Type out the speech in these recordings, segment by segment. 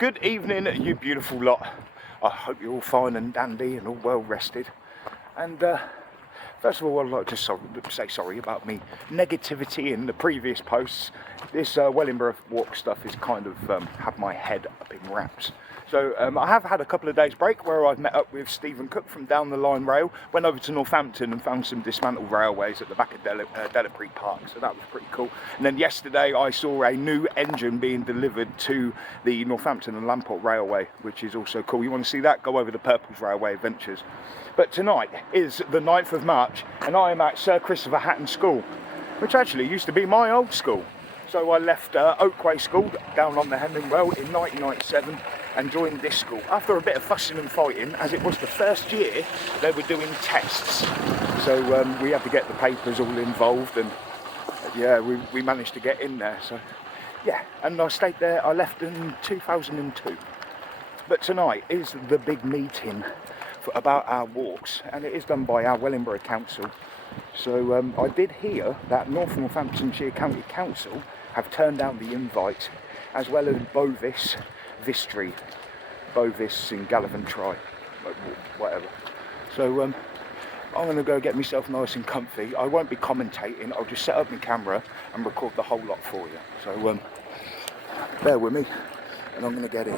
Good evening, you beautiful lot. I hope you're all fine and dandy and all well rested. And first of all, I'd like to say sorry about me negativity in the previous posts. This Wellingborough walk stuff is kind of had my head up in wraps. So I have had a couple of days break where I've met up with Stephen Cook from Down the Line Rail, went over to Northampton and found some dismantled railways at the back of Delapre Park, so that was pretty cool. And then yesterday I saw a new engine being delivered to the Northampton and Lamport Railway, which is also cool. You want to see that? Go over to Purple's Railway Adventures. But tonight is the 9th of March and I am at Sir Christopher Hatton School, which actually used to be my old school. So I left Oakway School down on the Hendon Well in 1997 and joined this school after a bit of fussing and fighting, as it was the first year they were doing tests. So we had to get the papers all involved, and yeah, we managed to get in there. So yeah, and I stayed there. I left in 2002. But tonight is the big meeting about our walks, and it is done by our Wellingborough Council. So I did hear that Northamptonshire County Council have turned down the invite, as well as Bovis, Vistry, Bovis in Gallivantry, whatever. So I'm going to go get myself nice and comfy. I won't be commentating, I'll just set up my camera and record the whole lot for you. So bear with me, and I'm going to get in.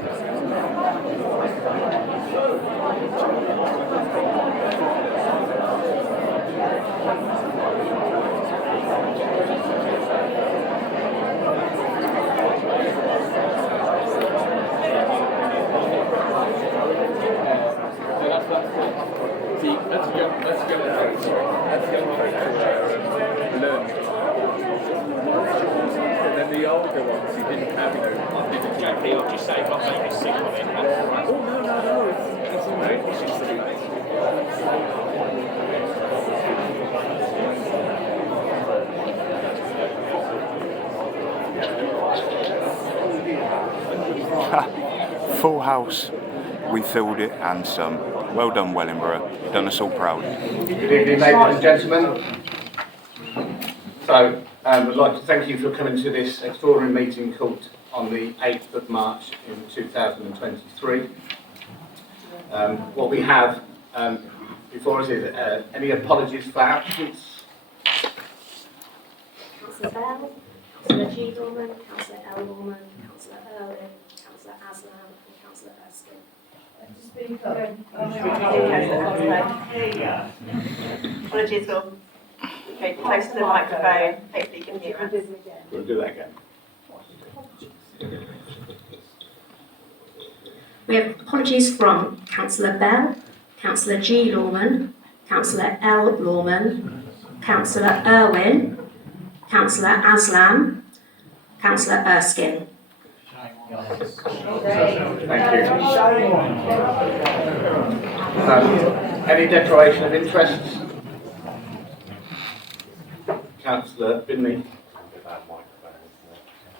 And then the older ones, you didn't have exactly what you say, not make a sick of it. Oh, no. It's all right. It's just Full house. We filled it and some. Well done, Wellingborough. You've done us all proud. Good evening, ladies and gentlemen. So, I'd like to thank you for coming to this extraordinary meeting called on the 8th of March in 2023. What we have before us is any apologies for absence. Councillor Bell, Councillor G. Lorman, Councillor L. Lorman, Councillor Irwin, Councillor Aslam and Councillor Erskine. Apologies, Will. Okay, close to the microphone. Hopefully you can hear us. We'll do that again. We have apologies from Councillor Bell, Councillor G. Lorman, Councillor L. Lorman, Councillor Irwin, Councillor Aslam, Councillor Erskine. Thank you. Any declaration of interest? Councillor Binley.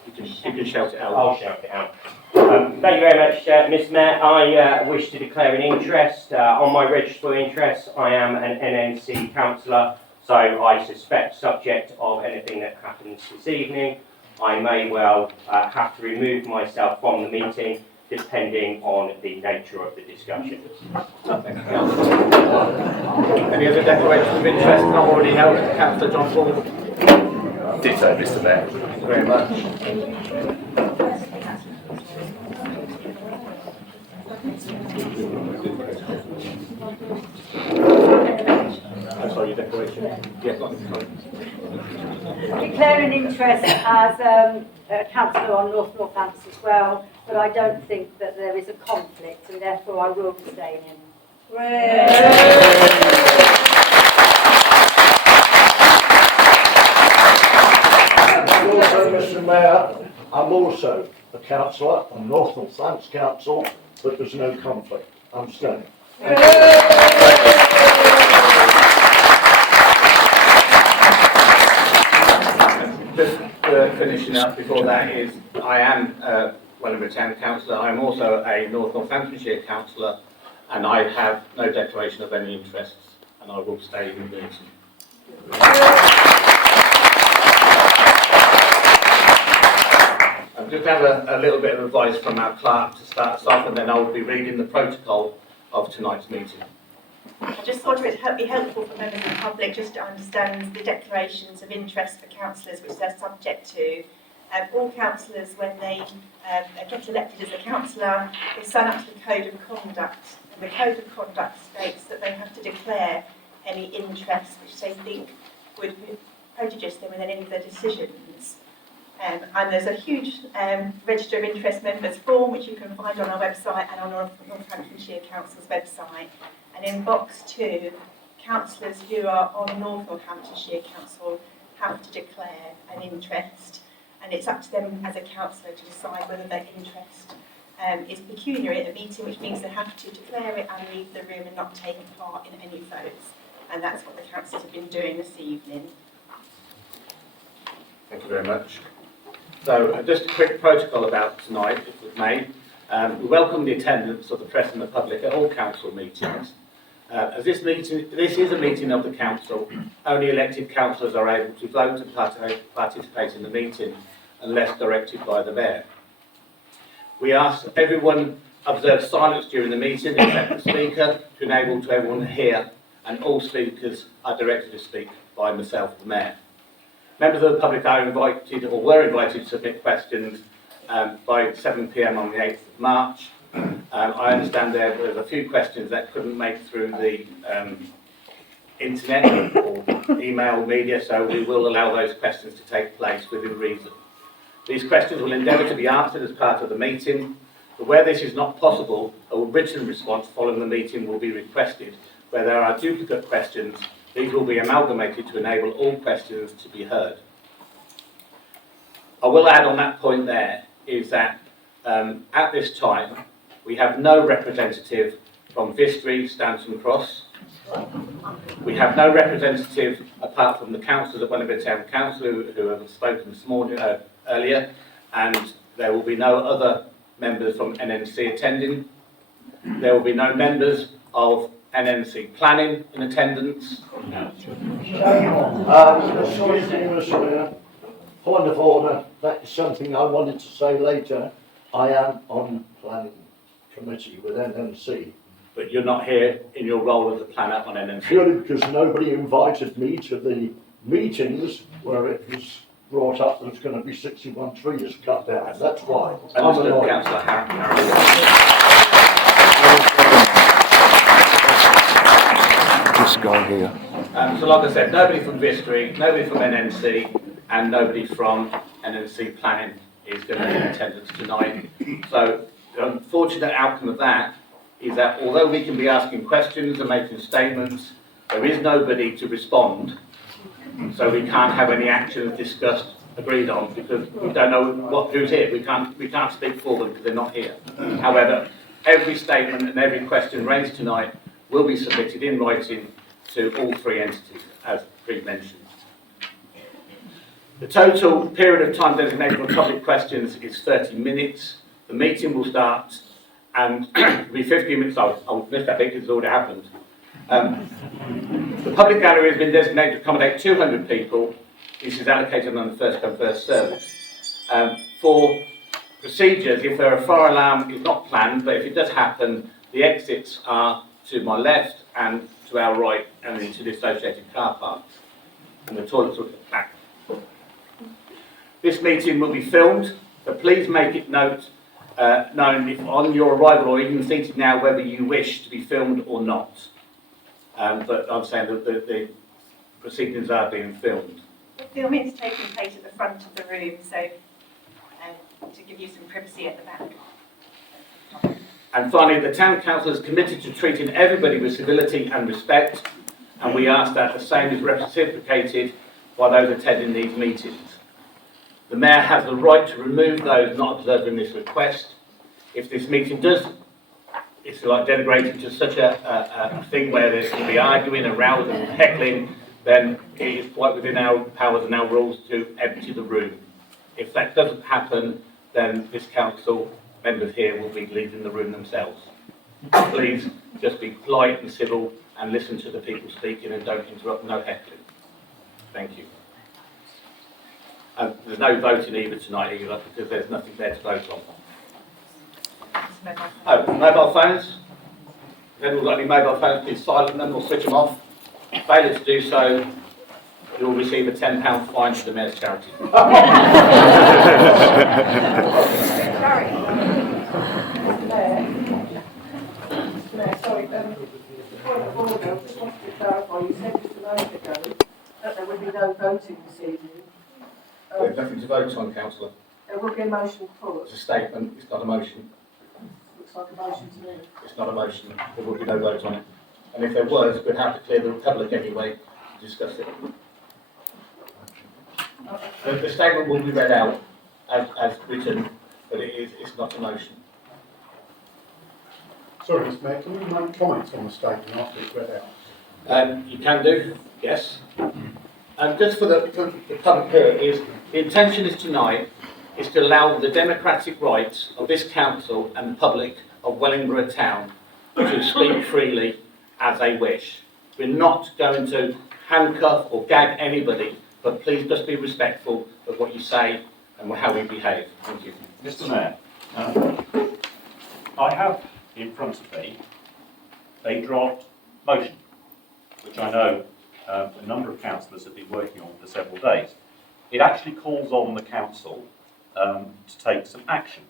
You can shout it out. I'll shout it out. Thank you very much, Ms. Mayor. I wish to declare an interest. On my register of interest, I am an NNC councillor, so I suspect, subject of anything that happens this evening, I may well have to remove myself from the meeting, depending on the nature of the discussion. Thank you. Any other declaration of interest not already held? Councillor John Ford. ditto, Mr. Mayor. Thank you very much. I'm sorry, your declaration. Yes, sorry. Declaring interest as a councillor on North Northampton as well, but I don't think that there is a conflict, and therefore I will be staying in. Also, Mr. Mayor, I'm also a councillor on North Northampton Council, but there's no conflict. I'm staying. Just finishing up before that is, I am Wellingborough Town Councillor. I am also a North Northamptonshire councillor, and I have no declaration of any interests, and I will stay in the meeting. I'm just just have a little bit of advice from our clerk to start us off, and then I will be reading the protocol of tonight's meeting. I just thought it would be helpful for members of the public just to understand the declarations of interest for councillors which they're subject to. All councillors, when they get elected as a councillor, they sign up to the Code of Conduct. And the Code of Conduct states that they have to declare any interest which they think would prejudice them in any of their decisions. And there's a huge Register of Interest Members form which you can find on our website and on our Northamptonshire Council's website. And in box 2, councillors who are on North Northamptonshire Council have to declare an interest. And it's up to them as a councillor to decide whether their interest is pecuniary at a meeting, which means they have to declare it and leave the room and not take part in any votes. And that's what the councillors have been doing this evening. Thank you very much. So just a quick protocol about tonight, if it may. We welcome the attendance of the press and the public at all council meetings. As this is a meeting of the council, only elected councillors are able to vote and participate in the meeting unless directed by the mayor. We ask that everyone observe silence during the meeting except the speaker to enable everyone to hear, and all speakers are directed to speak by myself, the mayor. Members of the public are invited or were invited to submit questions by 7 p.m. on the 8th of March. I understand there was a few questions that couldn't make through the internet or email media, so we will allow those questions to take place within reason. These questions will endeavour to be answered as part of the meeting, but where this is not possible, a written response following the meeting will be requested. Where there are duplicate questions, these will be amalgamated to enable all questions to be heard. I will add on that point there is that at this time we have no representative from Vistry, Stanton Cross. We have no representative apart from the councillors at Wellingborough Town Council who have spoken this morning earlier, and there will be no other members from NNC attending. There will be no members of NNC Planning in attendance. Excuse me, Mr. Mayor. Point of order, that is something I wanted to say later. I am on planning committee with NNC. But you're not here in your role as a planner on NNC. Purely because nobody invited me to the meetings where it was brought up there's going to be 61 trees cut down. That's why. Understood, Councillor Hatton. This guy here. So like I said, nobody from Vistry, nobody from NNC, and nobody from NNC Planning is going to be in attendance tonight. So the unfortunate outcome of that is that although we can be asking questions and making statements, there is nobody to respond. So we can't have any actions discussed, agreed on, because we don't know who's here. We can't speak for them because they're not here. However, every statement and every question raised tonight will be submitted in writing to all three entities, as pre-mentioned. The total period of time designated for public questions is 30 minutes. The meeting will start and be 15 minutes. I'll miss that bit because it's already happened. The public gallery has been designated to accommodate 200 people. This is allocated on the first come first service. For procedures, if a fire alarm is not planned, but if it does happen, the exits are to my left and to our right and into the associated car parks. And the toilets will be back. This meeting will be filmed, so please make it known if on your arrival or even seated now whether you wish to be filmed or not. But I'm saying that the proceedings are being filmed. The filming is taking place at the front of the room, so to give you some privacy at the back. And finally, the Town Council is committed to treating everybody with civility and respect, and we ask that the same is reciprocated by those attending these meetings. The Mayor has the right to remove those not observing this request. If this meeting does, it's like denigrated to such a thing where there's going to be arguing and rows and heckling, then it is quite within our powers and our rules to empty the room. If that doesn't happen, then this council members here will be leaving the room themselves. Please just be polite and civil and listen to the people speaking and don't interrupt, no heckling. Thank you. There's no voting either tonight either, because there's nothing there to vote on. Oh, mobile phones? If anyone's got any mobile phones, please silence them or switch them off. Failure to do so, you will receive a £10 fine for the Mayor's charity. Sorry, point of order, I just wanted to clarify, you said just a moment ago that there would be no voting this evening. There's nothing to vote on, Councillor. There will be a motion put. It's a statement, it's not a motion. Looks like a motion to me. It's not a motion, there will be no vote on it. And if there was, we'd have to clear the public anyway to discuss it. The statement will be read out as written, but it's not a motion. Sorry, Mr. Mayor, can you make comments on the statement after it's read out? You can do, yes. And just for the public here, the intention is tonight is to allow the democratic rights of this council and the public of Wellingborough Town to speak freely as they wish. We're not going to handcuff or gag anybody, but please just be respectful of what you say and how we behave. Thank you. Mr. Mayor, I have in front of me a draft motion, which I know a number of councillors have been working on for several days. It actually calls on the council to take some action.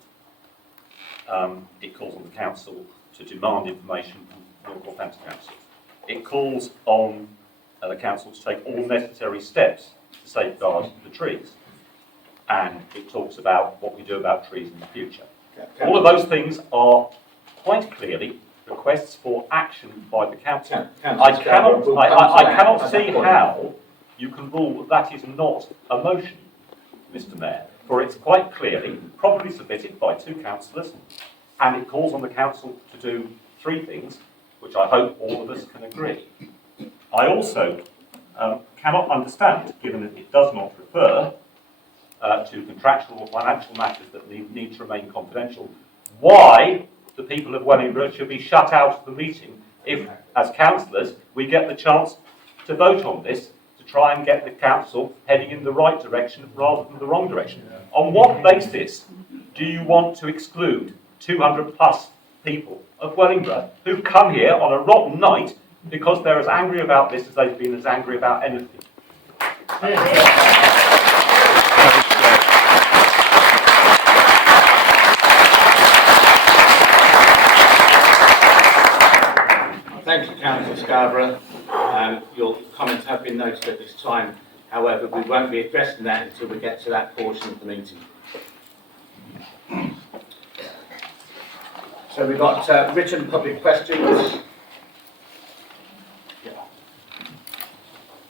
It calls on the council to demand information from local Northampton Council. It calls on the council to take all necessary steps to safeguard the trees. And it talks about what we do about trees in the future. All of those things are quite clearly requests for action by the council. I cannot see how you can rule that is not a motion, Mr. Mayor, for it's quite clearly properly submitted by two councillors, and it calls on the council to do three things, which I hope all of us can agree. I also cannot understand, given that it does not refer to contractual or financial matters that need to remain confidential, why the people of Wellingborough should be shut out of the meeting if, as councillors, we get the chance to vote on this to try and get the council heading in the right direction rather than the wrong direction. On what basis do you want to exclude 200 plus people of Wellingborough who've come here on a rotten night because they're as angry about this as they've been as angry about anything? Thank you, Councillor Scarborough. Your comments have been noted at this time. However, we won't be addressing that until we get to that portion of the meeting. So we've got written public questions.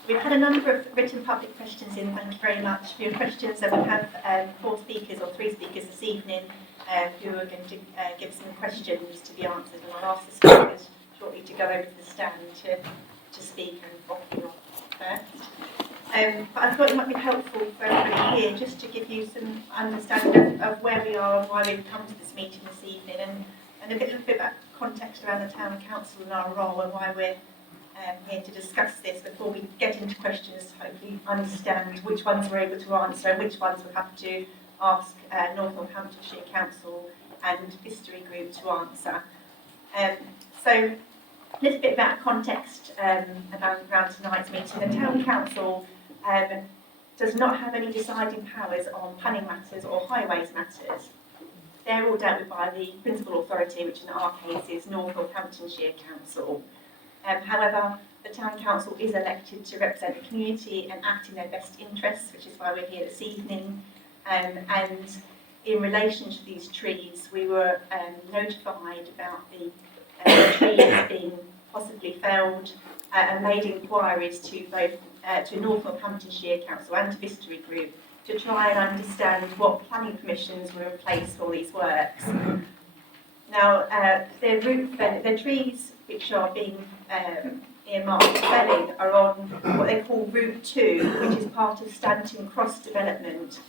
We've had a number of written public questions in. Thank you very much for your questions. And we have three speakers this evening who are going to give some questions to be answered. And I'll ask the speakers shortly to go over to the stand to speak and offer your first. But I thought it might be helpful for everybody here just to give you some understanding of where we are and why we've come to this meeting this evening, and a little bit about context around the Town Council and our role and why we're here to discuss this before we get into questions, hopefully understand which ones we're able to answer and which ones we'll have to ask North Northamptonshire Council and History Group to answer. So a little bit about context around tonight's meeting. The Town Council does not have any deciding powers on planning matters or highways matters. They're all dealt with by the principal authority, which in our case is North Northamptonshire Council. However, the Town Council is elected to represent the community and act in their best interests, which is why we're here this evening. And in relation to these trees, we were notified about the trees being possibly felled and made inquiries to both to North Northamptonshire Council and to History Group to try and understand what planning permissions were in place for these works. Now, the trees which are being earmarked for felling are on what they call Route 2, which is part of Stanton Cross development,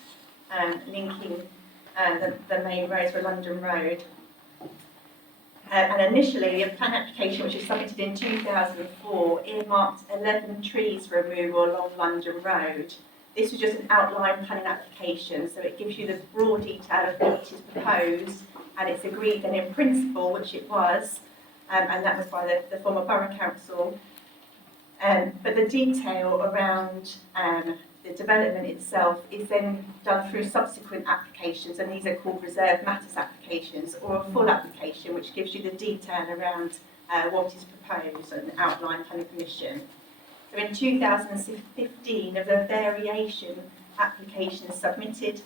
linking the main roads for London Road. And initially, a plan application which was submitted in 2004 earmarked 11 trees for removal along London Road. This was just an outline planning application, so it gives you the broad detail of what is proposed, and it's agreed then in principle, which it was, and that was by the former Borough Council. But the detail around the development itself is then done through subsequent applications, and these are called reserved matters applications, or a full application, which gives you the detail around what is proposed and outline planning permission. So in 2015, there were variation applications submitted,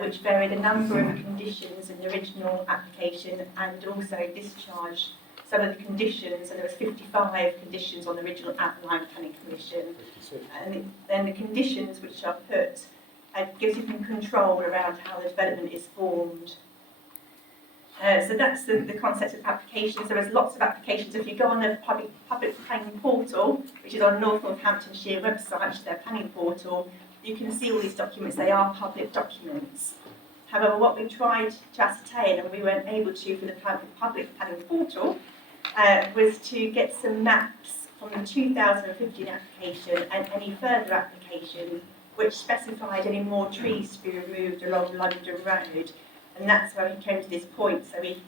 which varied a number of conditions in the original application, and also discharged some of the conditions, and there was 55 conditions on the original outline planning commission. And then the conditions which are put gives you some control around how the development is formed. So that's the concept of applications. There is lots of applications. If you go on the public planning portal, which is on Northamptonshire website, which is their planning portal, you can see all these documents. They are public documents. However, what we tried to ascertain, and we weren't able to for the public planning portal, was to get some maps from the 2015 application and any further application which specified any more trees to be removed along London Road. And that's where we came to this point. So we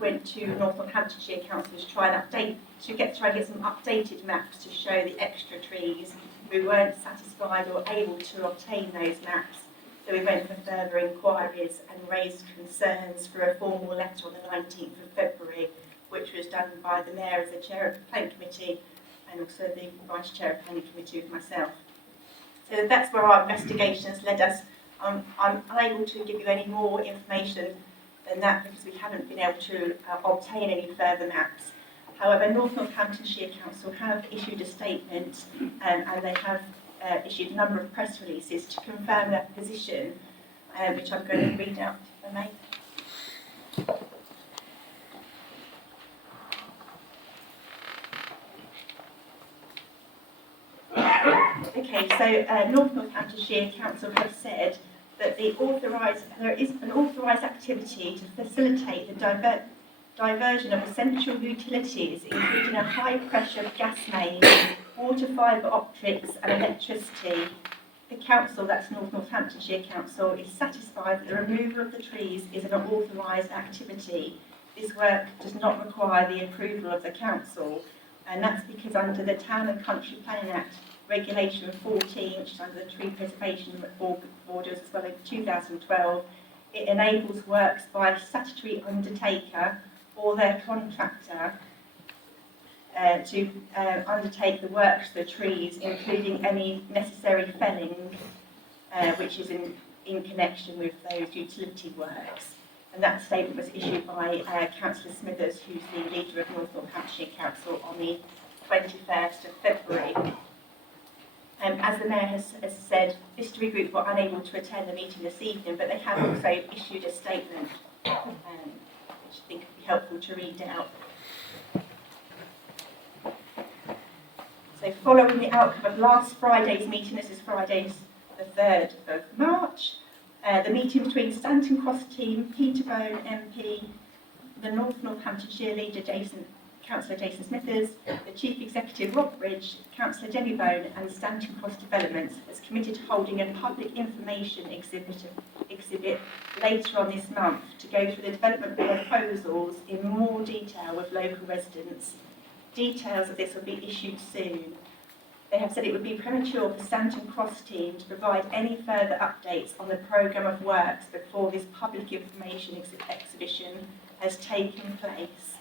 went to Northamptonshire Council to try and try and get some updated maps to show the extra trees. We weren't satisfied or able to obtain those maps. So we went for further inquiries and raised concerns for a formal letter on the 19th of February, which was done by the Mayor as the Chair of the Planning Committee and also the Vice Chair of the Planning Committee with myself. So that's where our investigations led us. I'm unable to give you any more information than that because we haven't been able to obtain any further maps. However, Northamptonshire Council have issued a statement and they have issued a number of press releases to confirm that position, which I'm going to read out, if I may. Okay, so Northamptonshire Council have said that there is an authorised activity to facilitate the diversion of essential utilities, including a high-pressure gas main, water fibre optics and electricity. The council, that's Northamptonshire Council, is satisfied that the removal of the trees is an authorised activity. This work does not require the approval of the council, and that's because under the Town and Country Planning Act, Regulation 14, which is under the Tree Preservation Orders as well in 2012, it enables works by a statutory undertaker or their contractor to undertake the works for the trees, including any necessary felling, which is in connection with those utility works. And that statement was issued by Councillor Smithers, who's the leader of Northamptonshire Council, on the 21st of February. As the Mayor has said, Vistry Group were unable to attend the meeting this evening, but they have also issued a statement, which I think would be helpful to read out. So following the outcome of last Friday's meeting, this is Friday the 3rd of March, the meeting between Stanton Cross team, Peterborough MP, the Northamptonshire leader Councillor Jason Smithers, the Chief Executive Rob Bridge, Councillor Jenny Bone and Stanton Cross Developments has committed to holding a public information exhibit later on this month to go through the development proposals in more detail with local residents. Details of this will be issued soon. They have said it would be premature for Stanton Cross team to provide any further updates on the programme of works before this public information exhibition has taken place.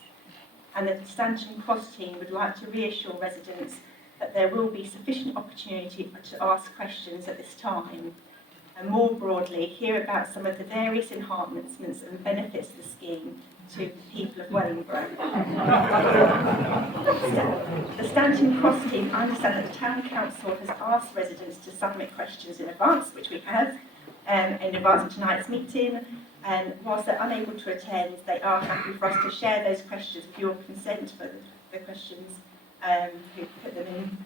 And the Stanton Cross team would like to reassure residents that there will be sufficient opportunity to ask questions at this time, and more broadly hear about some of the various enhancements and benefits of the scheme to the people of Wellingborough. The Stanton Cross team understand that the Town Council has asked residents to submit questions in advance, which we have, in advance of tonight's meeting. And whilst they're unable to attend, they are happy for us to share those questions with your consent for the questions, who put them in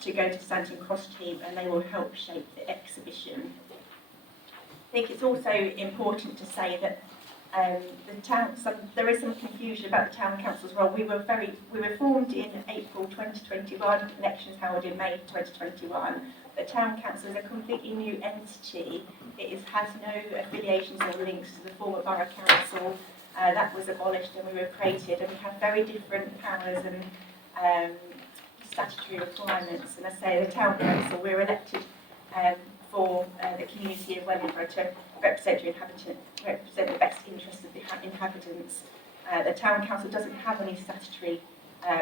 to go to the Stanton Cross team, and they will help shape the exhibition. I think it's also important to say that there is some confusion about the Town Council's role. We were formed in April 2021, elections held in May 2021. The Town Council is a completely new entity. It has no affiliations or links to the former Borough Council. That was abolished and we were created, and we have very different powers and statutory requirements. And I say the Town Council, we're elected for the community of Wellingborough to represent the best interests of the inhabitants. The Town Council doesn't have any statutory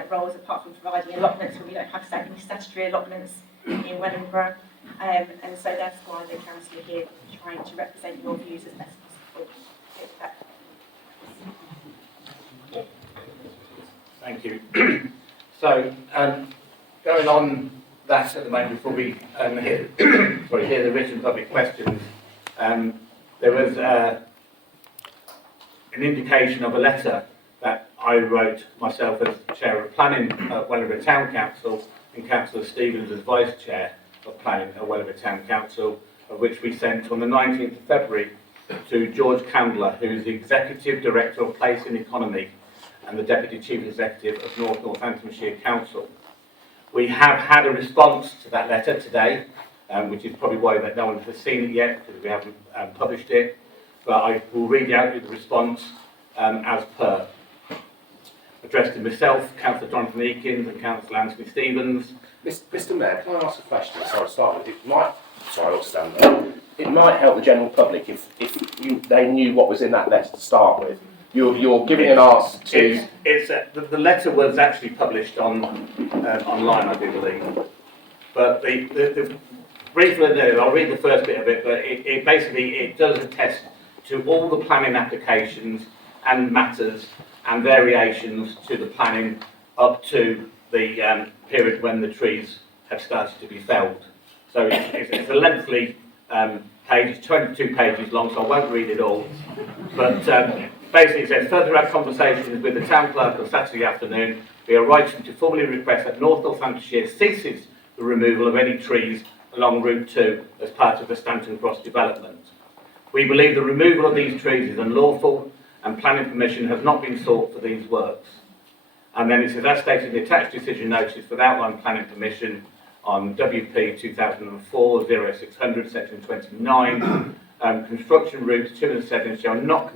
roles apart from providing allotments, but we don't have any statutory allotments in Wellingborough, and so that's why the council are here trying to represent your views as best possible. Thank you. So, going on that at the moment, before we hear the written public questions, there was an indication of a letter that I wrote myself as Chair of Planning at Wellingborough Town Council and Councillor Stevens as Vice Chair of Planning at Wellingborough Town Council, of which we sent on the 19th of February to George Candler, who is the Executive Director of Place and Economy and the Deputy Chief Executive of Northamptonshire Council. We have had a response to that letter today, which is probably why no one has seen it yet, because we haven't published it, but I will read out the response as per. Addressed to myself, Councillor Jonathan Eakins and Councillor Anthony Stevens. Mr. Mayor, can I ask a question? So I'll start with it. I'll stand there. It might help the general public if they knew what was in that letter to start with. You're giving an answer to. The letter was actually published on online, I do believe. But the briefly, I'll read the first bit of it. But it basically does attest to all the planning applications and matters and variations to the planning up to the period when the trees have started to be felled. So it's a lengthy page, it's 22 pages long, so I won't read it all. But basically it says, further our conversations with the town clerk on Saturday afternoon, we are writing to formally request that Northamptonshire ceases the removal of any trees along Route 2 as part of the Stanton Cross development. We believe the removal of these trees is unlawful and planning permission has not been sought for these works. And then it says, as stated in the attached decision notice for the outline planning permission on WP 2004-0600, section 29, construction routes 2 and 7 shall not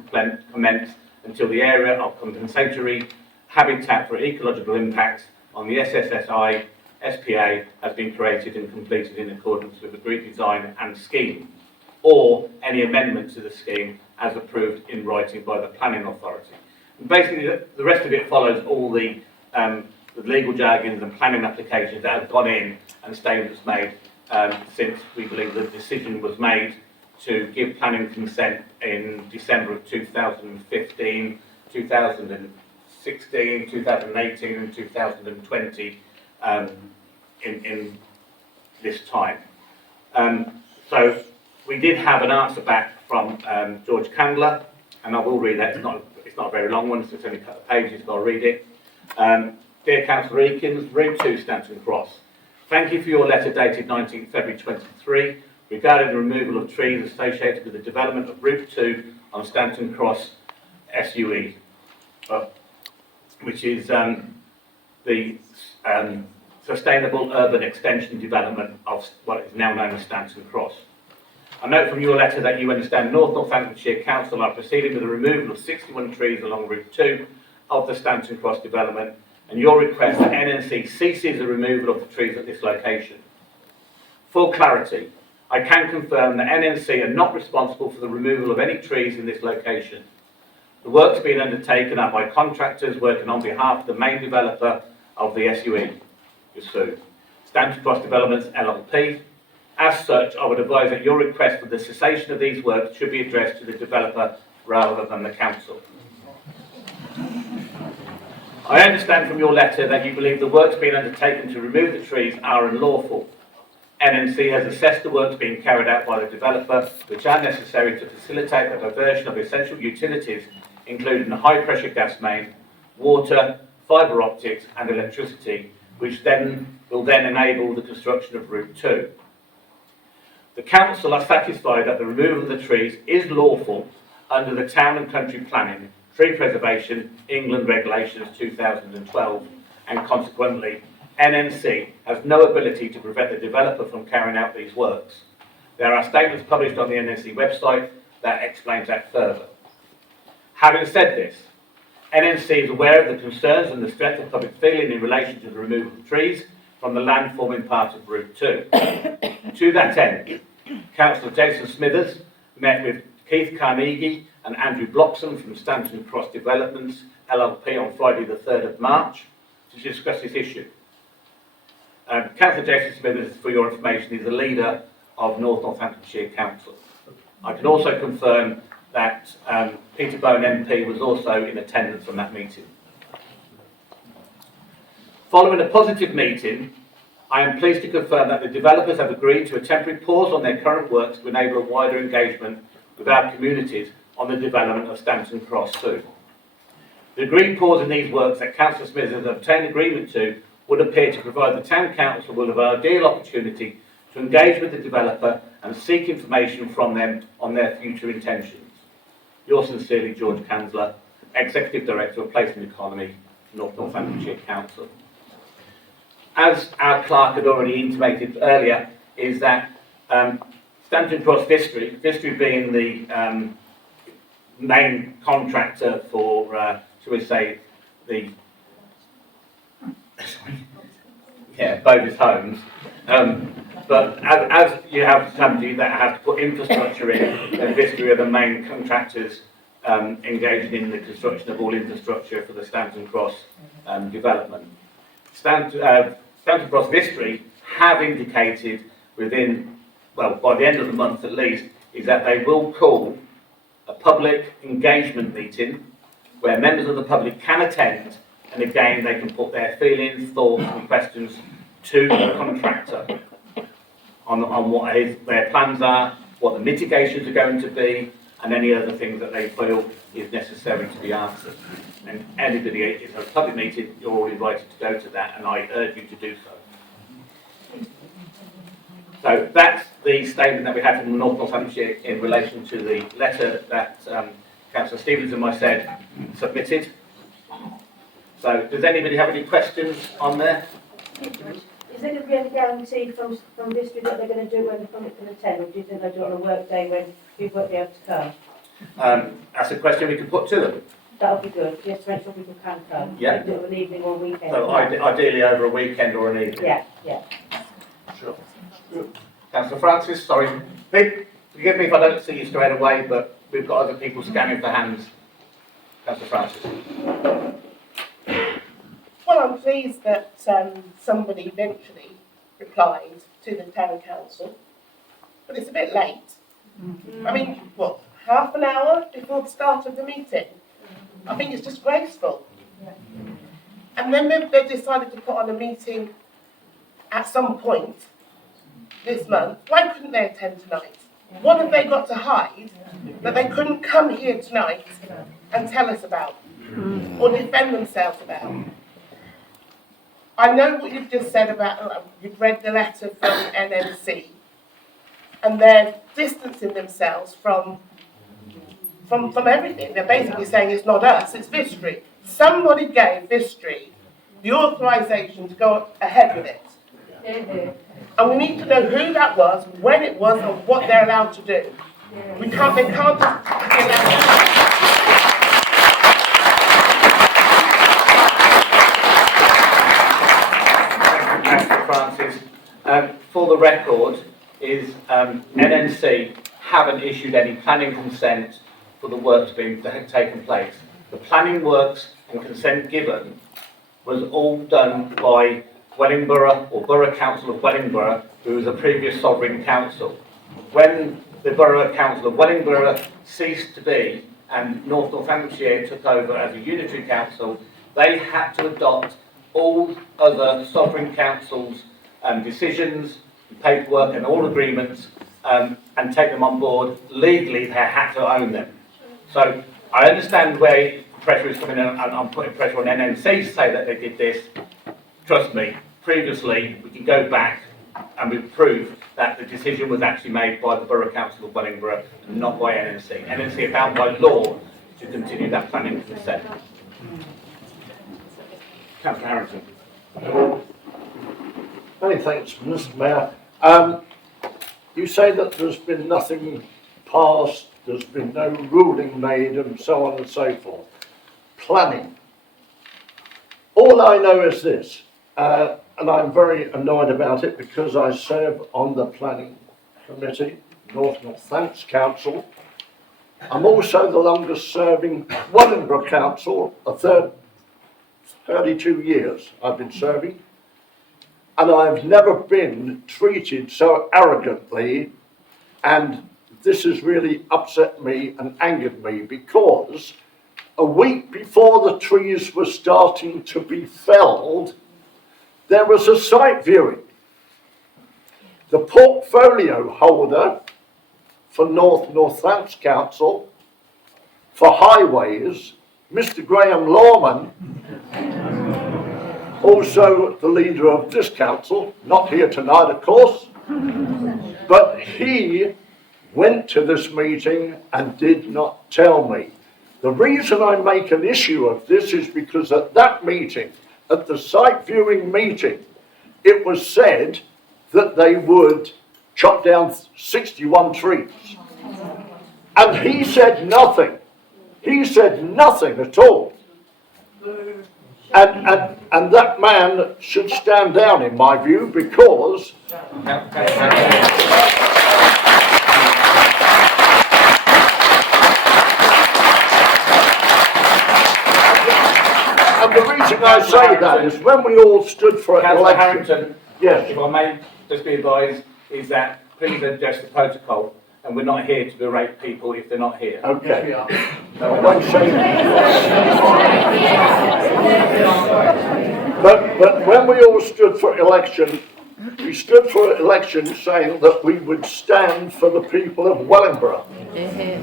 commence until the area of compensatory habitat for ecological impacts on the SSSI SPA has been created and completed in accordance with agreed design and scheme, or any amendment to the scheme as approved in writing by the planning authority. And basically, the rest of it follows all the legal jargons and planning applications that have gone in and statements made since we believe the decision was made to give planning consent in December of 2015, 2016, 2018 and 2020 in this time. So we did have an answer back from George Candler, and I will read that. It's not a very long one, so it's only a couple of pages, but I'll read it. Dear Councillor Eakins, Route 2 Stanton Cross. Thank you for your letter dated 19th February 23 regarding the removal of trees associated with the development of Route 2 on Stanton Cross SUE, which is the Sustainable Urban Extension Development of what is now known as Stanton Cross. I note from your letter that you understand Northamptonshire Council are proceeding with the removal of 61 trees along Route 2 of the Stanton Cross development, and your request that NNC ceases the removal of the trees at this location. For clarity, I can confirm that NNC are not responsible for the removal of any trees in this location. The works being undertaken are by contractors working on behalf of the main developer of the SUE, Stanton Cross Developments LLP. As such, I would advise that your request for the cessation of these works should be addressed to the developer rather than the council. I understand from your letter that you believe the works being undertaken to remove the trees are unlawful. NNC has assessed the works being carried out by the developer, which are necessary to facilitate the diversion of essential utilities, including a high-pressure gas main, water, fibre optics and electricity, which will then enable the construction of Route 2. The Council are satisfied that the removal of the trees is lawful under the Town and Country Planning, Tree Preservation, England Regulations 2012, and consequently NNC has no ability to prevent the developer from carrying out these works. There are statements published on the NNC website that explains that further. Having said this, NNC is aware of the concerns and the strength of public feeling in relation to the removal of trees from the land forming part of Route 2. To that end, Councillor Jason Smithers met with Keith Carnegie and Andrew Bloxham from Stanton Cross Developments LLP on Friday the 3rd of March to discuss this issue. Councillor Jason Smithers, for your information, is the leader of Northamptonshire Council. I can also confirm that Peter Bone MP was also in attendance on that meeting. Following a positive meeting, I am pleased to confirm that the developers have agreed to a temporary pause on their current works to enable a wider engagement with our communities on the development of Stanton Cross soon. The agreed pause in these works that Councillor Smith has obtained agreement to would appear to provide the Town Council with an ideal opportunity to engage with the developer and seek information from them on their future intentions. Yours sincerely, George Councillor, Executive Director of Place and Economy, Northamptonshire Council. As our clerk had already intimated earlier, is that Stanton Cross Vistry being the main contractor for, shall we say, the Bovis Homes. But as you have somebody that has to put infrastructure in, and Vistry are the main contractors engaged in the construction of all infrastructure for the Stanton Cross development. Stanton Cross Vistry have indicated within, well, by the end of the month at least, is that they will call a public engagement meeting where members of the public can attend, and again they can put their feelings, thoughts and questions to the contractor on what their plans are, what the mitigations are going to be, and any other things that they feel is necessary to be answered. And anybody, it's a public meeting, you're all invited to go to that, and I urge you to do so. So that's the statement that we had from Northamptonshire in relation to the letter that Councillor Stevens and myself submitted. So does anybody have any questions on there? Is there going to be any guarantee from Vistry that they're going to do when the public can attend, or do you think they'll do it on a work day when people won't be able to come? That's a question we can put to them. That would be good, just to make sure people can come. Yeah. Do it an evening or weekend. So ideally over a weekend or an evening. Yeah, yeah. Sure. Councillor Francis, sorry. Pete, forgive me if I don't see you straight away, but we've got other people scanning for hands. Councillor Francis. Well, I'm pleased that somebody eventually replied to the Town Council, but it's a bit late. I mean, what, half an hour before the start of the meeting? I think it's disgraceful. And then they decided to put on a meeting at some point this month. Why couldn't they attend tonight? What have they got to hide that they couldn't come here tonight and tell us about or defend themselves about? I know what you've just said about, you've read the letter from NNC, and they're distancing themselves from everything. They're basically saying it's not us, it's Vistry. Somebody gave Vistry the authorisation to go ahead with it. And we need to know who that was, when it was, and what they're allowed to do. They can't just be allowed. Francis, for the record, is NNC haven't issued any planning consent for the works that have taken place. The planning works and consent given was all done by Wellingborough or Borough Council of Wellingborough, who was a previous sovereign council. When the Borough Council of Wellingborough ceased to be and Northamptonshire took over as a unitary council, they had to adopt all other sovereign councils' decisions, paperwork and all agreements and take them on board. Legally, they had to own them. So I understand where pressure is coming in, and I'm putting pressure on NNC to say that they did this. Trust me, previously we can go back and we prove that the decision was actually made by the Borough Council of Wellingborough and not by NNC. NNC are bound by law to continue that planning consent. Councillor Harrington. Many thanks, Mr. Mayor. You say that there's been nothing passed, there's been no ruling made, and so on and so forth. Planning. All I know is this, and I'm very annoyed about it because I serve on the planning committee, North Northants Council. I'm also the longest serving Wellingborough Council, 32 years I've been serving. And I've never been treated so arrogantly, and this has really upset me and angered me, because a week before the trees were starting to be felled, there was a site viewing. The portfolio holder for North Northants Council for highways, Mr. Graham Lawman, also the leader of this council, not here tonight of course, but he went to this meeting and did not tell me. The reason I make an issue of this is because at that meeting, at the site viewing meeting, it was said that they would chop down 61 trees. And he said nothing. He said nothing at all. And that man should stand down, in my view, because and the reason I say that is when we all stood for an election. Harrington, yes. if I may just be advised, is that please adjust the protocol, and we're not here to berate people if they're not here. Okay. No, I won't say but when we all stood for election, we stood for election saying that we would stand for the people of Wellingborough.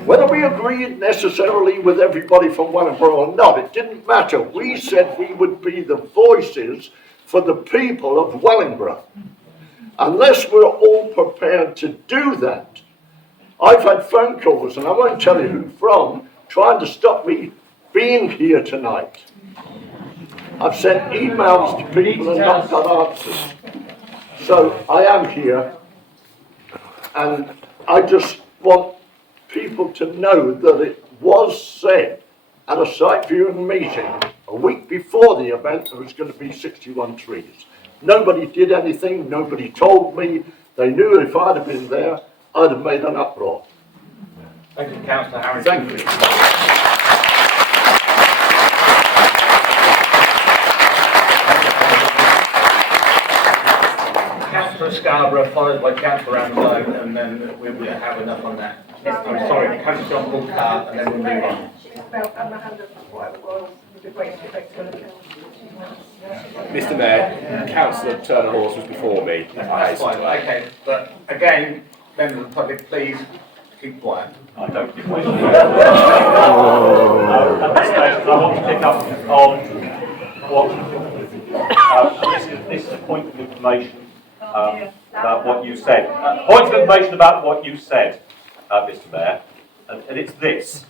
Whether we agreed necessarily with everybody from Wellingborough or not, it didn't matter. We said we would be the voices for the people of Wellingborough. Unless we're all prepared to do that, I've had phone calls, and I won't tell you who from, trying to stop me being here tonight. I've sent emails to people and not got answers. So I am here, and I just want people to know that it was said at a site viewing meeting a week before the event there was going to be 61 trees. Nobody did anything, nobody told me. They knew if I'd have been there, I'd have made an uproar. Thank you, Councillor Harrington. Thank you. Councillor Scarborough, followed by Councillor Ramsay, and then we will have enough on that. I'm sorry, Councillor John Bullcart, and then we'll move on. Mr. Mayor, Councillor Turner Hawes was before me. That's fine, okay, but again, members of the public, please keep quiet. I don't give way. At this stage, I want to pick up on what this is a point of information about what you said. Point of information about what you said, Mr. Mayor, and it's this.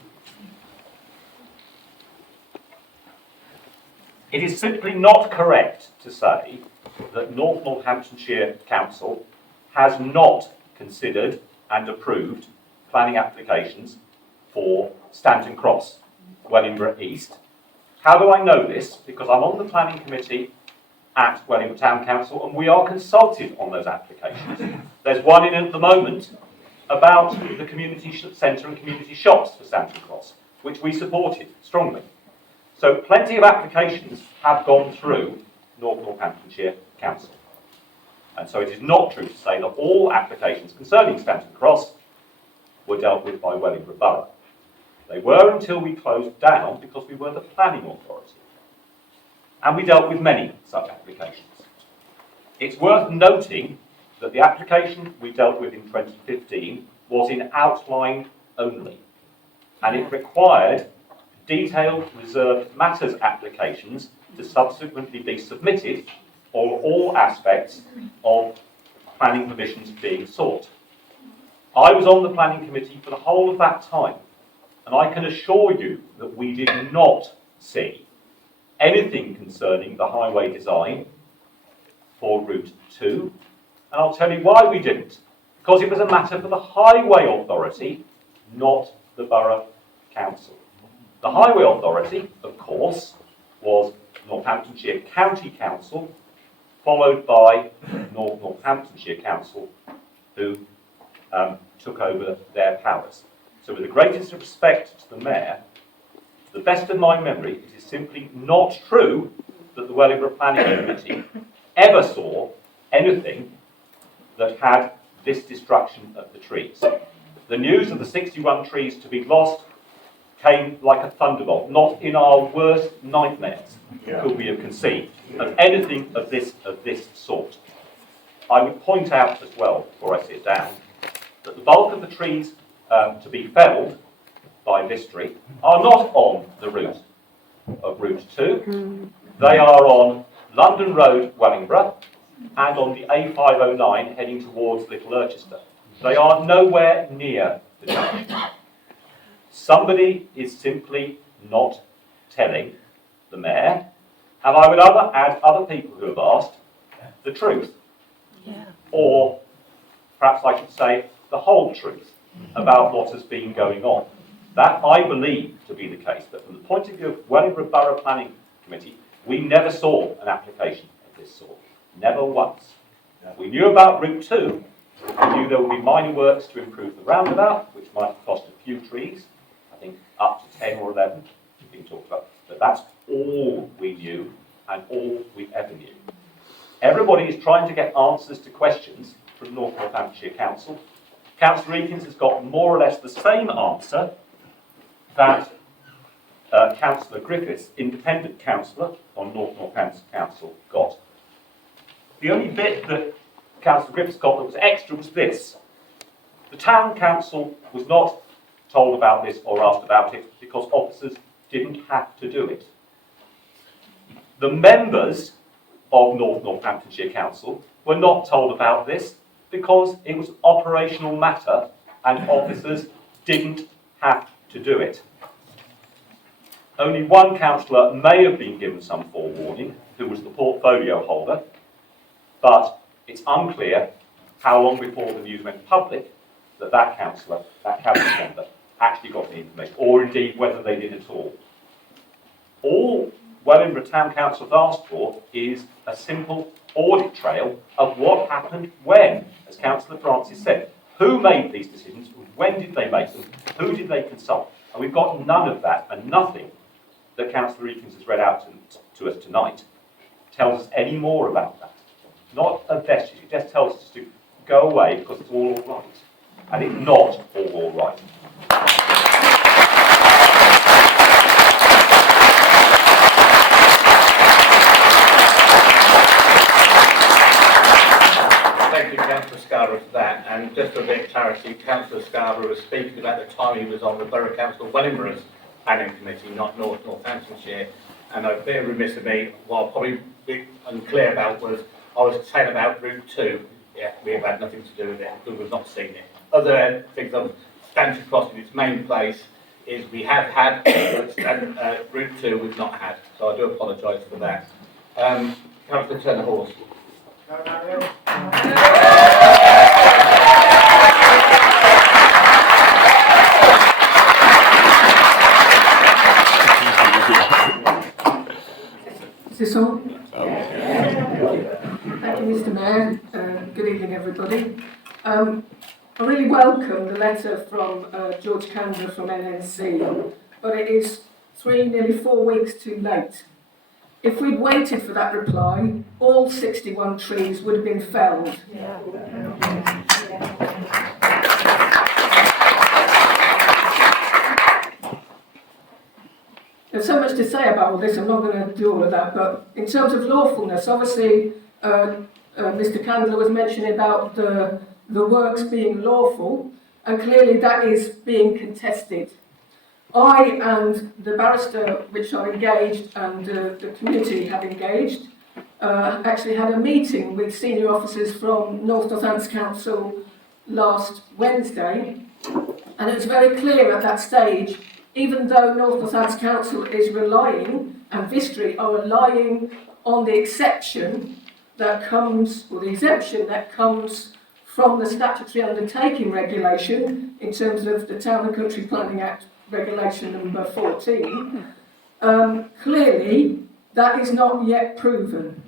It is simply not correct to say that North Northamptonshire Council has not considered and approved planning applications for Stanton Cross, Wellingborough East. How do I know this? Because I'm on the planning committee at Wellingborough Town Council, and we are consulted on those applications. There's one in at the moment about the community centre and community shops for Stanton Cross, which we supported strongly. So plenty of applications have gone through North Northamptonshire Council. And so it is not true to say that all applications concerning Stanton Cross were dealt with by Wellingborough Borough. They were until we closed down because we were the planning authority. And we dealt with many such applications. It's worth noting that the application we dealt with in 2015 was in outline only, and it required detailed reserved matters applications to subsequently be submitted for all aspects of planning permissions being sought. I was on the planning committee for the whole of that time, and I can assure you that we did not see anything concerning the highway design for Route 2, and I'll tell you why we didn't. Because it was a matter for the Highway Authority, not the Borough Council. The Highway Authority, of course, was Northamptonshire County Council, followed by Northamptonshire Council, who took over their powers. So with the greatest respect to the Mayor, to the best of my memory, it is simply not true that the Wellingborough Planning Committee ever saw anything that had this destruction of the trees. The news of the 61 trees to be lost came like a thunderbolt. Not in our worst nightmares could we have conceived of anything of this sort. I would point out as well, before I sit down, that the bulk of the trees to be felled by Vistry are not on the route of Route 2. They are on London Road, Wellingborough, and on the A509 heading towards Little Urchester. They are nowhere near the junction. Somebody is simply not telling the Mayor, and I would add other people who have asked, the truth. Or perhaps I should say the whole truth about what has been going on. That I believe to be the case, but from the point of view of Wellingborough Borough Planning Committee, we never saw an application of this sort. Never once. We knew about Route 2. We knew there would be minor works to improve the roundabout, which might have cost a few trees. I think up to 10 or 11 being talked about. But that's all we knew and all we ever knew. Everybody is trying to get answers to questions from North Northamptonshire Council. Councillor Eakins has got more or less the same answer that Councillor Griffiths, independent councillor on North Northampton Council, got. The only bit that Councillor Griffiths got that was extra was this. The town council was not told about this or asked about it because officers didn't have to do it. The members of North Northamptonshire Council were not told about this because it was operational matter and officers didn't have to do it. Only one councillor may have been given some forewarning, who was the portfolio holder, but it's unclear how long before the news went public that councillor, that cabinet member, actually got the information, or indeed whether they did at all. All Wellingborough Town Council has asked for is a simple audit trail of what happened when, as Councillor Francis said. Who made these decisions? When did they make them? Who did they consult? And we've got none of that, and nothing that Councillor Eakins has read out to us tonight tells us any more about that. Not a vestige, it just tells us to go away because it's all right. And it's not all right. Thank you, Councillor Scarborough, for that. And just for a bit of clarity, Councillor Scarborough was speaking about the time he was on the Borough Council Wellingborough's Planning Committee, not Northamptonshire. And a bit remiss of me, what I'll probably be unclear about was, I was saying about Route 2. Yeah, we have had nothing to do with it, because we've not seen it. Other things of Stanton Cross in its main place is we have had, but Route 2 we've not had. So I do apologise for that. Councillor Turner-Horse. Is this on? Thank you, Mr. Mayor. Good evening, everybody. I really welcome the letter from George Candler from NNC, but it is nearly 4 weeks too late. If we'd waited for that reply, all 61 trees would have been felled. There's so much to say about all this, I'm not going to do all of that, but in terms of lawfulness, obviously Mr. Candler was mentioning about the works being lawful, and clearly that is being contested. I and the barrister which are engaged and the community have engaged actually had a meeting with senior officers from North Northampton Council last Wednesday, and it was very clear at that stage, even though North Northampton Council is relying, and Vistry are relying on the exception that comes, or the exemption that comes from the statutory undertaking regulation in terms of the Town and Country Planning Act regulation number 14, clearly that is not yet proven.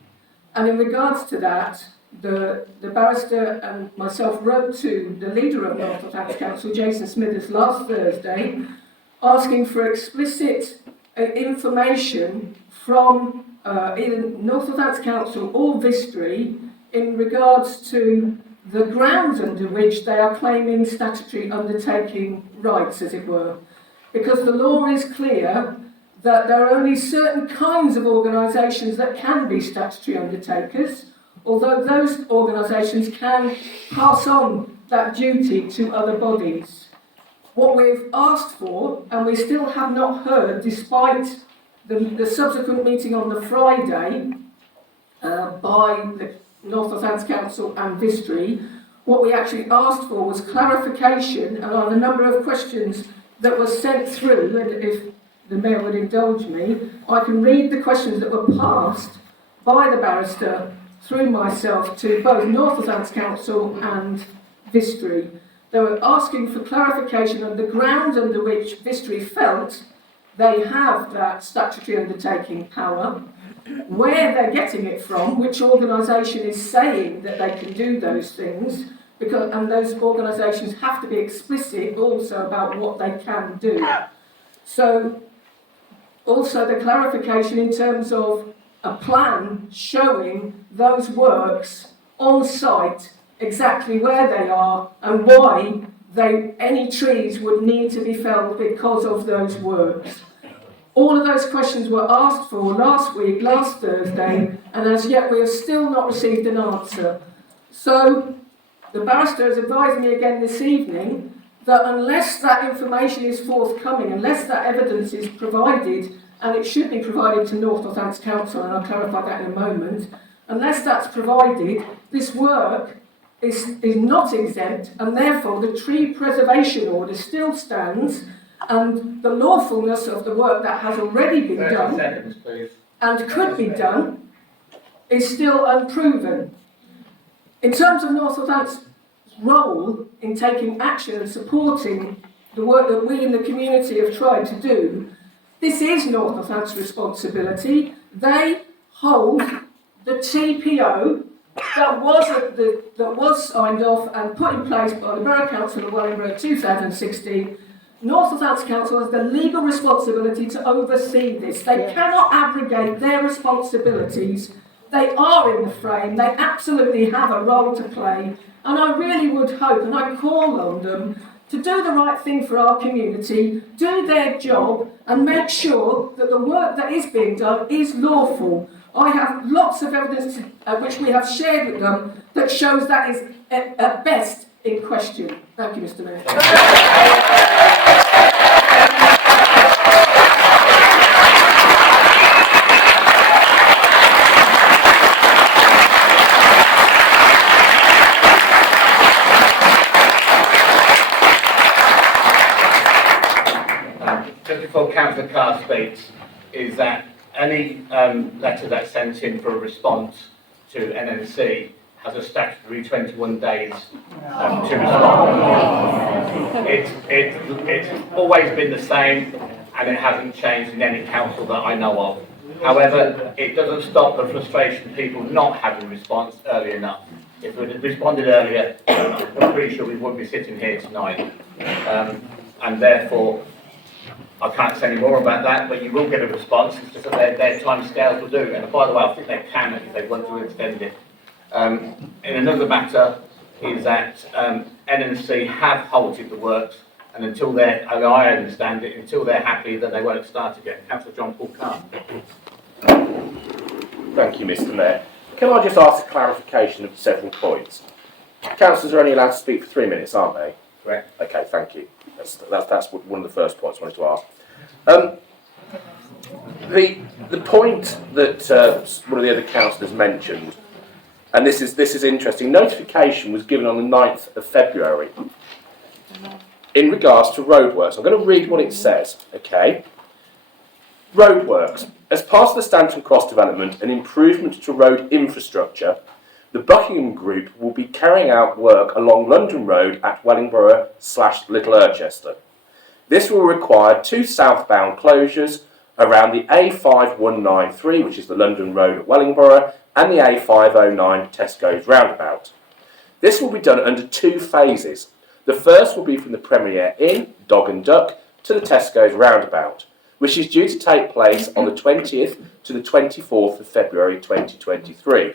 And in regards to that, the barrister and myself wrote to the leader of North Northampton Council, Jason Smithers, last Thursday, asking for explicit information from either North Northampton Council or Vistry in regards to the grounds under which they are claiming statutory undertaking rights, as it were. Because the law is clear that there are only certain kinds of organisations that can be statutory undertakers, although those organisations can pass on that duty to other bodies. What we've asked for, and we still have not heard, despite the subsequent meeting on the Friday by the North Northampton Council and Vistry, what we actually asked for was clarification, and on a number of questions that were sent through, and if the Mayor would indulge me, I can read the questions that were passed by the barrister through myself to both North Northampton Council and Vistry. They were asking for clarification on the grounds under which Vistry felt they have that statutory undertaking power, where they're getting it from, which organisation is saying that they can do those things, because, and those organisations have to be explicit also about what they can do. So, also the clarification in terms of a plan showing those works on site, exactly where they are and why any trees would need to be felled because of those works. All of those questions were asked for last week, last Thursday, and as yet we have still not received an answer. So the barrister has advised me again this evening that unless that information is forthcoming, unless that evidence is provided, and it should be provided to North Northampton Council, and I'll clarify that in a moment, unless that's provided, this work is not exempt, and therefore the tree preservation order still stands, and the lawfulness of the work that has already been done and could be done is still unproven. In terms of North Northampton's role in taking action and supporting the work that we in the community have tried to do, this is North Northampton's responsibility. They hold the TPO that was signed off and put in place by the Borough Council of Wellingborough 2016. North Northampton Council has the legal responsibility to oversee this. They cannot abrogate their responsibilities. They are in the frame. They absolutely have a role to play. And I really would hope, and I call on them, to do the right thing for our community, do their job, and make sure that the work that is being done is lawful. I have lots of evidence which we have shared with them that shows that is at best in question. Thank you, Mr. Mayor. Just before Councillor Carr speaks, is that any letter that's sent in for a response to NNC has a statutory 21 days to respond. It's always been the same, and it hasn't changed in any council that I know of. However, it doesn't stop the frustration of people not having a response early enough. If we had responded earlier, I'm pretty sure we wouldn't be sitting here tonight. And therefore, I can't say any more about that, but you will get a response. It's just that their time scales will do. And by the way, I think they can if they want to extend it. In another matter is that NNC have halted the works, and until they're, as I understand it, until they're happy, that they won't start again. Councillor John Paul Carr. Thank you, Mr. Mayor. Can I just ask a clarification of several points? Councillors are only allowed to speak for 3 minutes, aren't they? Correct. Okay, thank you. That's one of the first points I wanted to ask. The point that one of the other councillors mentioned, and this is interesting, notification was given on the 9th of February in regards to roadworks. I'm going to read what it says, okay? Roadworks. As part of the Stanton Cross development and improvement to road infrastructure, the Buckingham Group will be carrying out work along London Road at Wellingborough/Little Irchester. This will require 2 southbound closures around the A5193, which is the London Road at Wellingborough, and the A509 Tesco's roundabout. This will be done under 2 phases. The first will be from the Premier Inn, Dog and Duck, to the Tesco's roundabout, which is due to take place on the 20th to the 24th of February 2023.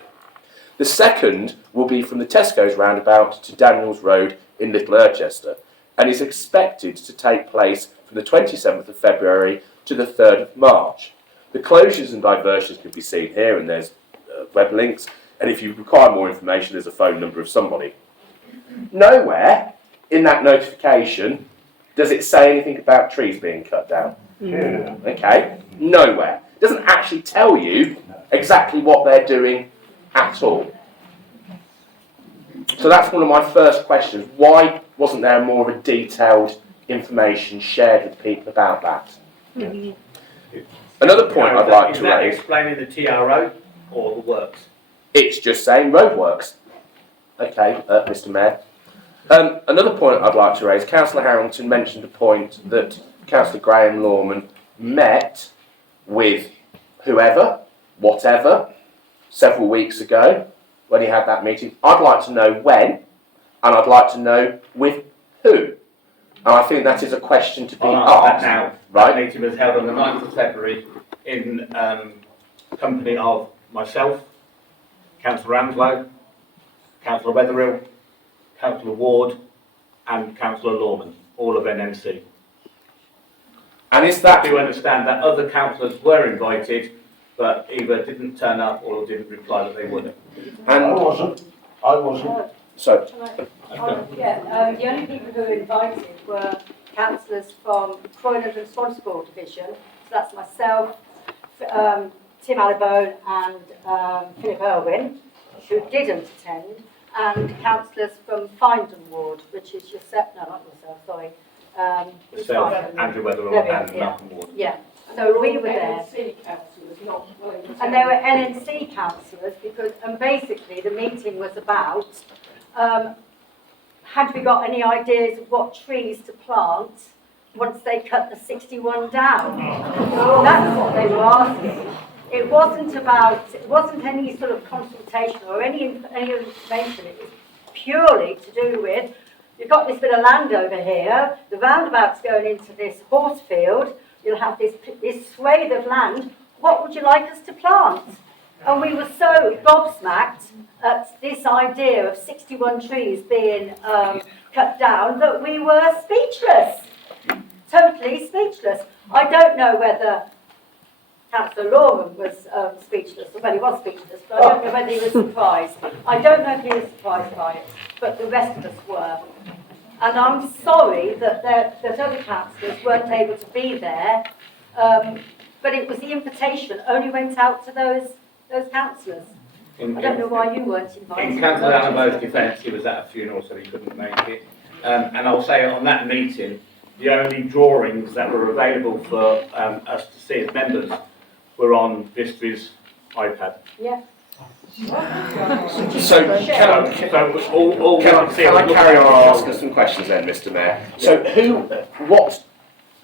The second will be from the Tesco's roundabout to Daniels Road in Little Irchester, and is expected to take place from the 27th of February to the 3rd of March. The closures and diversions can be seen here, and there's web links, and if you require more information, there's a phone number of somebody. Nowhere in that notification does it say anything about trees being cut down. Yeah. Okay, nowhere. It doesn't actually tell you exactly what they're doing at all. So that's one of my first questions. Why wasn't there more of a detailed information shared with people about that? Another point I'd like to raise. Explaining the TRO or the works? It's just saying roadworks. Okay, Mr. Mayor. Another point I'd like to raise. Councillor Harrington mentioned a point that Councillor Graham Lorman met with whoever, whatever, several weeks ago when he had that meeting. I'd like to know when, and I'd like to know with who. And I think that is a question to be asked. Now, right? That meeting was held on the 9th of February in company of myself, Councillor Ramslow, Councillor Wetherill, Councillor Ward, and Councillor Lorman, all of NMC. And is that... I do understand that other councillors were invited, but either didn't turn up or didn't reply that they would. And I wasn't. So, the only people who were invited were councillors from Croydon and Swansea Division. So that's myself, Tim Allibone and Philip Irwin, who didn't attend, and councillors from Findon Ward, which is yourself, no, not yourself, sorry. Yourself, Andrew Wetherill and Malcolm Ward. Yeah, so we were there. And they were NNC councillors because, and basically the meeting was about, had we got any ideas of what trees to plant once they cut the 61 down? That's what they were asking. It wasn't any sort of consultation or any information. It was purely to do with, you've got this bit of land over here, the roundabout's going into this horse field, you'll have this swathe of land, what would you like us to plant? And we were so gobsmacked at this idea of 61 trees being cut down that we were speechless, totally speechless. I don't know whether Councillor Lorman was speechless, well he was speechless, but I don't know whether he was surprised. I don't know if he was surprised by it, but the rest of us were. And I'm sorry that other councillors weren't able to be there, but it was the invitation only went out to those councillors. I don't know why you weren't invited. In Councillor Allenbo's defence, he was at a funeral, so he couldn't make it. And I'll say on that meeting, the only drawings that were available for us to see as members were on Vistra's iPad. Yeah. So can I carry on asking some questions then, Mr. Mayor? So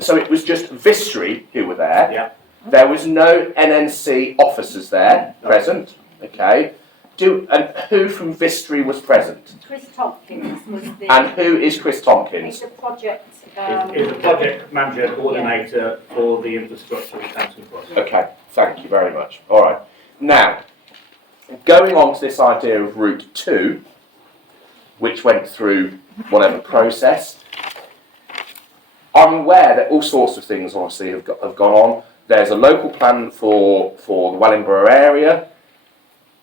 so it was just Vistry who were there? Yeah. There was no NNC officers there present? Okay. And who from Vistry was present? Chris Tompkins was the... And who is Chris Tompkins? He's a project... He's the project manager coordinator for the infrastructure at Stanton Cross. Okay, thank you very much. All right. Now, going on to this idea of Route 2, which went through whatever process, I'm aware that all sorts of things obviously have gone on. There's a local plan for the Wellingborough area.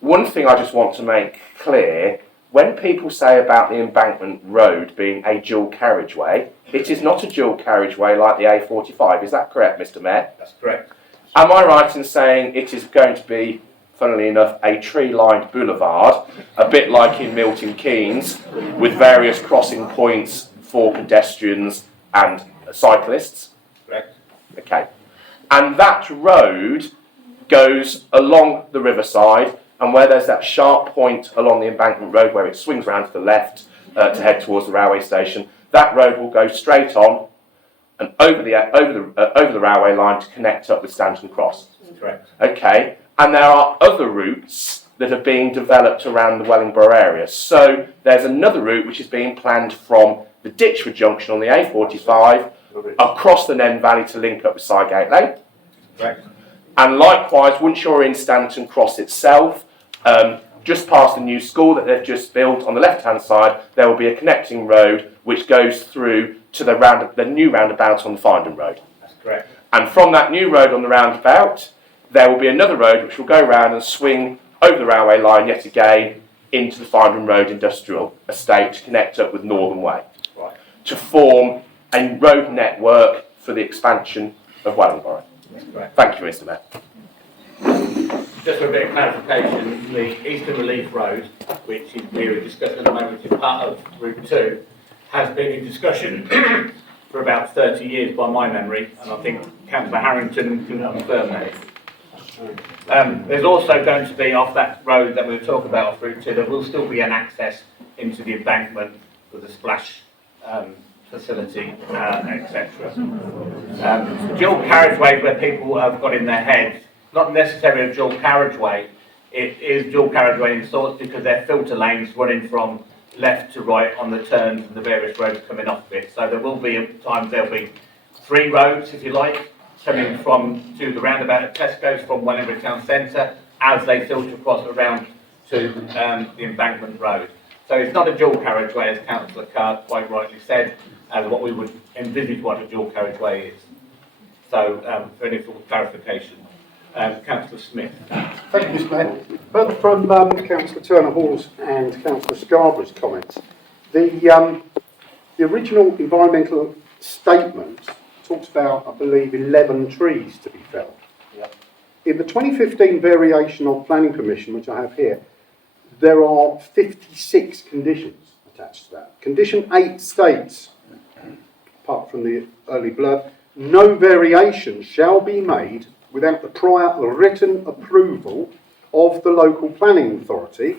One thing I just want to make clear, when people say about the embankment road being a dual carriageway, it is not a dual carriageway like the A45. Is that correct, Mr. Mayor? That's correct. Am I right in saying it is going to be, funnily enough, a tree-lined boulevard, a bit like in Milton Keynes, with various crossing points for pedestrians and cyclists? Correct. Okay. And that road goes along the riverside, and where there's that sharp point along the embankment road where it swings round to the left to head towards the railway station, that road will go straight on and over the railway line to connect up with Stanton Cross. Correct. Okay, and there are other routes that are being developed around the Wellingborough area. So there's another route which is being planned from the Ditchford Junction on the A45 across the Nen Valley to link up with Sygate Lane. Correct. And likewise, once you're in Stanton Cross itself, just past the new school that they've just built, on the left-hand side, there will be a connecting road which goes through to the new roundabout on the Findon Road. That's correct. And from that new road on the roundabout, there will be another road which will go round and swing over the railway line yet again into the Findon Road Industrial Estate to connect up with Northern Way, Right. to form a road network for the expansion of Wellingborough. That's correct. Thank you, Mr. Mayor. Just for a bit of clarification, the Eastern Relief Road, which is being discussed at the moment, is part of Route 2, has been in discussion for about 30 years by my memory, and I think Councillor Harrington can confirm that. There's also going to be, off that road that we were talking about off Route 2, there will still be an access into the embankment for the splash facility, etc. Dual carriageway where people have got in their head, not necessarily a dual carriageway, it is dual carriageway in sorts because they're filter lanes running from left to right on the turns and the various roads coming off of it. So there will be times there'll be 3 roads, if you like, coming to the roundabout at Tesco's from Wellingborough Town Centre as they filter across around to the embankment road. So it's not a dual carriageway, as Councillor Carr quite rightly said, as what we would envisage what a dual carriageway is. So for any sort of clarification. Councillor Smith. Thank you, Mr. Mayor. But from Councillor Turner-Hall's and Councillor Scarborough's comments, the original environmental statement talks about, I believe, 11 trees to be felled. Yep. In the 2015 variation of planning permission, which I have here, there are 56 conditions attached to that. Condition 8 states, apart from the early blurb, no variation shall be made without the prior written approval of the local planning authority,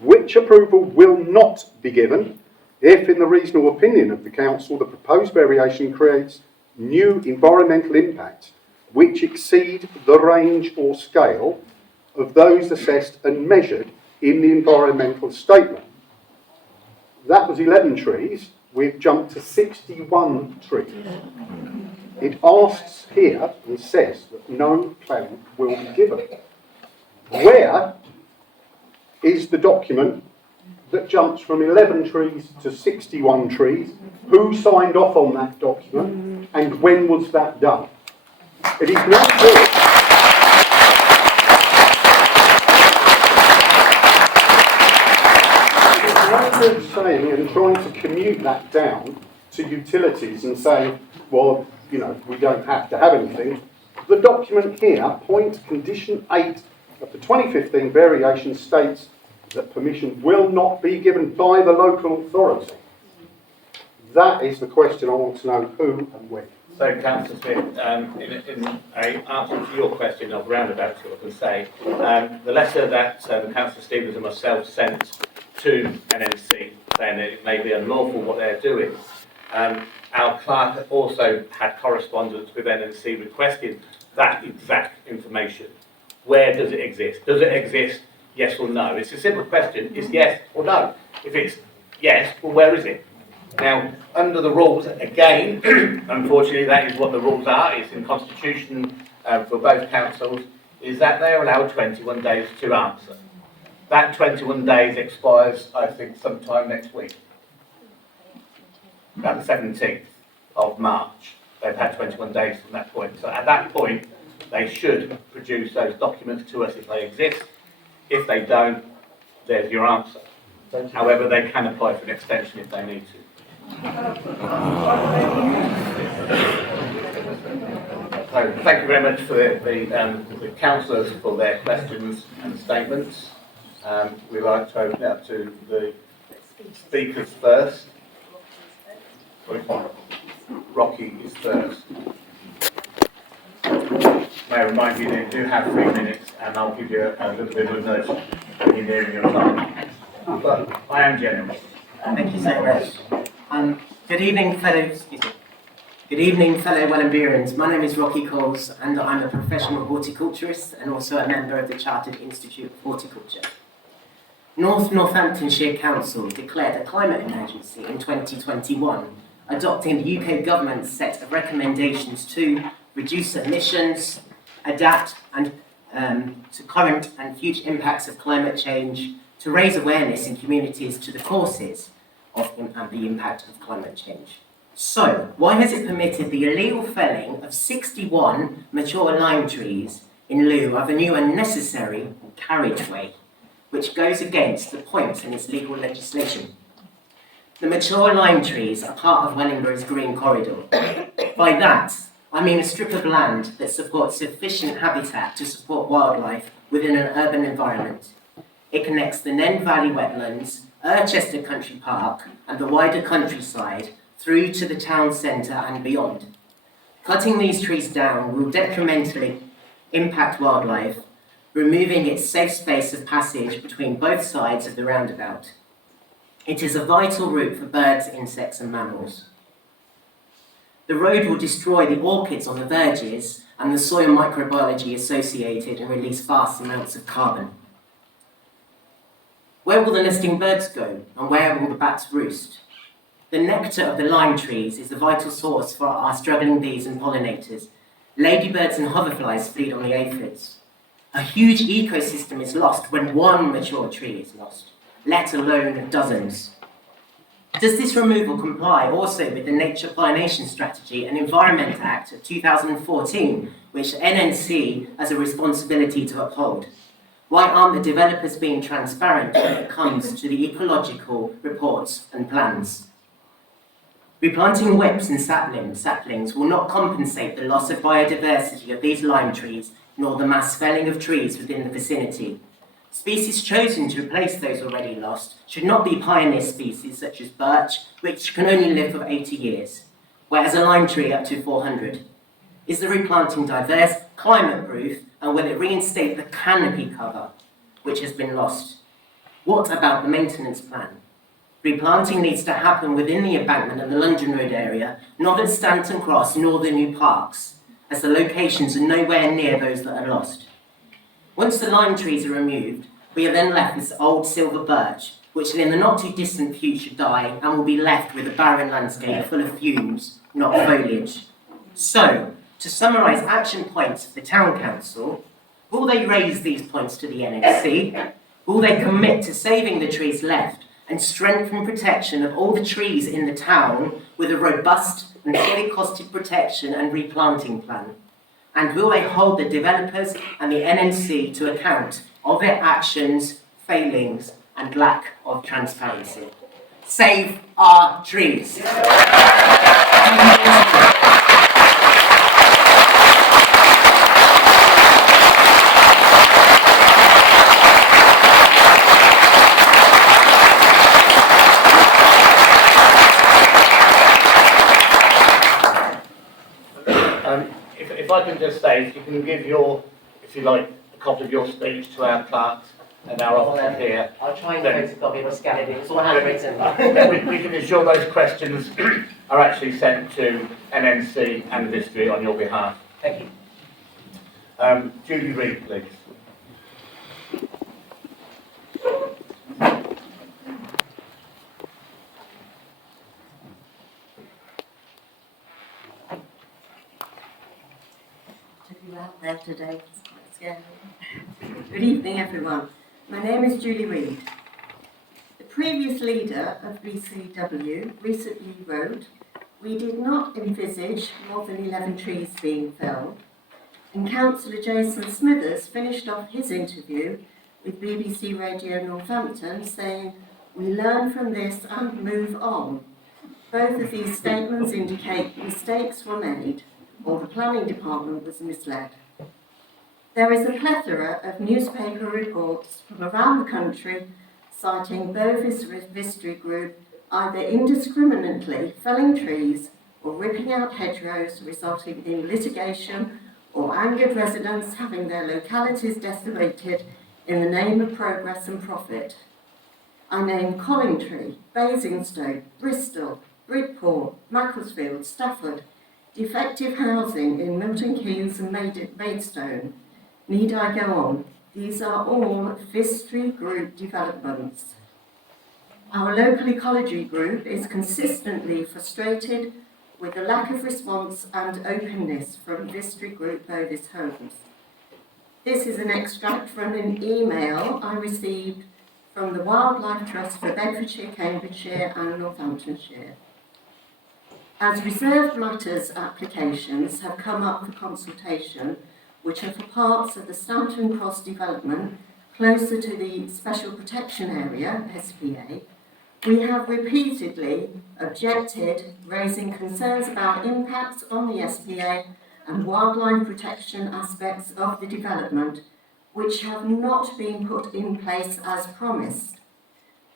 which approval will not be given if, in the reasonable opinion of the council, the proposed variation creates new environmental impacts which exceed the range or scale of those assessed and measured in the environmental statement. That was 11 trees. We've jumped to 61 trees. It asks here and says that no planning will be given. Where is the document that jumps from 11 trees to 61 trees? Who signed off on that document? And when was that done? It is not true. Saying and trying to commute that down to utilities and saying, well, you know, we don't have to have anything. The document here, condition 8 of the 2015 variation states that permission will not be given by the local authority. That is the question I want to know, who and when. So, Councillor Smith, in answer to your question of roundabout, I can say the letter that Councillor Stevens and myself sent to NNC saying that it may be unlawful what they're doing. Our clerk also had correspondence with NNC requesting that exact information. Where does it exist? Does it exist, yes or no? It's a simple question, it's yes or no. If it's yes, well, where is it? Now, under the rules, again, unfortunately that is what the rules are, it's in Constitution for both councils, is that they are allowed 21 days to answer. That 21 days expires, I think, sometime next week. About the 17th of March. They've had 21 days from that point. So at that point, they should produce those documents to us if they exist. If they don't, there's your answer. However, they can apply for an extension if they need to. So thank you very much for the councillors for their questions and statements. We'd like to open it up to the speakers first. Rocky is first. may I remind you that you do have 3 minutes, and I'll give you a little bit of a nudge when you're nearing your time. But I am generous. Thank you so much. Good evening, Good evening, fellow Wellingboroughians. My name is Rocky Coles, and I'm a professional horticulturist and also a member of the Chartered Institute of Horticulture. Northamptonshire Council declared a climate emergency in 2021, adopting the UK government's set of recommendations to reduce emissions, adapt to current and future impacts of climate change, to raise awareness in communities to the causes of and the impact of climate change. So, why has it permitted the illegal felling of 61 mature lime trees in lieu of a new and necessary carriageway, which goes against the points in its legal legislation? The mature lime trees are part of Wellingborough's Green Corridor. By that, I mean a strip of land that supports sufficient habitat to support wildlife within an urban environment. It connects the Nen Valley wetlands, Irchester Country Park, and the wider countryside through to the town centre and beyond. Cutting these trees down will detrimentally impact wildlife, removing its safe space of passage between both sides of the roundabout. It is a vital route for birds, insects and mammals. The road will destroy the orchids on the verges and the soil microbiology associated and release vast amounts of carbon. Where will the nesting birds go, and where will the bats roost? The nectar of the lime trees is a vital source for our struggling bees and pollinators. Ladybirds and hoverflies feed on the aphids. A huge ecosystem is lost when one mature tree is lost, let alone dozens. Does this removal comply also with the Nature Pollination Strategy and Environment Act of 2014, which NNC has a responsibility to uphold? Why aren't the developers being transparent when it comes to the ecological reports and plans? Replanting whips and saplings will not compensate the loss of biodiversity of these lime trees, nor the mass felling of trees within the vicinity. Species chosen to replace those already lost should not be pioneer species such as birch, which can only live for 80 years, whereas a lime tree up to 400. Is the replanting diverse, climate-proof, and will it reinstate the canopy cover, which has been lost? What about the maintenance plan? Replanting needs to happen within the embankment and the London Road area, not at Stanton Cross nor the new parks, as the locations are nowhere near those that are lost. Once the lime trees are removed, we are then left with old silver birch, which will in the not too distant future die and will be left with a barren landscape full of fumes, not foliage. So, to summarise action points of the Town Council, will they raise these points to the NNC? Will they commit to saving the trees left and strengthen protection of all the trees in the town with a robust and fully costed protection and replanting plan? And will they hold the developers and the NNC to account of their actions, failings, and lack of transparency? Save our trees! If I can just say, if you can give your, if you like, a copy of your speech to our clerks and our officer here. I'll try and photocopy or scan it, it's all handwritten. We can ensure those questions are actually sent to NNC and the district on your behalf. Thank you. Julie Reid, please. You out there today. It's quite scary. Good evening, everyone. My name is Julie Reid. The previous leader of BCW recently wrote, "We did not envisage more than 11 trees being felled." And Councillor Jason Smithers finished off his interview with BBC Radio Northampton saying, "We learn from this and move on." Both of these statements indicate mistakes were made, or the planning department was misled. There is a plethora of newspaper reports from around the country citing Bovis Vistry Group either indiscriminately felling trees or ripping out hedgerows, resulting in litigation or angered residents having their localities decimated in the name of progress and profit. I name Collingtree, Basingstoke, Bristol, Bridport, Macclesfield, Stafford, defective housing in Milton Keynes and Maidstone. Need I go on? These are all Vistry Group developments. Our local ecology group is consistently frustrated with the lack of response and openness from Vistry Group Bovis Homes. This is an extract from an email I received from the Wildlife Trust for Bedfordshire, Cambridgeshire and Northamptonshire. As reserved matters applications have come up for consultation, which are for parts of the Stanton Cross development closer to the Special Protection Area, SPA, we have repeatedly objected, raising concerns about impacts on the SPA and wildlife protection aspects of the development, which have not been put in place as promised.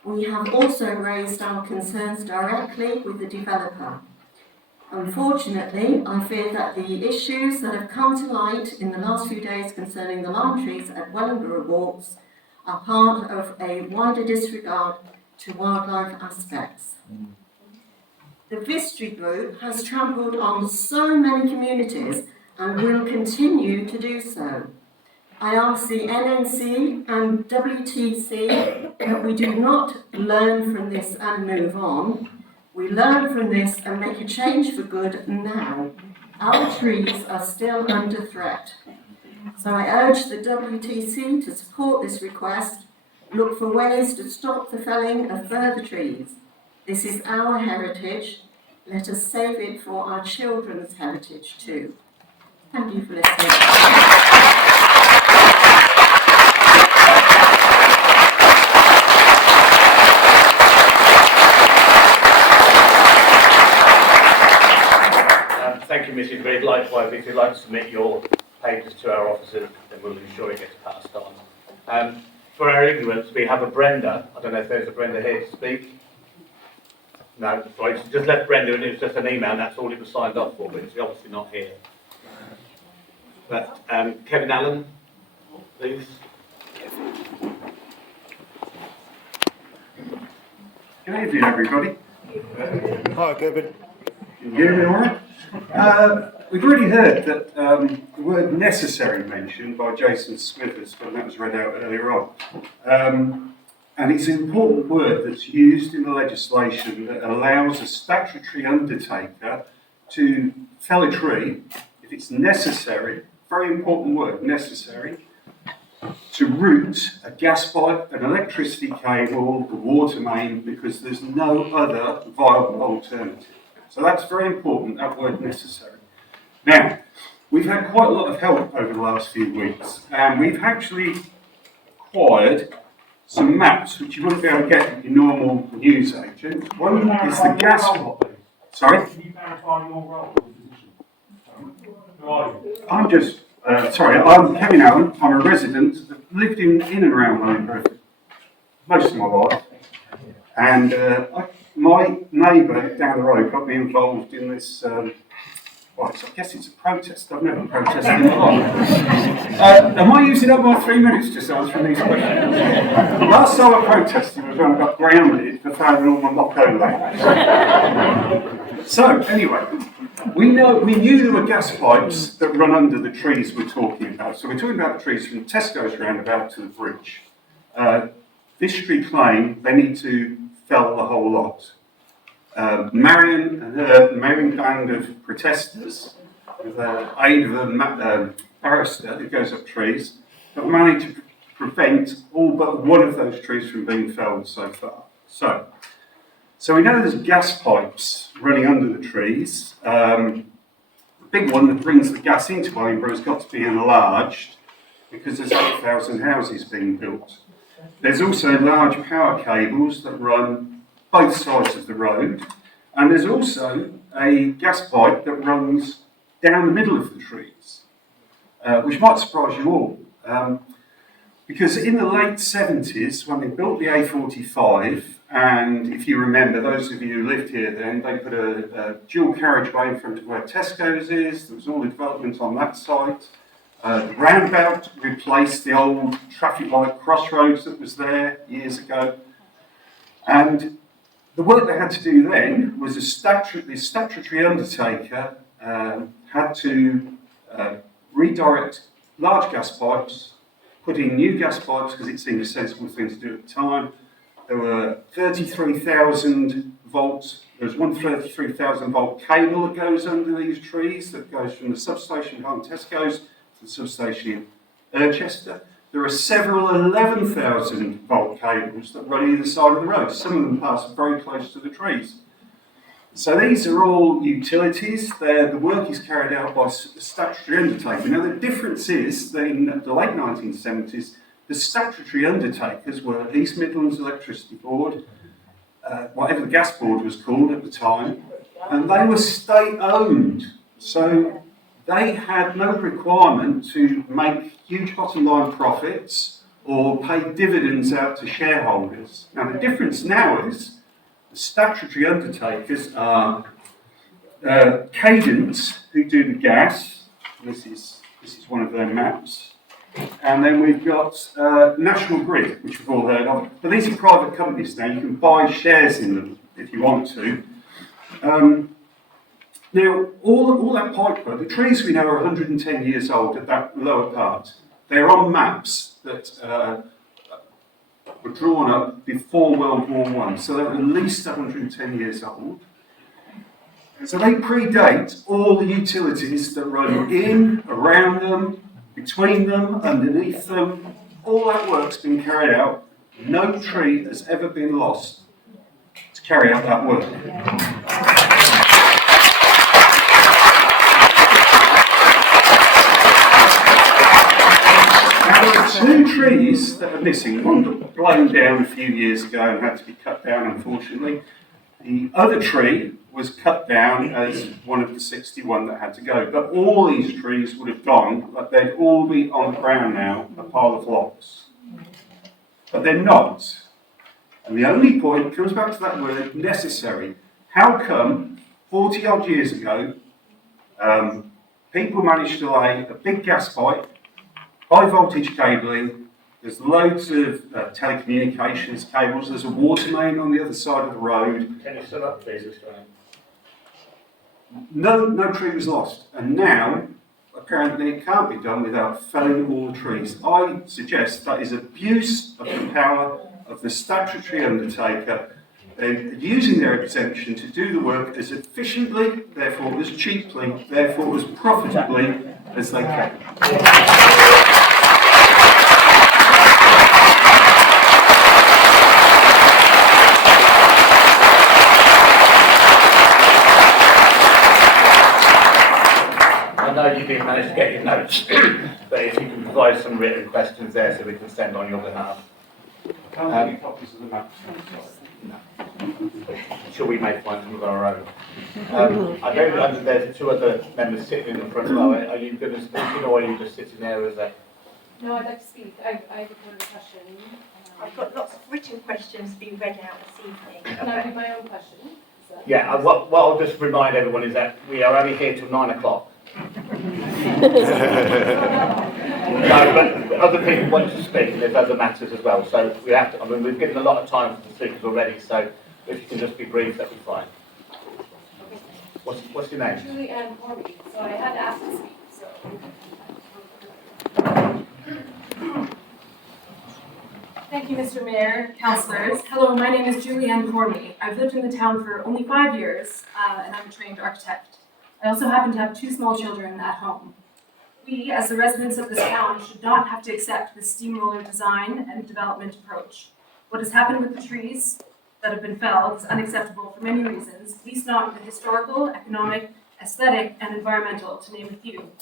We have also raised our concerns directly with the developer. Unfortunately, I fear that the issues that have come to light in the last few days concerning the lime trees at Wellingborough Walks are part of a wider disregard to wildlife aspects. The Vistry Group has trampled on so many communities and will continue to do so. I ask the NNC and WTC that we do not learn from this and move on. We learn from this and make a change for good now. Our trees are still under threat. So I urge the WTC to support this request, look for ways to stop the felling of further trees. This is our heritage. Let us save it for our children's heritage too. Thank you for listening. Thank you, Mrs. Reid. Likewise, if you'd like to submit your papers to our officers, then we'll ensure it gets passed on. For our ignorance, we have a Brenda. I don't know if there's a Brenda here to speak. No, right, she just left Brenda and it was just an email and that's all it was signed off for, but she's obviously not here. But Kevin Allen, please. Good evening, everybody. Hi, Kevin. Can you hear me all right? We've already heard that the word necessary mentioned by Jason Smithers when that was read out earlier on. And it's an important word that's used in the legislation that allows a statutory undertaker to fell a tree if it's necessary, very important word, necessary, to route a gas pipe, an electricity cable, a water main, because there's no other viable alternative. So that's very important, that word necessary. Now, we've had quite a lot of help over the last few weeks, and we've actually acquired some maps which you wouldn't be able to get with your normal news agent. One is the gas pipe. Sorry? Can you clarify your role and position? Who are you? I'm just, I'm Kevin Allen. I'm a resident. I've lived in and around Wellingborough most of my life. And my neighbour down the road got me involved in this, I guess it's a protest. I've never protested in my life. Am I using up my 3 minutes just answering these questions? Last time I protested was when I got grounded for failing all my Mocco lanes. So, anyway, we knew there were gas pipes that run under the trees we're talking about. So we're talking about the trees from Tesco's roundabout to the bridge. Vistry claim they need to fell the whole lot. Marion and her merry band of protesters, with the aid of a barrister who goes up trees, have managed to prevent all but one of those trees from being felled so far. So we know there's gas pipes running under the trees. The big one that brings the gas into Wellingborough has got to be enlarged because there's 8,000 houses being built. There's also large power cables that run both sides of the road, and there's also a gas pipe that runs down the middle of the trees, which might surprise you all, because in the late 70s, when they built the A45, And if you remember, those of you who lived here then, they put a dual carriageway in front of where Tesco's is. There was all the development on that site. The roundabout replaced the old traffic light crossroads that was there years ago. And the work they had to do then was the statutory undertaker had to redirect large gas pipes, put in new gas pipes because it seemed a sensible thing to do at the time. There were 33,000 volts. There's one 33,000 volt cable that goes under these trees that goes from the substation behind Tesco's to the substation in Irchester. There are several 11,000 volt cables that run either side of the road. Some of them pass very close to the trees. So these are all utilities. The work is carried out by a statutory undertaker. Now the difference is that in the late 1970s, the statutory undertakers were East Midlands Electricity Board, whatever the gas board was called at the time, and they were state-owned. So they had no requirement to make huge bottom-line profits or pay dividends out to shareholders. Now the difference now is the statutory undertakers are Cadence, who do the gas. This is one of their maps. And then we've got National Grid, which we've all heard of. But these are private companies now. You can buy shares in them if you want to. Now, all that pipework, the trees we know are 110 years old at that lower part. They're on maps that were drawn up before World War I. So they're at least 110 years old. So they predate all the utilities that run in, around them, between them, underneath them. All that work's been carried out. No tree has ever been lost to carry out that work. Now there are two trees that are missing. One got blown down a few years ago and had to be cut down, unfortunately. The other tree was cut down as one of the 61 that had to go. But all these trees would have gone, but they'd all be on the ground now, a pile of logs. But they're not. And the only point comes back to that word, necessary. How come 40 odd years ago, people managed to lay a big gas pipe, high voltage cabling, there's loads of telecommunications cables, there's a water main on the other side of the road. Can you sum up, please, Mr. Graham? No tree was lost, and now apparently it can't be done without felling all the trees. I suggest that is abuse of the power of the statutory undertaker, using their exemption to do the work as efficiently, therefore as cheaply, therefore as profitably as they can. I know you didn't manage to get your notes, but if you can provide some written questions there so we can send on your behalf. Can't have any copies of the maps. Shall we make one of our own? I know there's two other members sitting in the front row. Are you going to speak or are you just sitting there as a... No, I'd like to speak. I have a question. I've got lots of written questions to be read out this evening. Can I read my own question? Yeah, what I'll just remind everyone is that we are only here till 9 o'clock. No, but other people want to speak and there's other matters as well. So we have to, I mean, we've given a lot of time for the speakers already, so if you can just be brief, that'd be fine. What's your name? Julie Ann Corby. So I had asked to speak, so. Thank you, Mr. Mayor, councillors. Hello, my name is Julie Ann Corby. I've lived in the town for only 5 years, and I'm a trained architect. I also happen to have 2 small children at home. We, as the residents of this town, should not have to accept this steamroller design and development approach. What has happened with the trees that have been felled is unacceptable for many reasons, least not the historical, economic, aesthetic, and environmental, to name a few.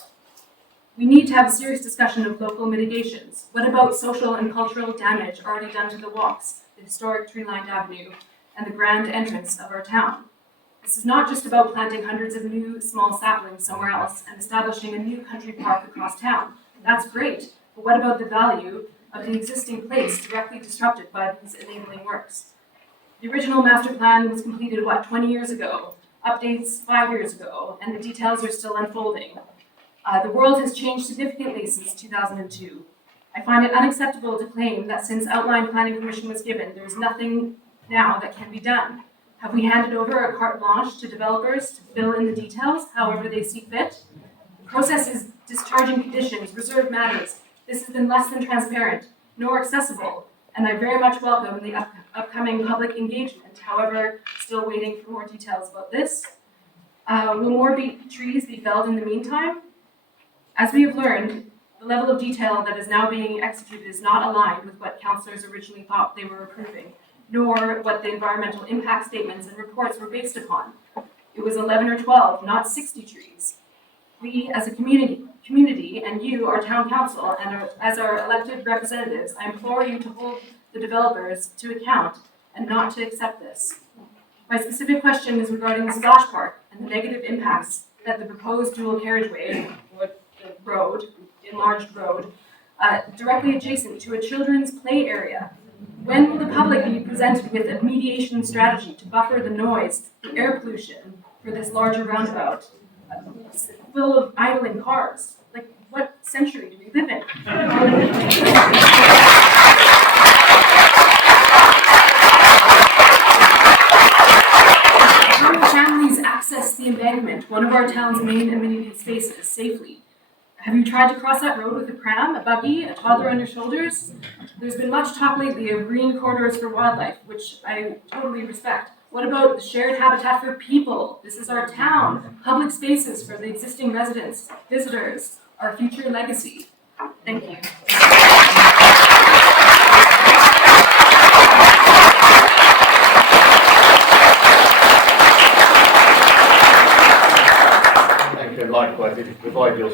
We need to have a serious discussion of local mitigations. What about social and cultural damage already done to the walks, the historic tree-lined avenue, and the grand entrance of our town? This is not just about planting hundreds of new small saplings somewhere else and establishing a new country park across town. That's great, but what about the value of the existing place directly disrupted by these enabling works? The original master plan was completed, 20 years ago, updates 5 years ago, and the details are still unfolding. The world has changed significantly since 2002. I find it unacceptable to claim that since outline planning permission was given, there is nothing now that can be done. Have we handed over a carte blanche to developers to fill in the details however they see fit? The process is discharging conditions, reserved matters. This has been less than transparent, nor accessible, and I very much welcome the upcoming public engagement. However, still waiting for more details about this. Will more trees be felled in the meantime? As we have learned, the level of detail that is now being executed is not aligned with what councillors originally thought they were approving, nor what the environmental impact statements and reports were based upon. It was 11 or 12, not 60 trees. We, as a community, and you, our town council, and as our elected representatives, I implore you to hold the developers to account and not to accept this. My specific question is regarding the splash park and the negative impacts that the proposed dual carriageway, or the road, enlarged road, directly adjacent to a children's play area. When will the public be presented with a mediation strategy to buffer the noise, the air pollution for this larger roundabout, full of idling cars? Like, what century do we live in? How will families access the embankment, one of our town's main amenity spaces, safely? Have you tried to cross that road with a pram, a buggy, a toddler on your shoulders? There's been much talk lately of green corridors for wildlife, which I totally respect. What about the shared habitat for people? This is our town. Public spaces for the existing residents, visitors, our future legacy. Thank you. Thank you, and likewise, if you provide your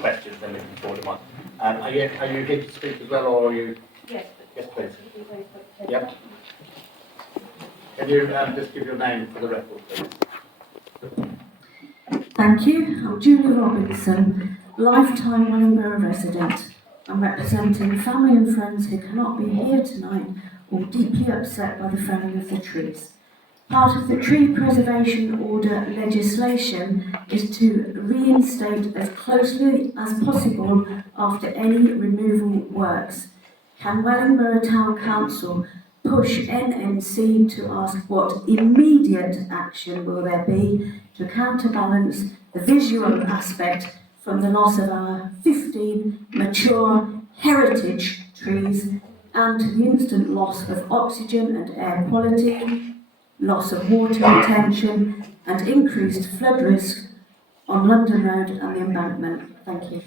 questions, then we can forward them on. Are you here to speak as well, or are you? Yes. Yes, please. Yep. Can you just give your name for the record, please? Thank you. I'm Julie Robinson, lifetime Wellingborough resident. I'm representing family and friends who cannot be here tonight or deeply upset by the felling of the trees. Part of the tree preservation order legislation is to reinstate as closely as possible after any removal works. Can Wellingborough Town Council push NNC to ask what immediate action will there be to counterbalance the visual aspect from the loss of our 15 mature heritage trees and the instant loss of oxygen and air quality, loss of water retention and increased flood risk on London Road and the embankment? Thank you.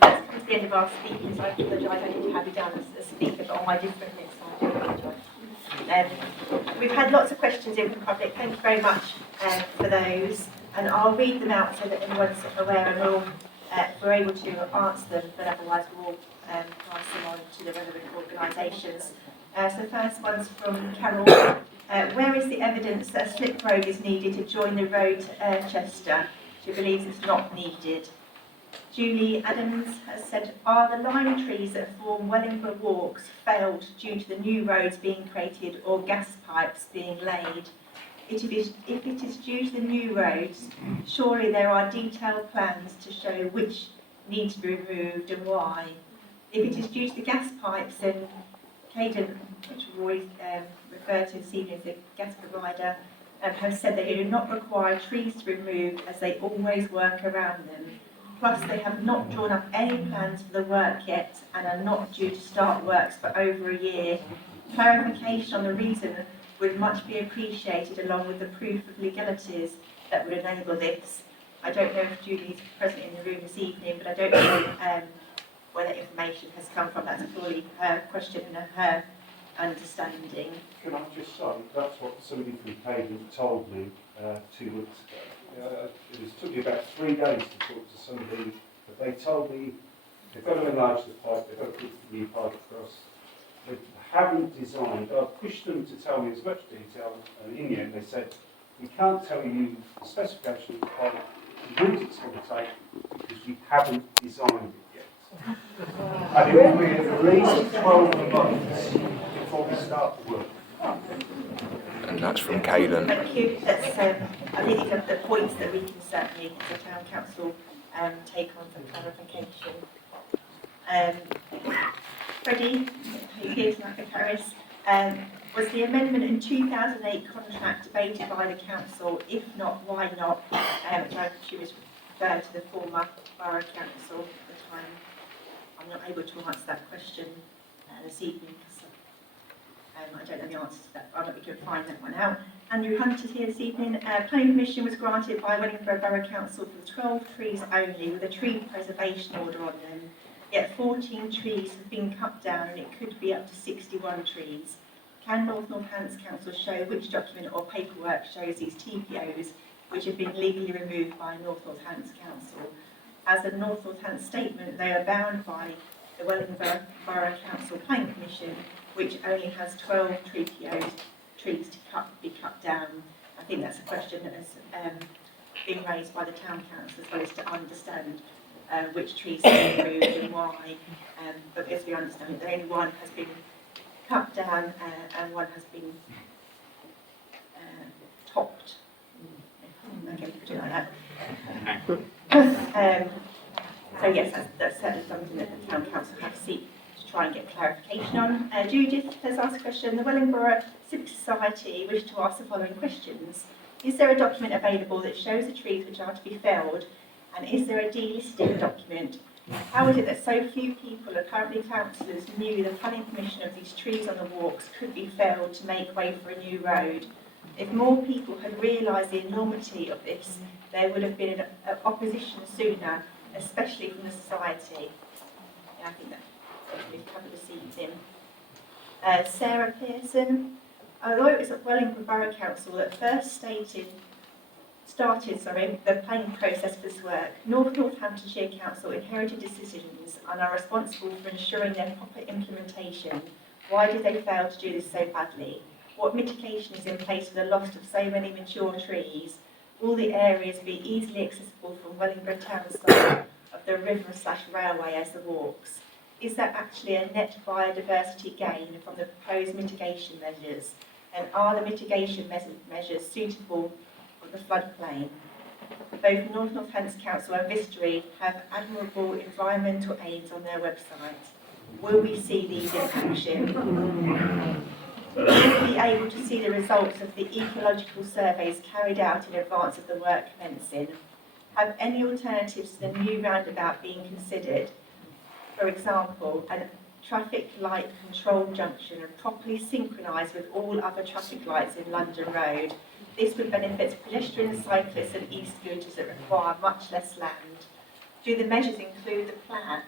That's come to the end of our speakers. I apologise, I didn't have you down as a speaker, but on my different list, so I do apologise. We've had lots of questions in from the public. Thank you very much for those, and I'll read them out so that everyone's aware and we're able to answer them, but otherwise we'll pass them on to the relevant organisations. So the first one's from Carol. Where is the evidence that a slip road is needed to join the road to Chester? She believes it's not needed. Julie Adams has said, are the lime trees that form Wellingborough walks failed due to the new roads being created or gas pipes being laid? If it is due to the new roads, surely there are detailed plans to show which need to be removed and why. If it is due to the gas pipes, then Caden, which we've always referred to this evening as the gas provider, have said that they do not require trees to be removed as they always work around them. Plus, they have not drawn up any plans for the work yet and are not due to start works for over a year. Clarification on the reason would much be appreciated, along with the proof of legalities that would enable this. I don't know if Julie's present in the room this evening, but I don't know where that information has come from. That's purely her question and her understanding. Can I just say, that's what somebody from Caden told me 2 weeks ago. It took me about 3 days to talk to somebody, but they told me they've got to enlarge the pipe, they've got to put the new pipe across. They haven't designed, I've pushed them to tell me as much detail, and in the end they said, we can't tell you the specification of the product, the route it's going to take, because we haven't designed it yet. And it will be at least 12 months before we start the work. And that's from Caelan. Thank you. That's, I think these are the points that we can certainly, as a town council, take on for clarification. Freddie, who's here tonight for Paris, was the amendment in 2008 contract debated by the council? If not, why not? She was referred to the former borough council at the time. I'm not able to answer that question this evening. I don't know the answer to that. I'll not be able to find that one out. Andrew Hunt is here this evening. Planning permission was granted by Wellingborough Borough Council for 12 trees only, with a tree preservation order on them. Yet 14 trees have been cut down, and it could be up to 61 trees. Can North Northants Council show which document or paperwork shows these TPOs which have been legally removed by North Northants Council? As a North Northants statement, they are bound by the Wellingborough Borough Council Planning Commission, which only has 12 trees to be cut down. I think that's a question that has been raised by the town council, as well as to understand which trees have been removed and why. But as we understand it, only one has been cut down and one has been topped. Okay, put it like that. So yes, that's certainly something that the town council have to seek to try and get clarification on. Judith has asked a question. The Wellingborough Civic Society wish to ask the following questions. Is there a document available that shows the trees which are to be felled, and is there a delisting document? How is it that so few people, apparently councillors, knew the planning permission of these trees on the walks could be felled to make way for a new road? If more people had realised the enormity of this, there would have been an opposition sooner, especially from the society. Yeah, I think that's we've covered this evening. Sarah Pearson, although it was at Wellingborough Borough Council that first started the planning process for this work, North Northamptonshire Council inherited decisions and are responsible for ensuring their proper implementation. Why did they fail to do this so badly? What mitigation is in place for the loss of so many mature trees? Will the areas be easily accessible from Wellingborough Town side of the river/railway as the walks? Is there actually a net biodiversity gain from the proposed mitigation measures? And are the mitigation measures suitable for the floodplain? Both North Northants Council and Vistry have admirable environmental aims on their website. Will we see these in action? Will we be able to see the results of the ecological surveys carried out in advance of the work commencing? Have any alternatives to the new roundabout been considered? For example, a traffic light control junction and properly synchronised with all other traffic lights in London Road. This would benefit pedestrians, cyclists and e-scooters that require much less land. Do the measures include the plan?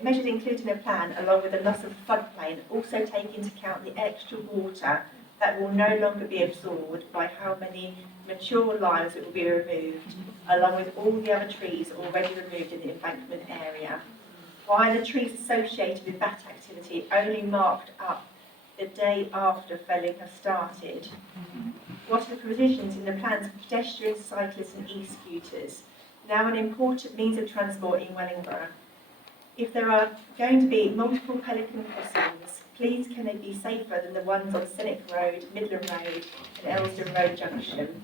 Measures included in the plan, along with the loss of floodplain, also take into account the extra water that will no longer be absorbed by how many mature limes that will be removed, along with all the other trees already removed in the embankment area. Why are the trees associated with that activity only marked up the day after felling has started? What are the provisions in the plans for pedestrians, cyclists and e-scooters, now an important means of transport in Wellingborough? If there are going to be multiple pelican crossings, please can they be safer than the ones on Cynic Road, Midland Road and Elsdon Road Junction?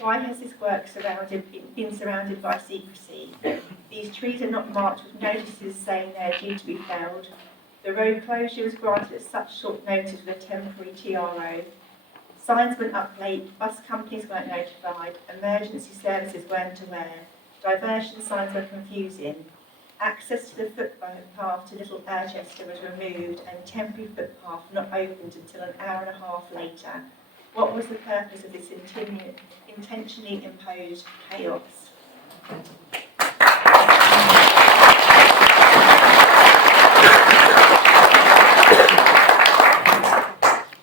Why has this work been surrounded by secrecy? These trees are not marked with notices saying they are due to be felled. The road closure was granted at such short notice with a temporary TRO. Signs went up late, bus companies weren't notified, emergency services weren't aware, diversion signs were confusing. Access to the footpath to Little Urchester was removed and temporary footpath not opened until an hour and a half later. What was the purpose of this intentionally imposed chaos?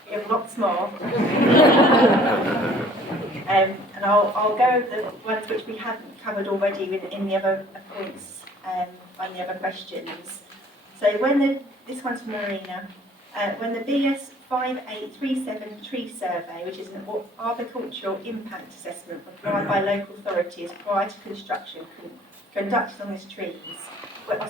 We have lots more. And I'll go over the ones which we haven't covered already in the other points on the other questions. So this one's from Marina. When the BS 5837 tree survey, which is an arboricultural impact assessment required by local authorities prior to construction, conducted on these trees.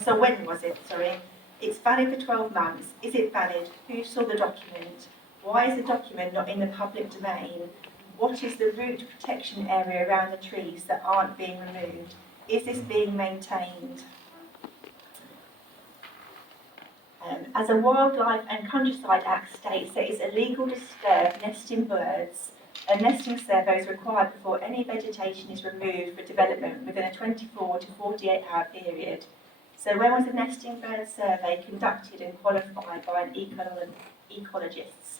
So when was it? Sorry. It's valid for 12 months. Is it valid? Who saw the document? Why is the document not in the public domain? What is the root protection area around the trees that aren't being removed? Is this being maintained? As a Wildlife and Countryside Act states that it's illegal to disturb nesting birds, a nesting survey is required before any vegetation is removed for development within a 24 to 48 hour period. So when was the nesting bird survey conducted and qualified by an ecologist?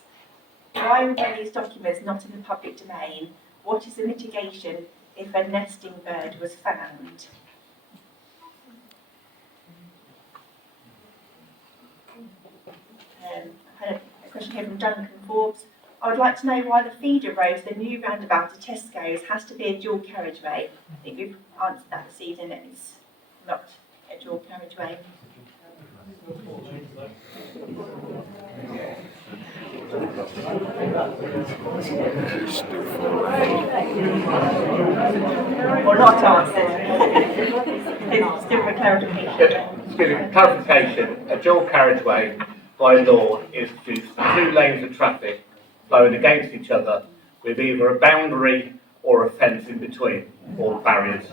Why were these documents not in the public domain? What is the mitigation if a nesting bird was found? I had a question here from Duncan Forbes. I would like to know why the feeder road to the new roundabout to Tesco's has to be a dual carriageway. I think we've answered that this evening, it's not a dual carriageway. Or not answered. Still for clarification. Excuse me, clarification. A dual carriageway by law is just 2 lanes of traffic flowing against each other with either a boundary or a fence in between, or barriers.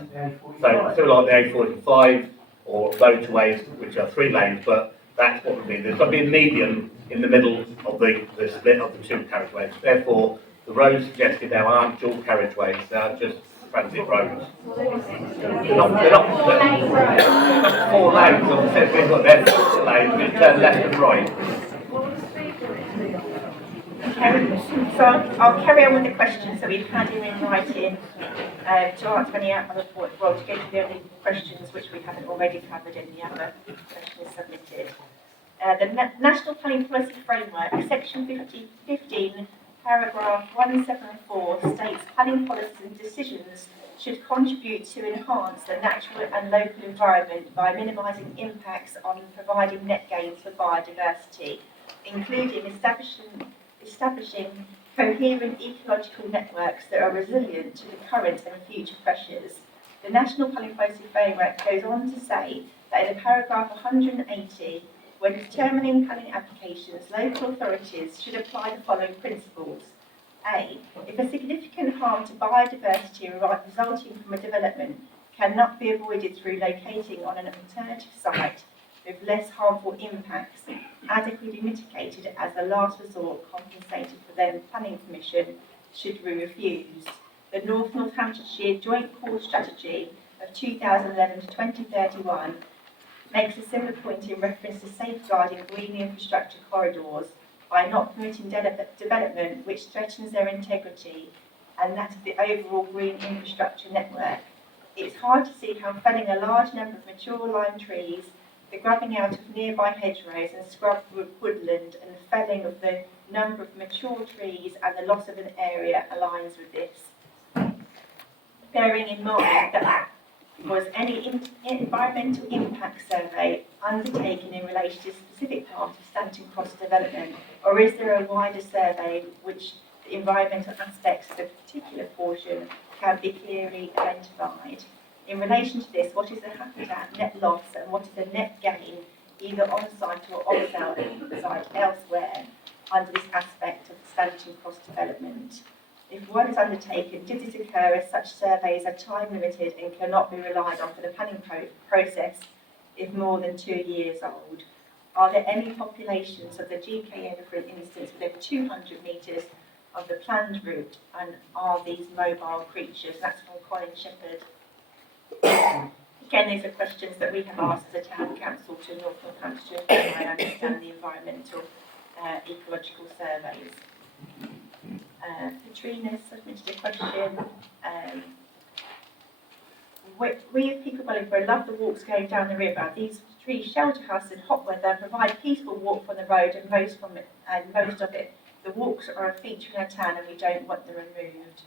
So sort of like the A45 or motorways, which are 3 lanes, but that's what would be. There's got to be a median in the middle of the split of the 2 carriageways. Therefore, the roads suggested there aren't dual carriageways, they are just transit roads. They're not 4 lanes, or we've got there 4 lanes, we turn left and right. So I'll carry on with the questions that we've had here in writing to answer any other points, well, to go to the other questions which we haven't already covered in the other questions submitted. The National Planning Policy Framework, Section 15, paragraph 174 states planning policies and decisions should contribute to enhance the natural and local environment by minimising impacts on providing net gains for biodiversity, including establishing coherent ecological networks that are resilient to the current and future pressures. The National Planning Policy Framework goes on to say that in paragraph 180, when determining planning applications, local authorities should apply the following principles. A. If a significant harm to biodiversity resulting from a development cannot be avoided through locating on an alternative site with less harmful impacts, adequately mitigated as a last resort compensated for them, Planning Commission should be refused. The Northamptonshire Joint Core Strategy of 2011 to 2031 makes a similar point in reference to safeguarding green infrastructure corridors by not permitting development which threatens their integrity and that of the overall green infrastructure network. It's hard to see how felling a large number of mature lime trees, the grubbing out of nearby hedgerows and scrub woodland, and the felling of the number of mature trees and the loss of an area aligns with this. Bearing in mind that was any environmental impact survey undertaken in relation to specific part of Stanton Cross development, or is there a wider survey which the environmental aspects of a particular portion can be clearly identified? In relation to this, what is the habitat net loss and what is the net gain, either on-site or off-site elsewhere, under this aspect of the Stanton Cross development? If one is undertaken, did this occur as such surveys are time limited and cannot be relied on for the planning process if more than 2 years old? Are there any populations of the GK area, for instance, within 200 metres of the planned route, and are these mobile creatures? That's from Colin Shepherd. Again, these are questions that we have asked as a town council to North Northamptonshire to try and understand the environmental ecological surveys. Katrina submitted a question. We of people Wellingborough love the walks going down the river. These trees shelter us in hot weather, provide a peaceful walk from the road, and most of it. The walks are a feature in our town, and we don't want them removed.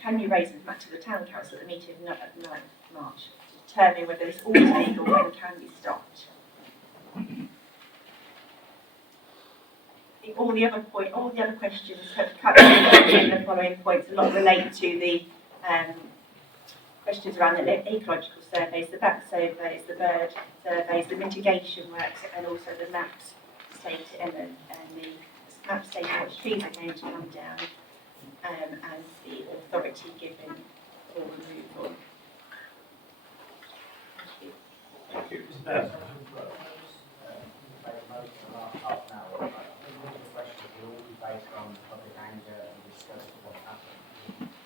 Can you raise them back to the town council at the meeting of 9th March to determine whether it's all legal and can be stopped? all the other questions have covered in the following points. A lot relate to the questions around the ecological surveys, the bat surveys, the bird surveys, the mitigation works, and also the maps stating the map stating what trees are going to come down, and the authority given for removal. Thank you.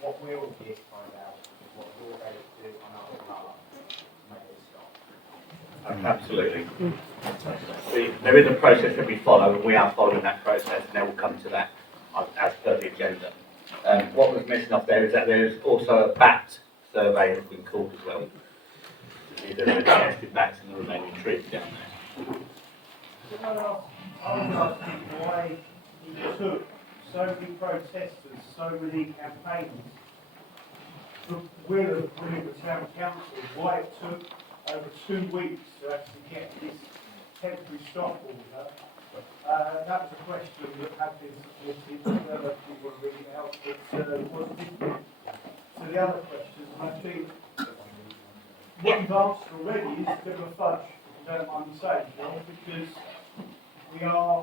What we're all here to find out is what you're going to do on our behalf to make it stop. Absolutely. There is a process that we follow, and we are following that process, and then we'll come to that as per the agenda. What was missing off there is that there is also a bat survey that's been called as well. These are the tested bats in the remaining trees down there. I was asking why it took so many protesters, so many campaigners, the will of Wellingborough Town Council, why it took over 2 weeks to actually get this temporary stop order. That was a question that had been submitted. I don't know if you want to read it out, but it was different to the other questions. And I think what you've answered already is a bit of a fudge, if you don't mind me saying, John, because we are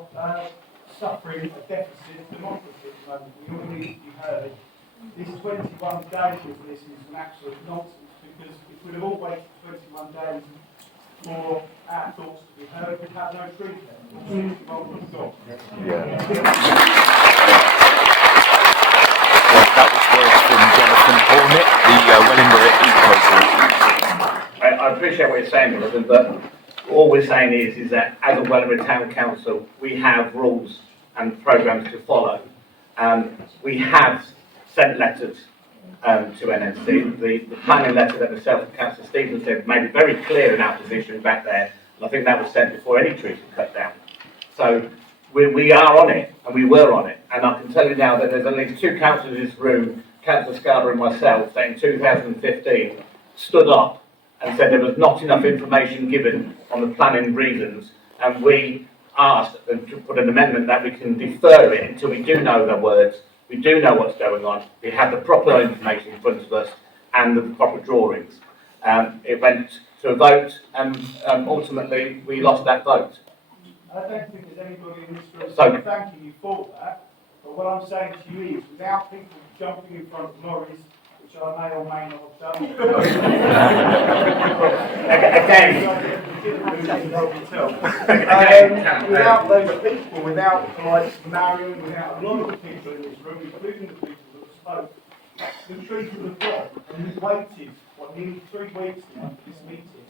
suffering a deficit of democracy at the moment. We all need to be heard. This 21 days of this is an absolute nonsense, because if we'd have all waited 21 days for our thoughts to be heard, we'd have no trees there. Well, that was words from Jonathan Hornet, the Wellingborough Eco Group. I appreciate what you're saying, Jonathan, but all we're saying is that as a Wellingborough Town Council, we have rules and programmes to follow. We have sent letters to NNC. The planning letter that myself and Councillor Stevens said made it very clear in our position back there, and I think that was sent before any trees were cut down. So we are on it, and we were on it. And I can tell you now that there's at least 2 councillors in this room, Councillor Scarborough and myself, that in 2015 stood up and said there was not enough information given on the planning reasons, and we asked to put an amendment that we can defer it until we do know the words, we do know what's going on, we have the proper information in front of us and the proper drawings. It went to a vote, and ultimately we lost that vote. I don't think there's anybody in this room thanking you for that, but what I'm saying to you is, without people jumping in front of lorries, which I may or may not have done. Without those people, without like Marion, without a lot of the people in this room, including the people that spoke, the trees would have gone, and we've waited, nearly 3 weeks now for this meeting.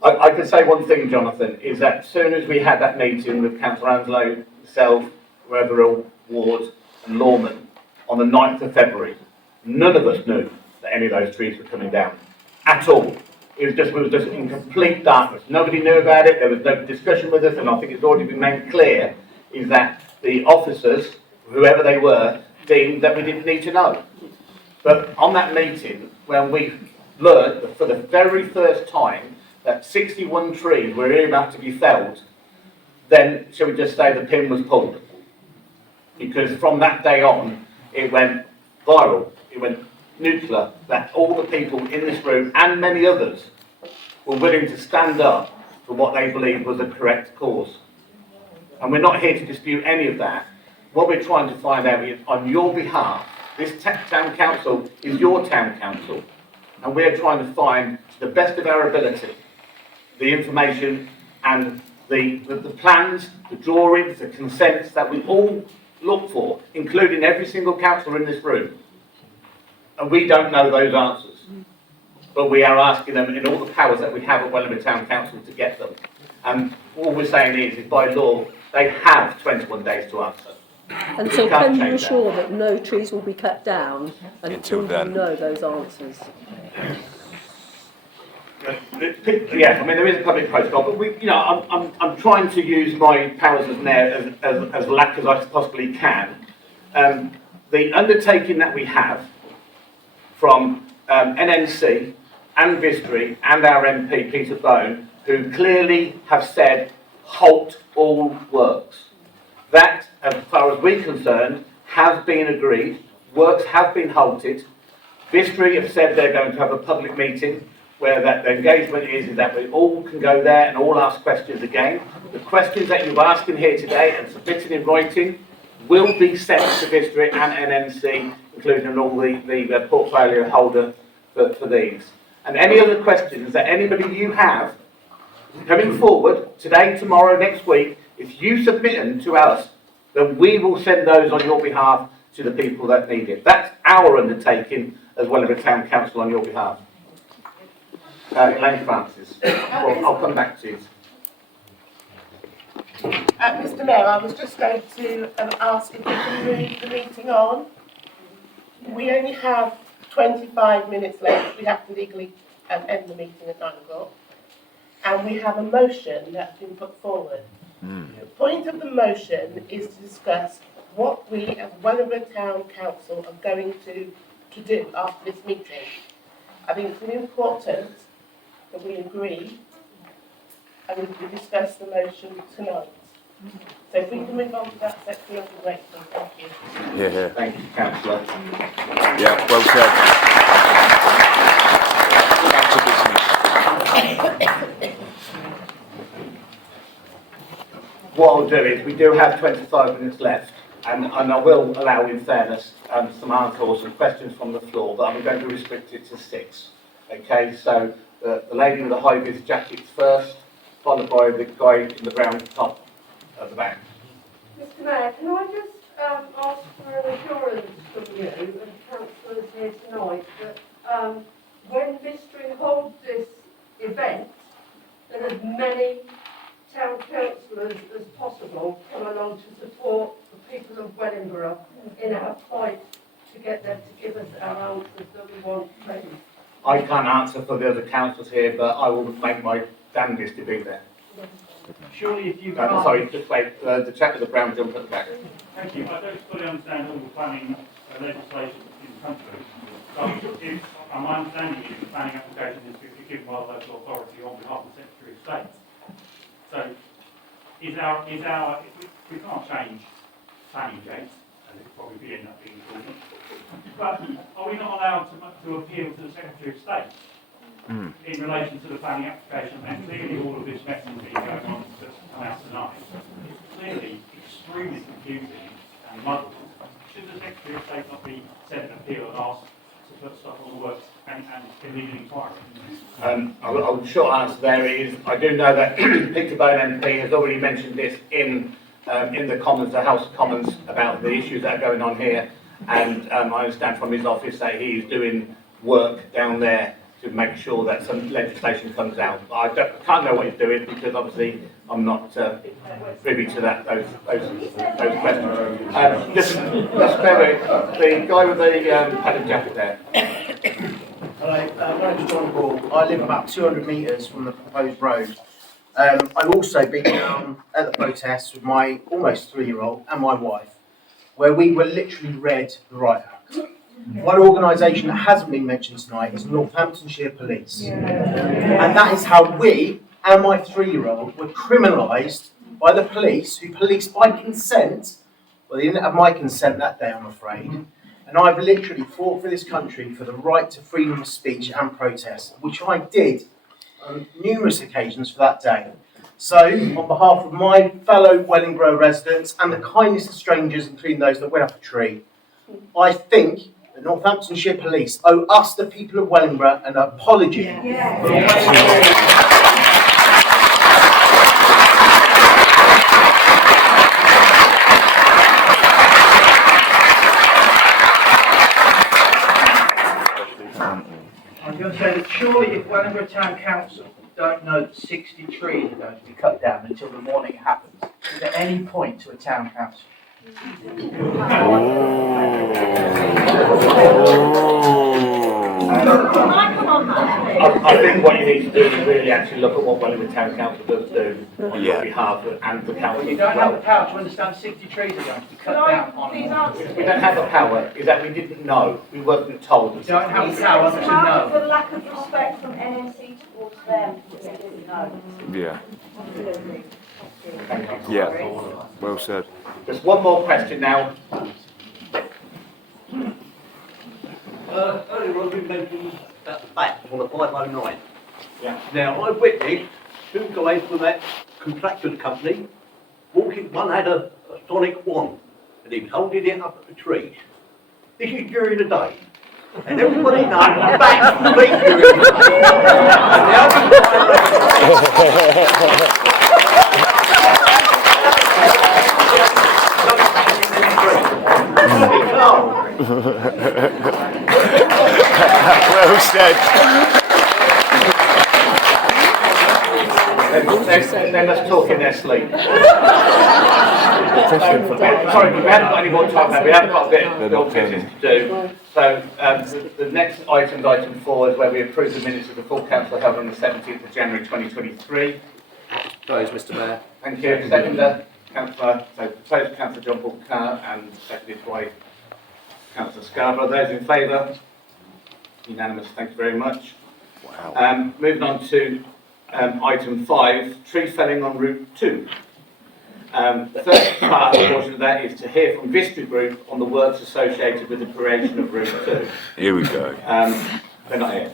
I can say one thing, Jonathan, is that as soon as we had that meeting with Councillor Anslow, myself, Reverell, Ward and Lawman on the 9th of February, none of us knew that any of those trees were coming down at all. We were just in complete darkness. Nobody knew about it. There was no discussion with us, and I think it's already been made clear is that the officers, whoever they were, deemed that we didn't need to know. But on that meeting, when we learned that for the very first time that 61 trees were about to be felled, then, shall we just say, the pin was pulled. Because from that day on, it went viral, it went nuclear, that all the people in this room, and many others, were willing to stand up for what they believed was a correct cause. And we're not here to dispute any of that. What we're trying to find out is, on your behalf, this town council is your town council, and we're trying to find, to the best of our ability, the information and the plans, the drawings, the consents that we all look for, including every single councillor in this room. And we don't know those answers, but we are asking them in all the powers that we have at Wellingborough Town Council to get them. And all we're saying is by law, they have 21 days to answer. And so can you assure that no trees will be cut down until you know those answers? Yeah, I mean, there is a public protocol, but I'm trying to use my powers as mayor as lack as I possibly can. The undertaking that we have from NNC and Vistry and our MP Peter Bone, who clearly have said halt all works. That, as far as we're concerned, has been agreed, works have been halted. Vistry have said they're going to have a public meeting where that the engagement is that we all can go there and all ask questions again. The questions that you've asked in here today and submitted in writing will be sent to Vistry and NNC, including all the portfolio holder for these. And any other questions that anybody you have coming forward today, tomorrow, next week, if you submit them to us, then we will send those on your behalf to the people that need it. That's our undertaking as well as a town council on your behalf. Elaine Francis. Well, I'll come back to you. Mr. Mayor, I was just going to ask if we can move the meeting on. We only have 25 minutes left. We have to legally end the meeting at 9 o'clock. And we have a motion that's been put forward. The point of the motion is to discuss what we as Wellingborough Town Council are going to do after this meeting. I think it's really important that we agree and we discuss the motion tonight. So if we can move on to that section, that would be great. Thank you. Yeah. Thank you, Councillor. Yeah, well said. What I'll do is, we do have 25 minutes left, and I will allow, in fairness, some answers or some questions from the floor, but I'm going to restrict it to 6. Okay, so the lady with the high-vis jacket's first, followed by the guy in the brown top at the back. Mr. Mayor, can I just ask for an assurance from you and councillors here tonight that when Vistry holds this event, that as many town councillors as possible come along to support the people of Wellingborough in our fight to get them to give us our answers that we want, please? I can't answer for the other councillors here, but I will make my damnedest to be there. Surely if you can't... Sorry, just wait, the chap with the brown jumper at the back. Thank you. I don't fully understand all the planning legislation in the country. So my understanding is the planning application is to be given by the local authority on behalf of the Secretary of State. So we can't change planning gates, and it would probably end up being important. But are we not allowed to appeal to the Secretary of State in relation to the planning application? And clearly all of this messaging going on that's come out tonight is clearly extremely confusing and muddled. Should the Secretary of State not be sent an appeal and asked to put stuff on the works and convene an inquiry? The short answer there is, I do know that Peter Bone MP has already mentioned this in the Commons, the House of Commons, about the issues that are going on here, and I understand from his office that he is doing work down there to make sure that some legislation comes out. I can't know what he's doing because obviously I'm not privy to those questions. Just the guy with the padded jacket there. Hello, my name's John Ball. I live about 200 metres from the proposed road. I've also been down at the protest with my almost 3-year-old and my wife, where we were literally read the Right Act. One organisation that hasn't been mentioned tonight is Northamptonshire Police. And that is how we and my 3-year-old were criminalised by the police, who policed by consent. Well, they didn't have my consent that day, I'm afraid. And I've literally fought for this country for the right to freedom of speech and protest, which I did on numerous occasions for that day. So, on behalf of my fellow Wellingborough residents and the kindness of strangers, including those that went up a tree, I think the Northamptonshire Police owe us, the people of Wellingborough, an apology. I'm going to say that surely if Wellingborough Town Council don't know that 60 trees are going to be cut down until the morning it happens, is there any point to a town council? I think what you need to do is really actually look at what Wellingborough Town Council does do on your behalf and the council. You don't have the power to understand 60 trees are going to be cut down on. We don't have the power, is that we didn't know, we weren't told. You don't have the power to know. The lack of respect from NNC towards them, because they didn't know. Yeah. Yeah. Well said. Just one more question now. Earlier on, you mentioned that the back on the 509. Yeah. Now, I witnessed two guys from that contractor's company walking. One had a sonic wand, and he was holding it up at the tree. This is during the day. And everybody knows the back's complete during the day. And the only Well said. Then let's talk in their sleep. Sorry, we haven't got any more time now. We haven't got a bit of business to do. So the next item, item 4, is where we approve the minutes of the full council held on the 17th of January 2023. Close, Mr. Mayor. Thank you. Seconder, Councillor, so proposed Councillor John Paul Carr and seconded by Councillor Scarborough. Those in favour? Unanimous. Thank you very much. Wow. Moving on to item 5, tree felling on Route 2. The first part portion of that is to hear from Vistry Group on the works associated with the creation of Route 2. Here we go. They're not here.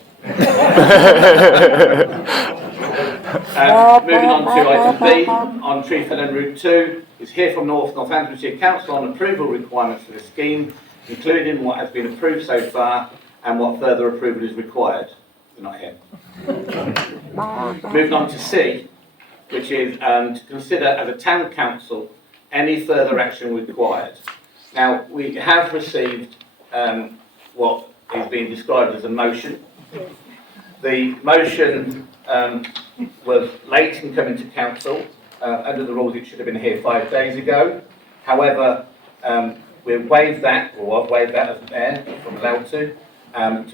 Moving on to item B, on tree felling Route 2, is hear from Northamptonshire Council on approval requirements for the scheme, including what has been approved so far and what further approval is required. They're not here. Moving on to C, which is to consider as a town council any further action required. Now, we have received what is being described as a motion. The motion was late in coming to council. Under the rules, it should have been here 5 days ago. However, we've waived that, or I've waived that as mayor, if I'm allowed to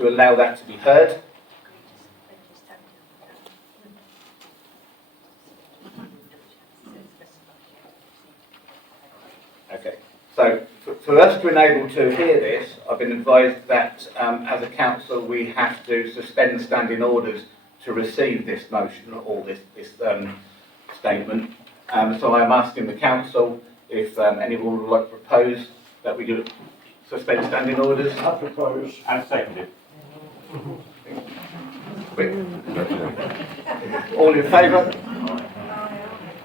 allow that to be heard. Okay, so for us to enable to hear this, I've been advised that as a council we have to suspend standing orders to receive this motion or this statement. So I'm asking the council if anyone would like to propose that we do suspend standing orders. I propose. And seconded. All in favour?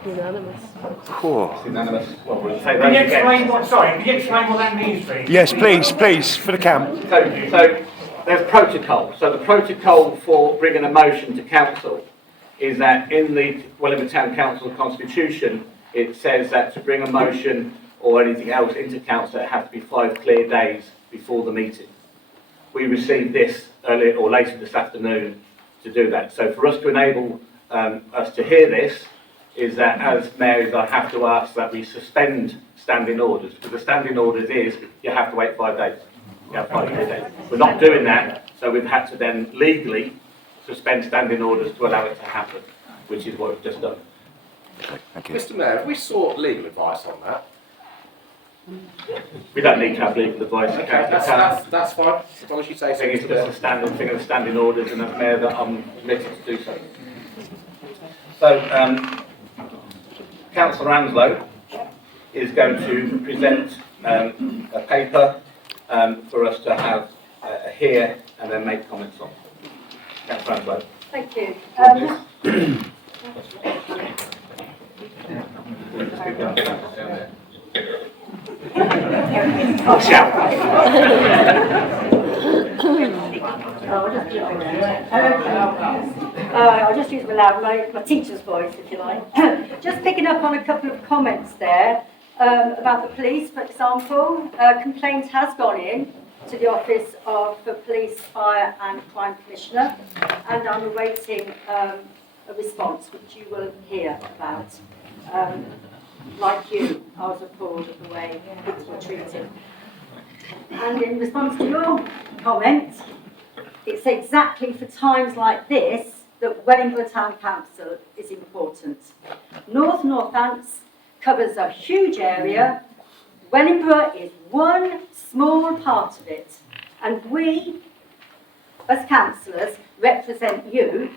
Unanimous. Cool. Unanimous. Well, we're in favour. Can you explain what that means, please? Yes, please, for the camp. So there's protocol. So the protocol for bringing a motion to council is that in the Wellingborough Town Council constitution, it says that to bring a motion or anything else into council, it has to be 5 clear days before the meeting. We received this earlier or later this afternoon to do that. So for us to enable us to hear this, is that as mayors I have to ask that we suspend standing orders, because the standing orders is you have to wait 5 days. You have 5 clear days. We're not doing that, so we've had to then legally suspend standing orders to allow it to happen, which is what we've just done. Okay, thank you. Mr. Mayor, have we sought legal advice on that? We don't need to have legal advice. Okay, that's fine, as long as you say so. I think it's just a standard thing of standing orders, and as mayor that I'm committed to do so. So, Councillor Anslow is going to present a paper for us to have hear and then make comments on. Councillor Anslow. Thank you. I'll shout. I'll just use my teacher's voice, if you like. Just picking up on a couple of comments there about the police, for example. A complaint has gone in to the Office of the Police, Fire and Crime Commissioner, and I'm awaiting a response, which you will hear about. Like you, I was appalled at the way people were treated. And in response to your comment, it's exactly for times like this that Wellingborough Town Council is important. North Northants covers a huge area. Wellingborough is one small part of it. And we, as councillors, represent you.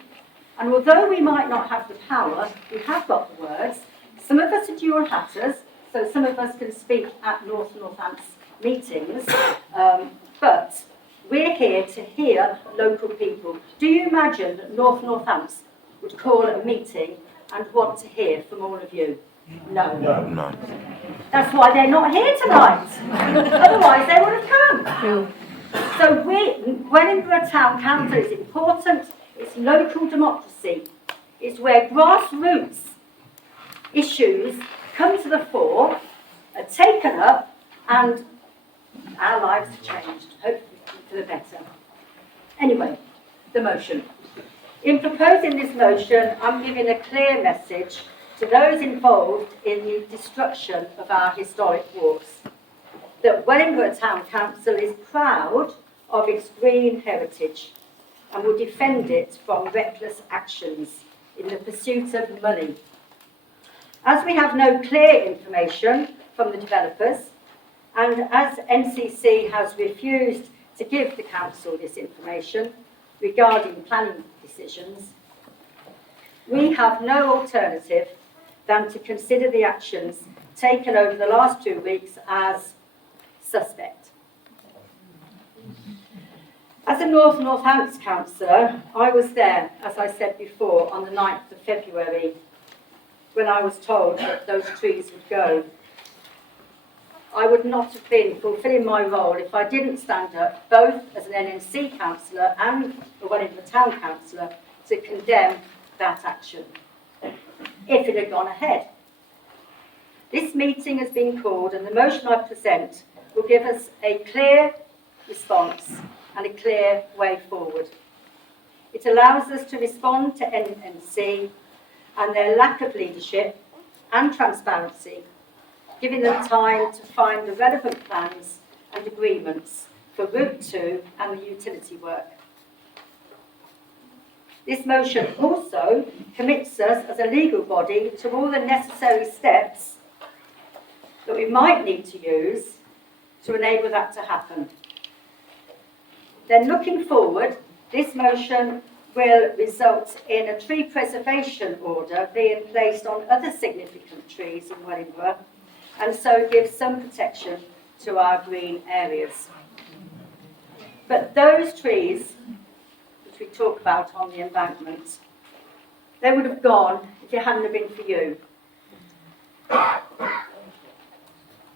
And although we might not have the power, we have got the words. Some of us are dual hatters, so some of us can speak at Northants meetings, but we're here to hear local people. Do you imagine that Northants would call a meeting and want to hear from all of you? No. No. That's why they're not here tonight. Otherwise, they would have come. So Wellingborough Town Council is important. It's local democracy. It's where grassroots issues come to the fore, are taken up, and our lives are changed, hopefully for the better. Anyway, the motion. In proposing this motion, I'm giving a clear message to those involved in the destruction of our historic walks, that Wellingborough Town Council is proud of its green heritage and will defend it from reckless actions in the pursuit of money. As we have no clear information from the developers, and as NCC has refused to give the council this information regarding planning decisions, we have no alternative than to consider the actions taken over the last 2 weeks as suspect. As a Northants councillor, I was there, as I said before, on the 9th of February, when I was told that those trees would go. I would not have been fulfilling my role if I didn't stand up, both as an NNC councillor and a Wellingborough Town councillor, to condemn that action, if it had gone ahead. This meeting has been called, and the motion I present will give us a clear response and a clear way forward. It allows us to respond to NNC and their lack of leadership and transparency, giving them time to find the relevant plans and agreements for Route 2 and the utility work. This motion also commits us as a legal body to all the necessary steps that we might need to use to enable that to happen. Then looking forward, this motion will result in a tree preservation order being placed on other significant trees in Wellingborough, and so give some protection to our green areas. But those trees, which we talk about on the embankment, they would have gone if it hadn't have been for you.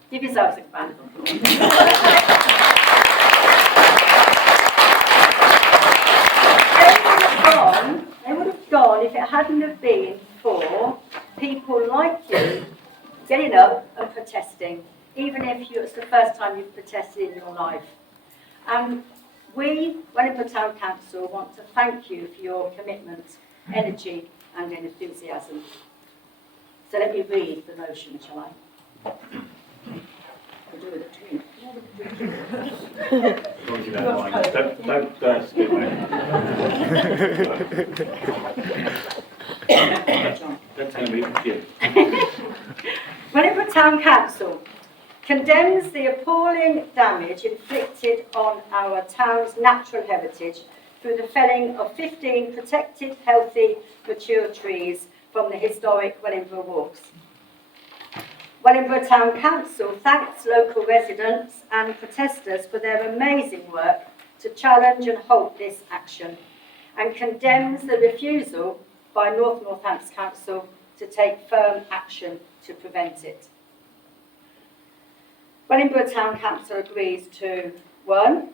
Give yourselves a round of applause. They would have gone if it hadn't have been for people like you getting up and protesting, even if it's the first time you've protested in your life. And we, Wellingborough Town Council, want to thank you for your commitment, energy and enthusiasm. So let me read the motion, shall I? I'll do it at you. Don't skip Don't tell me it's you. Wellingborough Town Council condemns the appalling damage inflicted on our town's natural heritage through the felling of 15 protected, healthy, mature trees from the historic Wellingborough Walks. Wellingborough Town Council thanks local residents and protesters for their amazing work to challenge and halt this action, and condemns the refusal by Northants Council to take firm action to prevent it. Wellingborough Town Council agrees to 1.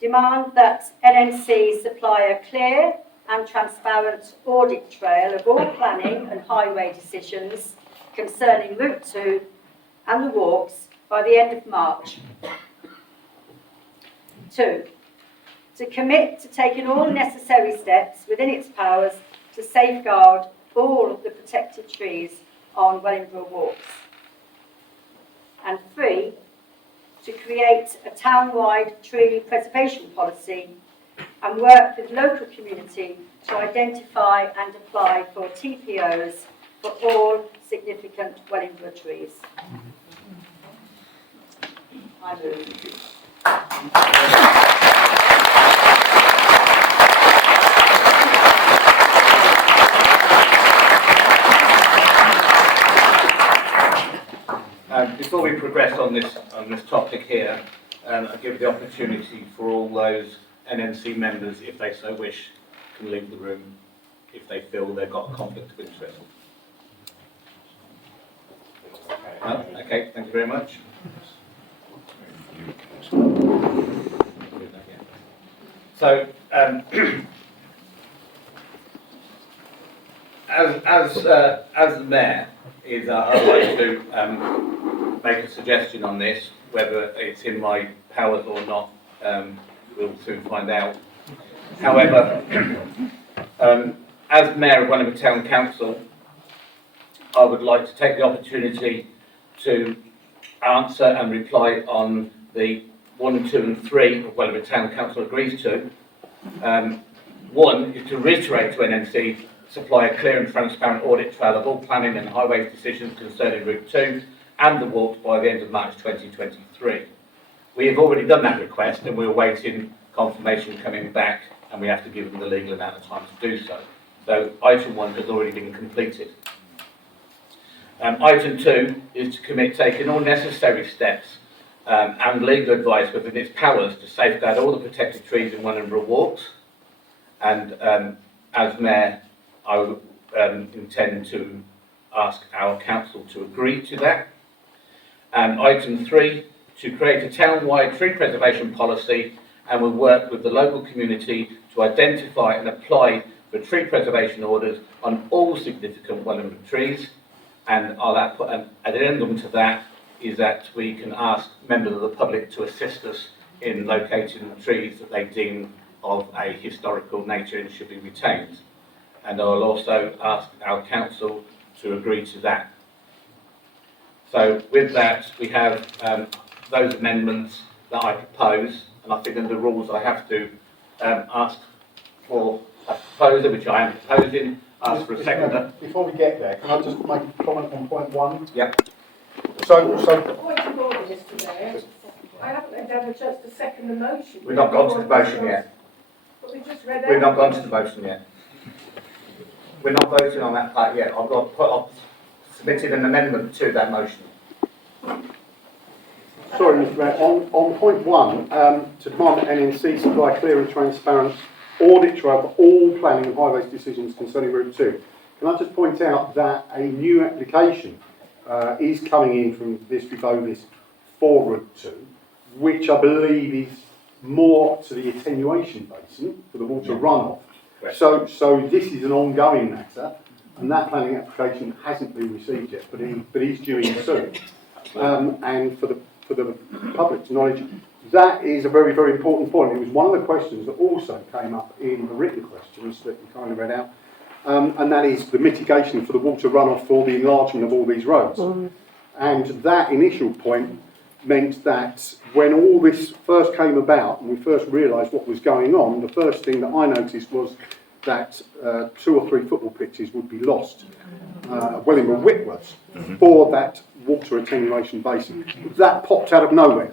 Demand that NNC supply a clear and transparent audit trail of all planning and highway decisions concerning Route 2 and the walks by the end of March. 2. To commit to taking all necessary steps within its powers to safeguard all of the protected trees on Wellingborough Walks. And 3. To create a town-wide tree preservation policy and work with local community to identify and apply for TPOs for all significant Wellingborough trees. I move. progress on this topic here, I give the opportunity for all those NNC members, if they so wish, can leave the room if they feel they've got a conflict of interest. Okay, thank you very much. So, as the mayor, I'd like to make a suggestion on this. Whether it's in my powers or not, we'll soon find out. However, as mayor of Wellingborough Town Council, I would like to take the opportunity to answer and reply on the 1, 2 and 3 of Wellingborough Town Council agrees to. One is to reiterate to NNC supply a clear and transparent audit trail of all planning and highways decisions concerning Route 2 and the walks by the end of March 2023. We have already done that request and we're awaiting confirmation coming back, and we have to give them the legal amount of time to do so. So item 1 has already been completed. Item 2 is to commit taking all necessary steps and legal advice within its powers to safeguard all the protected trees in Wellingborough walks. And as mayor, I would intend to ask our council to agree to that. Item 3, to create a town-wide tree preservation policy, and will work with the local community to identify and apply for tree preservation orders on all significant Wellingborough trees. And I'll put an addendum to that, is that we can ask members of the public to assist us in locating trees that they deem of a historical nature and should be retained. And I'll also ask our council to agree to that. So with that, we have those amendments that I propose, and I think under the rules I have to ask for a proposer, which I am proposing, ask for a seconder. Before we get there, can I just make a comment on point 1? Yep. So Point of order, Mr. Mayor. I haven't had a chance to second the motion. We've not gone to the motion yet. But we just read We've not out. gone to the motion yet. We're not voting on that part yet. I've submitted an amendment to that motion. sorry, Mr. Mayor, on point 1, to demand that NNC supply clear and transparent audit trail for all planning and highways decisions concerning Route 2. Can I just point out that a new application is coming in from District Bovis for Route 2, which I believe is more to the attenuation basin for the water runoff. So this is an ongoing matter, and that planning application hasn't been received yet, but is due in soon. And for the public's knowledge, that is a very, very important point. It was one of the questions that also came up in the written questions that you kind of read out, and that is the mitigation for the water runoff for the enlargement of all these roads. And that initial point meant that when all this first came about and we first realised what was going on, the first thing that I noticed was that 2 or 3 football pitches would be lost, Wellingborough Whitworth, for that water attenuation basin. That popped out of nowhere.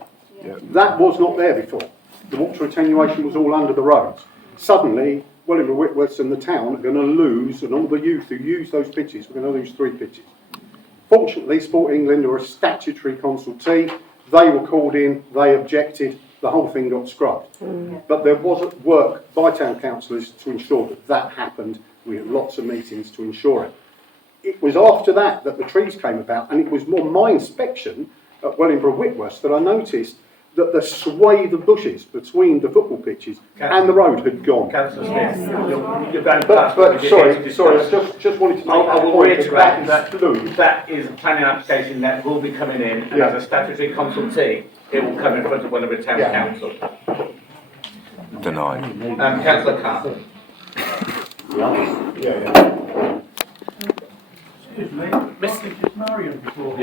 That was not there before. The water attenuation was all under the roads. Suddenly, Wellingborough Whitworth and the town are going to lose, and all the youth who use those pitches, we're going to lose 3 pitches. Fortunately, Sport England are a statutory consultee. They were called in, they objected, the whole thing got scrubbed. But there was work by town councillors to ensure that that happened. We had lots of meetings to ensure it. It was after that that the trees came about, and it was more my inspection at Wellingborough Whitworth that I noticed that the swathe of bushes between the football pitches and the road had gone. Councillor Smith, you're going But sorry, I just wanted to make I will point reiterate that that is a planning application that will be coming in, and as a statutory consultee, it will come in front of Wellingborough Town Council. Denied. Councillor Carr. Excuse me, Mr. Marion before.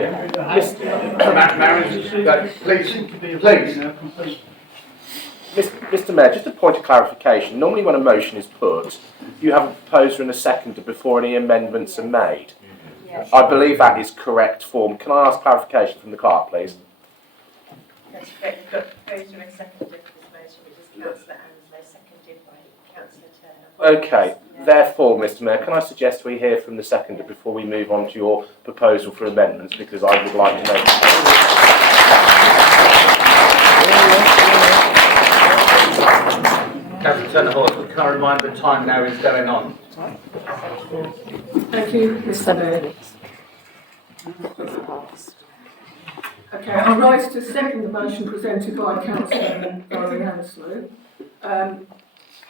Mr. Mayor, just a point of clarification. Normally when a motion is put, you have a proposer and a seconder before any amendments are made. I believe that is correct form. Can I ask clarification from the clerk, please? That's correct. We've got proposer and seconder for this motion, which is Councillor Anslow, seconded by Councillor Turner. Okay. Therefore, Mr Mayor, can I suggest we hear from the seconder before we move on to your proposal for amendments, because I would like to know. Councillor Turner-Horse, can I remind the time now is going on? Thank you, Mr Mayor. Okay, I rise to second the motion presented by Councillor Anslow.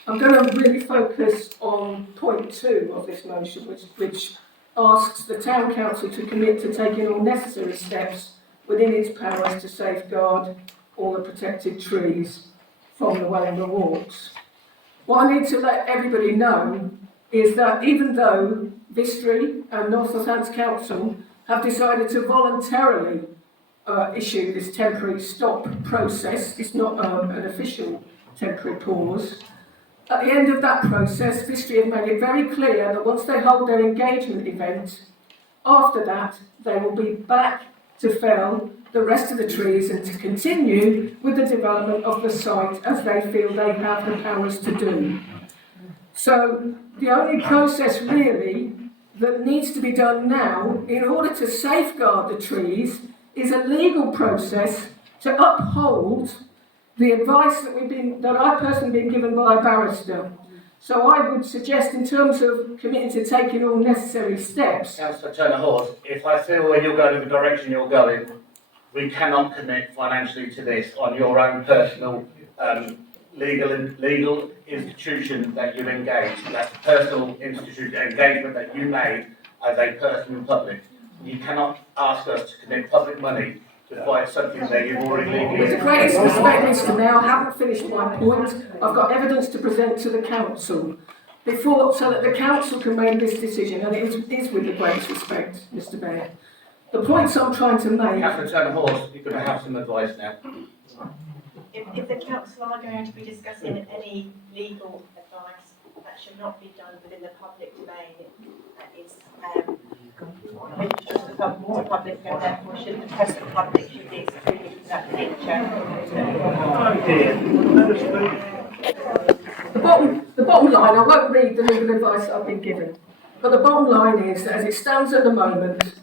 I'm going to really focus on point 2 of this motion, which asks the Town Council to commit to taking all necessary steps within its powers to safeguard all the protected trees from the Wellingborough walks. What I need to let everybody know is that even though Vistry and North Northampton Council have decided to voluntarily issue this temporary stop process, it's not an official temporary pause. At the end of that process, Vistry have made it very clear that once they hold their engagement event, after that they will be back to fell the rest of the trees and to continue with the development of the site as they feel they have the powers to do. So the only process really that needs to be done now in order to safeguard the trees is a legal process to uphold the advice that I've personally been given by a barrister. So I would suggest, in terms of committing to taking all necessary steps. Councillor Turner-Horse, if I feel when you're going in the direction you're going, we cannot commit financially to this on your own personal legal institution that you've engaged. That's a personal institution engagement that you made as a person in public. You cannot ask us to commit public money to fight something that you've already legally... With the greatest respect, Mr Mayor, I haven't finished my point. I've got evidence to present to the council so that the council can make this decision, and it is with the greatest respect, Mr Mayor. The points I'm trying to make... Councillor Turner-Horse, you're going to have some advice now. If the council are going to be discussing any legal advice, that should not be done within the public domain. That is just the public, and therefore should the press and public should be excluded from that picture. The bottom line, I won't read the legal advice that I've been given, but the bottom line is that as it stands at the moment,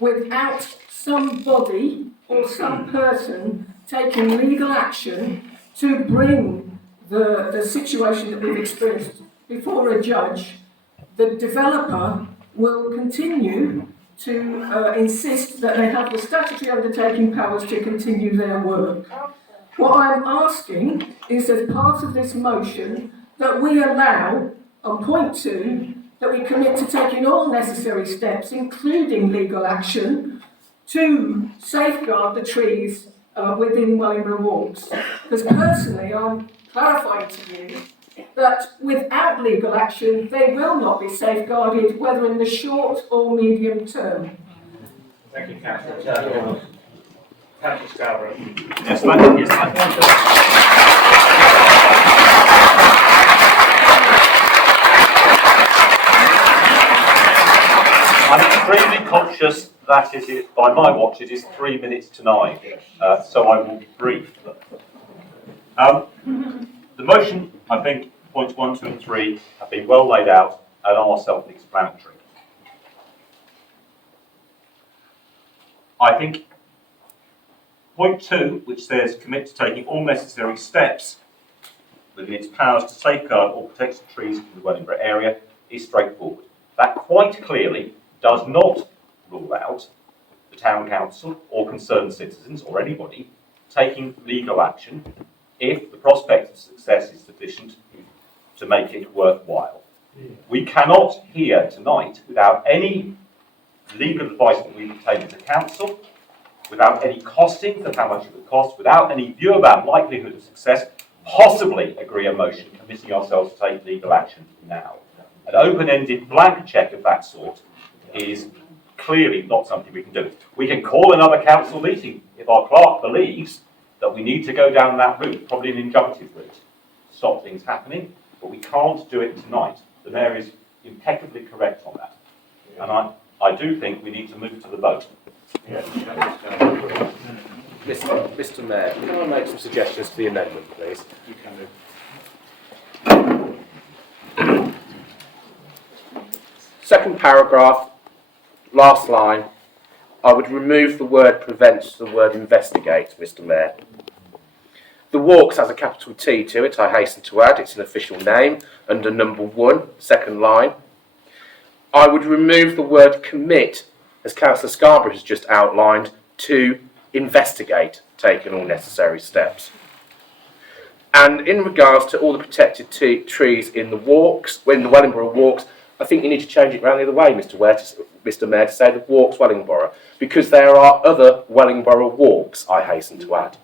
without somebody or some person taking legal action to bring the situation that we've experienced before a judge, the developer will continue to insist that they have the statutory undertaking powers to continue their work. What I'm asking is, as part of this motion, that we allow, on point 2, that we commit to taking all necessary steps, including legal action, to safeguard the trees within Wellingborough walks. Because personally, I'm clarifying to you that without legal action, they will not be safeguarded, whether in the short or medium term. Thank you, Councillor Turner. Councillor Scarborough. Yes, thank you. I'm extremely conscious that it is, by my watch, it is 3 minutes to 9, so I will be brief. The motion, I think, points 1, 2 and 3 have been well laid out and are self-explanatory. I think point 2, which says commit to taking all necessary steps within its powers to safeguard or protect the trees in the Wellingborough area, is straightforward. That quite clearly does not rule out the Town Council or concerned citizens or anybody taking legal action if the prospect of success is sufficient to make it worthwhile. We cannot here tonight, without any legal advice that we've taken to Council, without any costings of how much it would cost, without any view about likelihood of success, possibly agree a motion committing ourselves to take legal action now. An open-ended blank cheque of that sort is clearly not something we can do. We can call another council meeting if our clerk believes that we need to go down that route, probably an injunctive route, to stop things happening, but we can't do it tonight. The Mayor is impeccably correct on that. And I do think we need to move to the vote. Yes. Mr Mayor, can I make some suggestions to the amendment, please? You can do. second paragraph, last line, I would remove the word prevent to the word investigate, Mr. Mayor. The Walks has a capital T to it, I hasten to add. It's an official name under number 1, second line. I would remove the word commit, as Councillor Scarborough has just outlined, to investigate, taking all necessary steps. And in regards to all the protected trees in the walks, in the Wellingborough walks, I think you need to change it round the other way, Mr. Mayor, to say the walks Wellingborough, because there are other Wellingborough walks, I hasten to add.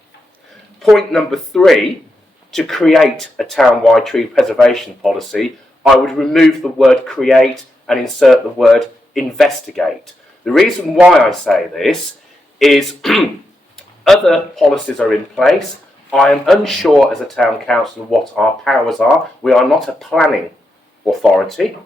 Point number 3, to create a town-wide tree preservation policy, I would remove the word create and insert the word investigate. The reason why I say this is other policies are in place. I am unsure as a town council what our powers are. We are not a planning authority,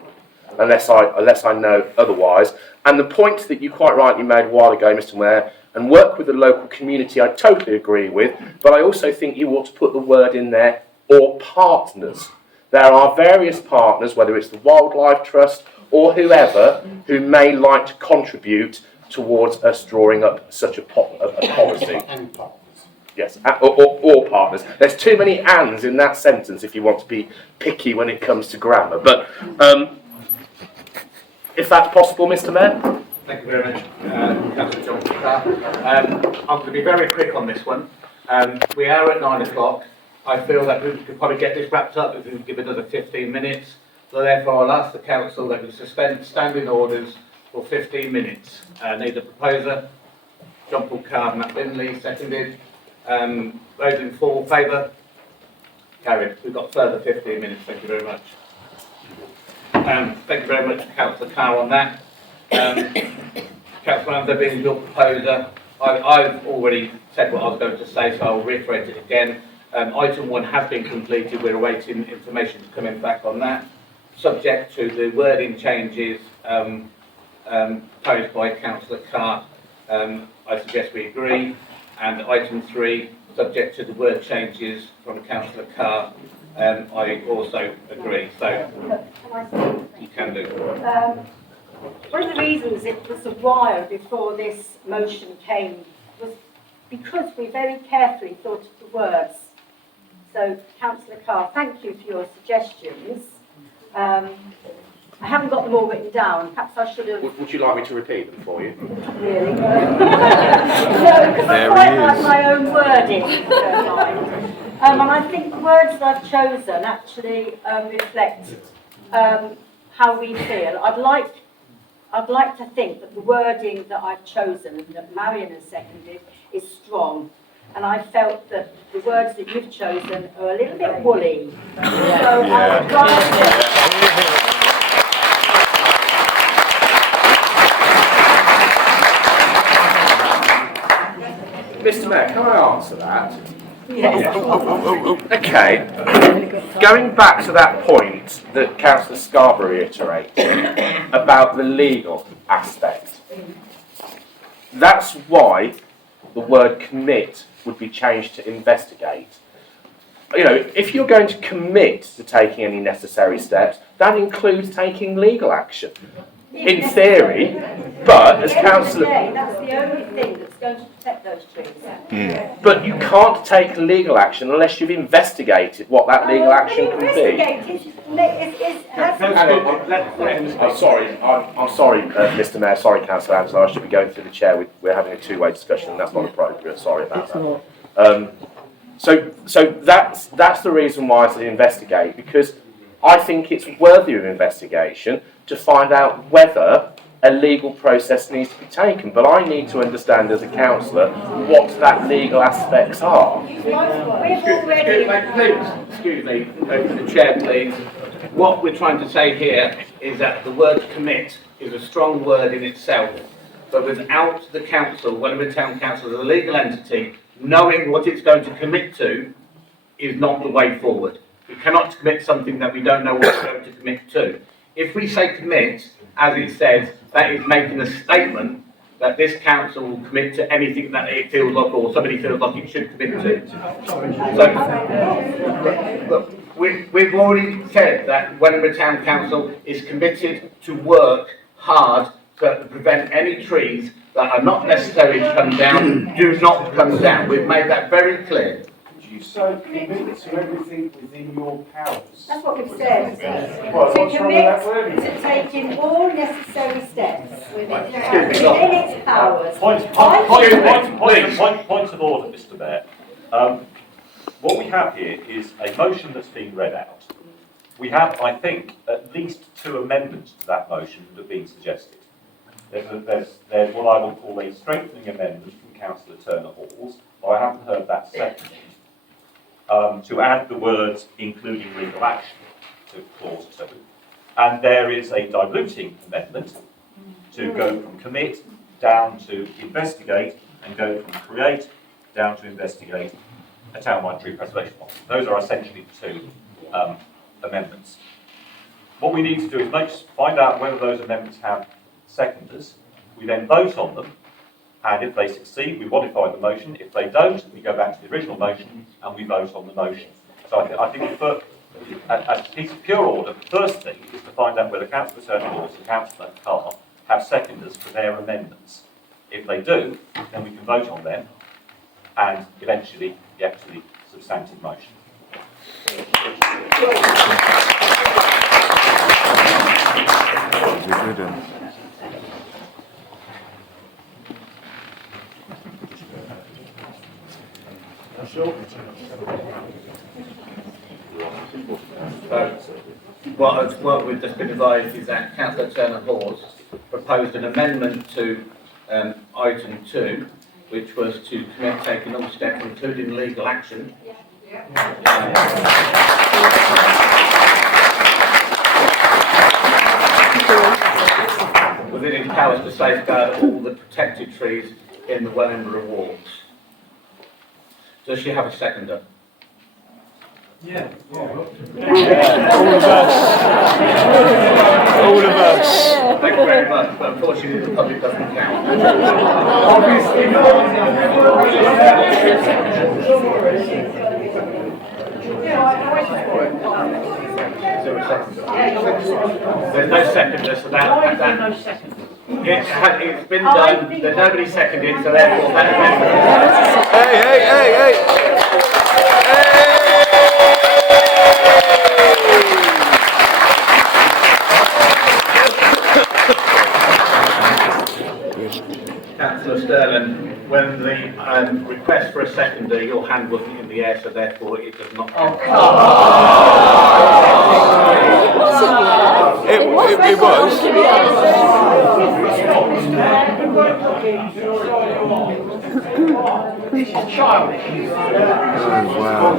unless I know otherwise. And the point that you quite rightly made a while ago, Mr. Mayor, and work with the local community, I totally agree with, but I also think you ought to put the word in there, or partners. There are various partners, whether it's the Wildlife Trust or whoever, who may like to contribute towards us drawing up such a policy. And partners. Yes, or partners. There's too many ands in that sentence if you want to be picky when it comes to grammar. But if that's possible, Mr. Mayor. Thank you very much, Councillor John. I'm going to be very quick on this one. We are at 9 o'clock. I feel that we could probably get this wrapped up if we could give another 15 minutes. So therefore, I'll ask the council that we suspend standing orders for 15 minutes. Need a proposer. John Paul Card, Matt Lindley, seconded. Those in full favour? Carried. We've got further 15 minutes. Thank you very much. Thank you very much, Councillor Carr, on that. Councillor Ramsey, being your proposer, I've already said what I was going to say, so I'll reiterate it again. Item 1 has been completed. We're awaiting information coming back on that. Subject to the wording changes posed by Councillor Carr, I suggest we agree. And item 3, subject to the word changes from Councillor Carr, I also agree. So you can do. One of the reasons it was a while before this motion came was because we very carefully thought of the words. So, Councillor Carr, thank you for your suggestions. I haven't got them all written down. Perhaps I should have. Would you like me to repeat them for you? Really? No, because I quite like my own wording, if you don't mind. And I think the words that I've chosen actually reflect how we feel. I'd like to think that the wording that I've chosen and that Marion has seconded is strong. And I felt that the words that you've chosen are a little bit woolly. So I would rather... Mr. Mayor, can I answer that? Yes. Okay. Going back to that point that Councillor Scarborough reiterated about the legal aspect, that's why the word commit would be changed to investigate. You know, if you're going to commit to taking any necessary steps, that includes taking legal action. In theory, but as Councillor... That's the only thing that's going to protect those trees. But you can't take legal action unless you've investigated what that legal action can be. I'm sorry, Mr. Mayor, sorry, Councillor Angela, I should be going through the chair. We're having a two-way discussion, and that's not appropriate. Sorry about that. So that's the reason why I said investigate, because I think it's worthy of investigation to find out whether a legal process needs to be taken. But I need to understand as a councillor what that legal aspects are. Excuse me, the chair, please. What we're trying to say here is that the word commit is a strong word in itself, but without the council, Wellingborough Town Council as a legal entity, knowing what it's going to commit to is not the way forward. We cannot commit something that we don't know what we're going to commit to. If we say commit, as it says, that is making a statement that this council will commit to anything that it feels like or somebody feels like it should commit to. So, look, we've already said that Wellingborough Town Council is committed to work hard to prevent any trees that are not necessary to come down, do not come down. We've made that very clear. So commit to everything within your powers. That's what we've said. Well, To what's wrong with that commit wording? to taking all necessary steps within its powers. Point of order, Mr. Mayor. What we have here is a motion that's being read out. We have, I think, at least 2 amendments to that motion that have been suggested. There's what I will call a strengthening amendment from Councillor Turner-Halls, though I haven't heard that seconded, to add the words including legal action to clause 2. And there is a diluting amendment to go from commit down to investigate, and go from create down to investigate a townwide tree preservation policy. Those are essentially the 2 amendments. What we need to do is find out whether those amendments have seconders. We then vote on them, and if they succeed, we modify the motion. If they don't, we go back to the original motion and we vote on the motion. So I think as a piece of pure order, the first thing is to find out whether Councillor Turner-Halls and Councillor Carr have seconders for their amendments. If they do, then we can vote on them, and eventually get to the substantive motion. So, what we've just been advised is that Councillor Turner-Halls proposed an amendment to item 2, which was to commit taking all steps, including legal action. Within its powers to safeguard all the protected trees in the Wellingborough walks. Does she have a seconder? Yeah. All of us. All of us. Thank you very much, but unfortunately the public doesn't count. Obviously There's no seconder, so that it's been done. There's nobody seconded, so therefore that amendment. Hey! Councillor Sterling, when the request for a seconder, your hand wasn't in the air, so therefore it does not count. It was. This is childish. Oh, wow.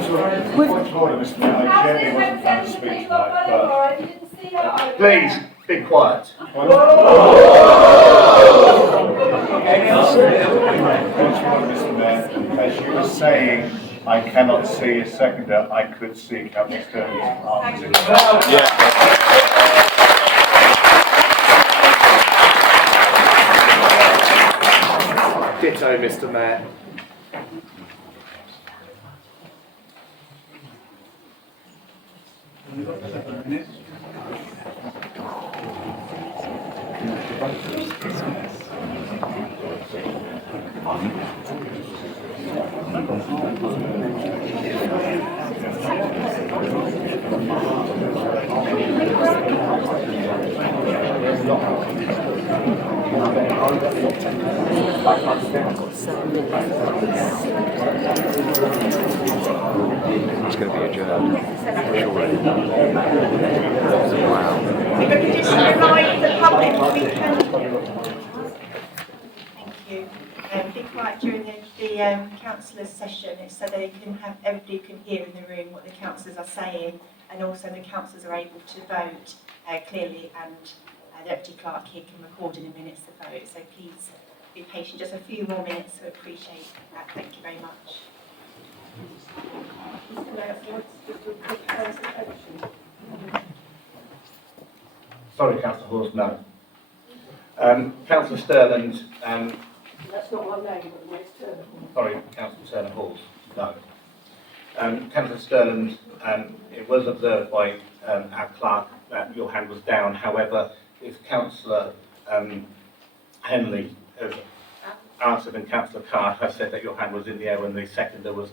Please, be quiet. As you were saying, I cannot see a seconder, I could see Councillor Sterling's arms in Ditto, Mr. Mayor. It's going to be adjourned. Surely. Wow. If I could just remind the public, we can. Thank you. Be quiet during the councillors' session, it's so they can have everybody can hear in the room what the councillors are saying, and also the councillors are able to vote clearly, and the deputy clerk here can record in the minutes the vote. So please be patient, just a few more minutes. So appreciate that. Thank you very much. Sorry, Councillor Halls, no. Councillor Sterling, That's not my name, but it's Turner. sorry, Councillor Turner-Halls, no. Councillor Sterling it was observed by our clerk that your hand was down. However, if Councillor Henley has answered and Councillor Carr has said that your hand was in the air when the seconder was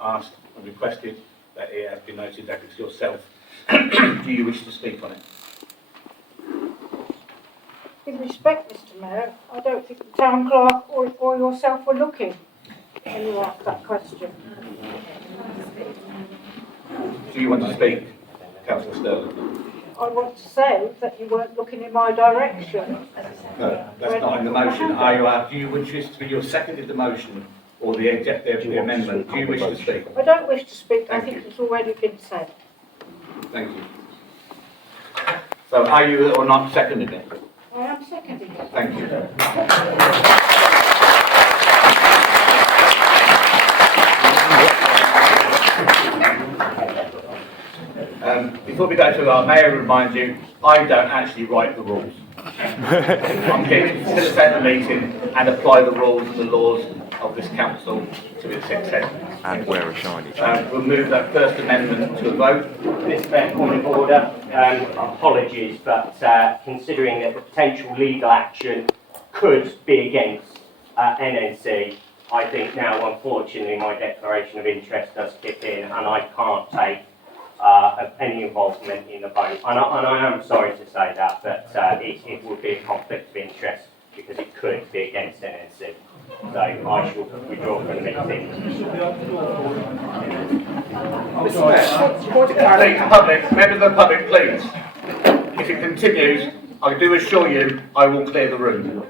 asked and requested, that it has been noted that it's yourself. Do you wish to speak on it? In respect, Mr Mayor, I don't think the town clerk or yourself were looking when you asked that question. Do you want to speak, Councillor Sterling? I want to say that you weren't looking in my direction. No, that's not in the motion. Do you wish to speak? You've seconded the motion or the amendment. Do you wish to speak? I don't wish to speak. I think it's already been said. Thank you. So are you or not seconding it? I am seconding it. Thank you. Before we go through our mayor, remind you, I don't actually write the rules. I'm here to facilitate the meeting and apply the rules and the laws of this council to its extent. And wear a shiny shirt. We'll move that First Amendment to a vote. Mr Mayor, point of order. Apologies, but considering that the potential legal action could be against NNC, I think now, unfortunately, my declaration of interest does kick in, and I can't take any involvement in the vote. And I am sorry to say that, but it would be a conflict of interest because it could be against NNC. So I shall withdraw from the meeting. Members of the public, please. If it continues, I do assure you I will clear the room.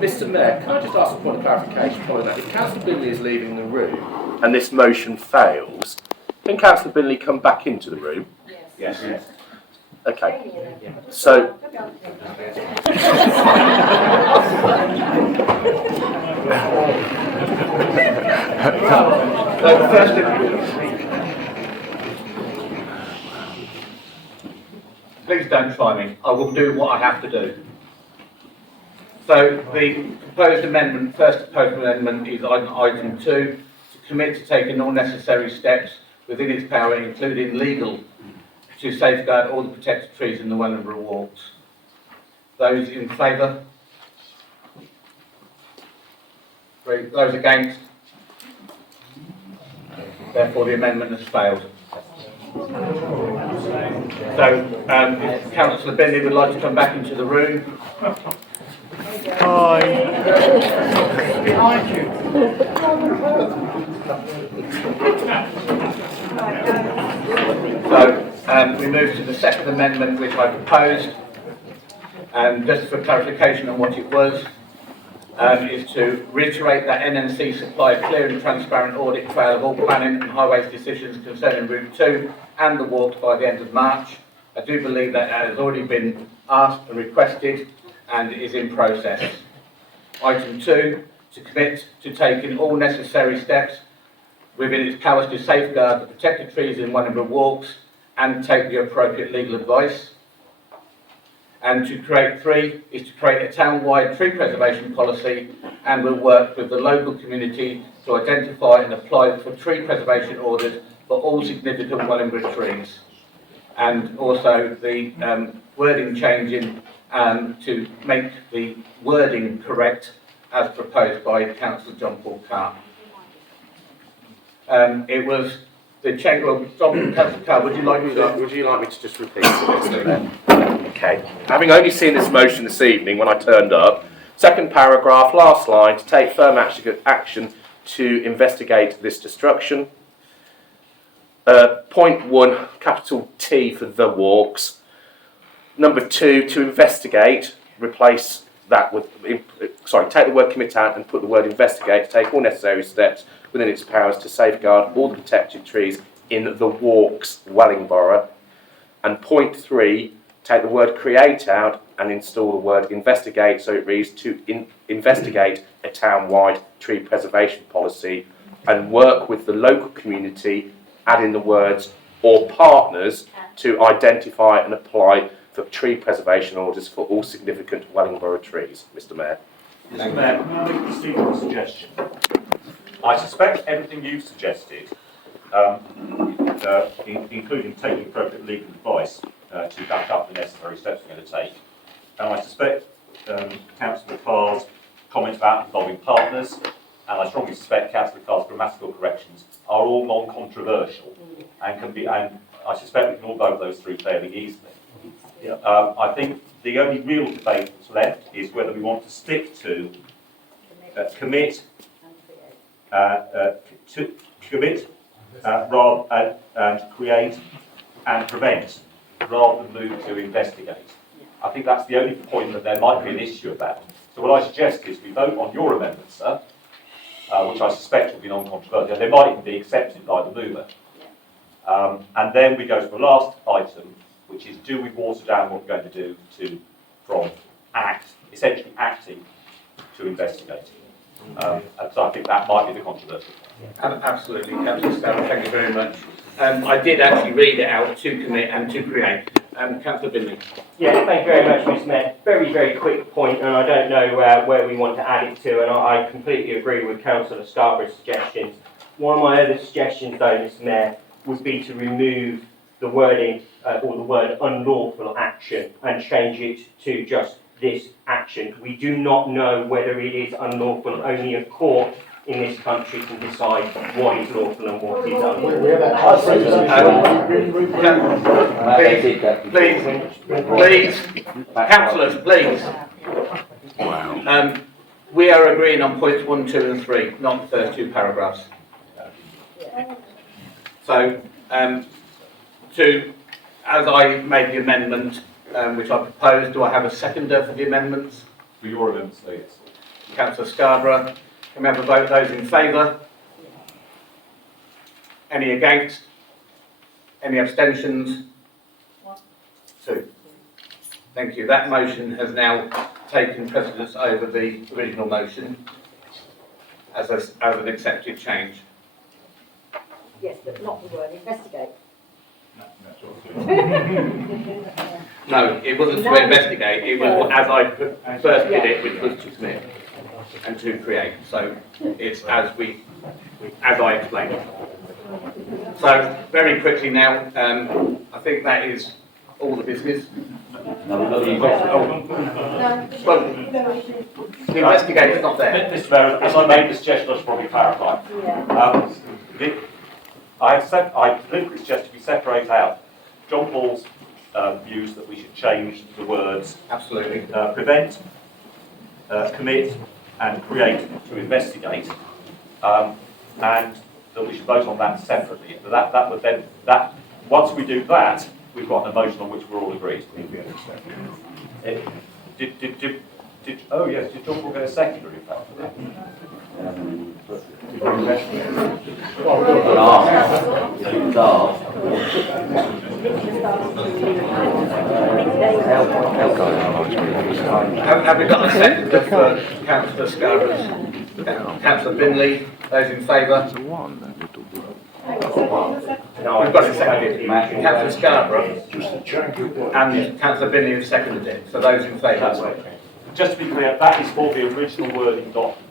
Mr Mayor, can I just ask a point of clarification following that? If Councillor Binley is leaving the room and this motion fails, can Councillor Binley come back into the room? Yes. Yes. Okay. So. Please don't try me. I will do what I have to do. So the proposed amendment, first proposed amendment is item 2, to commit to taking all necessary steps within its power, including legal, to safeguard all the protected trees in the Wellingborough walks. Those in favour? Those against? Therefore the amendment has failed. So if Councillor Bentley would like to come back into the room. Hi. Behind you. So we move to the second amendment which I proposed, and just for clarification on what it was, is to reiterate that NNC supply a clear and transparent audit trail of all planning and highways decisions concerning Route 2 and the walks by the end of March. I do believe that has already been asked and requested and is in process. Item 2, to commit to taking all necessary steps within its powers to safeguard the protected trees in Wellingborough walks and take the appropriate legal advice. And to create 3 is to create a town-wide tree preservation policy, and will work with the local community to identify and apply for tree preservation orders for all significant Wellingborough trees. And also the wording changing to make the wording correct as proposed by Councillor John Paul Carr. It was the change. Well, Councillor Carr, would you like me to just repeat it? Okay. Having only seen this motion this evening when I turned up, second paragraph, last line, to take firm action to investigate this destruction. Point 1, capital T for the walks. Number 2, to investigate, replace that with, take the word commit out and put the word investigate, to take all necessary steps within its powers to safeguard all the protected trees in the walks, Wellingborough. And point 3, take the word create out and install the word investigate, so it reads to investigate a town-wide tree preservation policy and work with the local community, adding the words or partners, to identify and apply for tree preservation orders for all significant Wellingborough trees. Mr Mayor. Mr Mayor, can I make a suggestion? I suspect everything you've suggested including taking appropriate legal advice to back up the necessary steps we're going to take. And I suspect Councillor Carr's comment about involving partners, and I strongly suspect Councillor Carr's grammatical corrections are all non-controversial and can be, and I suspect we can all vote those through fairly easily. I think the only real debate that's left is whether we want to stick to commit rather and create and prevent rather than move to investigate. I think that's the only point that there might be an issue about. So what I suggest is we vote on your amendment, sir, which I suspect will be non-controversial. They might even be accepted by the mover. And then we go to the last item, which is, do we water down what we're going to do from essentially acting to investigate? And so I think that might be the controversial point. Absolutely, Councillor Scarrow, thank you very much. I did actually read it out, to commit and to create. Councillor Binley. Yeah, thank you very much, Mr. Mayor. Very, very quick point, and I don't know where we want to add it to, and I completely agree with Councillor Scarborough's suggestions. One of my other suggestions, though, Mr. Mayor, would be to remove the wording or the word unlawful action and change it to just this action. We do not know whether it is unlawful. Only a court in this country can decide what is lawful and what is unlawful. Please, councillors, please. Wow. We are agreeing on points 1, 2 and 3, not the first two paragraphs. So, as I made the amendment, which I proposed, do I have a seconder for the amendments? For your amendments, yes. Councillor Scarborough. Can we have a vote? Those in favour? Any against? Any abstentions? 2. Thank you. That motion has now taken precedence over the original motion as an accepted change. Yes, but not the word investigate. No, it wasn't to investigate. It was as I first did it, which was to commit and to create. So it's as I explained. So very quickly now, I think that is all the business. Well, the investigator's not there. Mr. Mayor, as I made the suggestion, I should probably clarify. I deliberately suggested we separate out John Paul's views that we should change the words absolutely prevent, commit, and create to investigate, and that we should vote on that separately. But that would then once we do that, we've got an motion on which we're all agreed. Oh yes, did John Paul get a secondary in fact for that? Have we got a seconder for Councillor Scarborough's? Councillor Binley, those in favour? No, we've got it seconded. Councillor Scarborough and Councillor Binley have seconded it. So those in favour. Just to be clear, that is for the original wording document.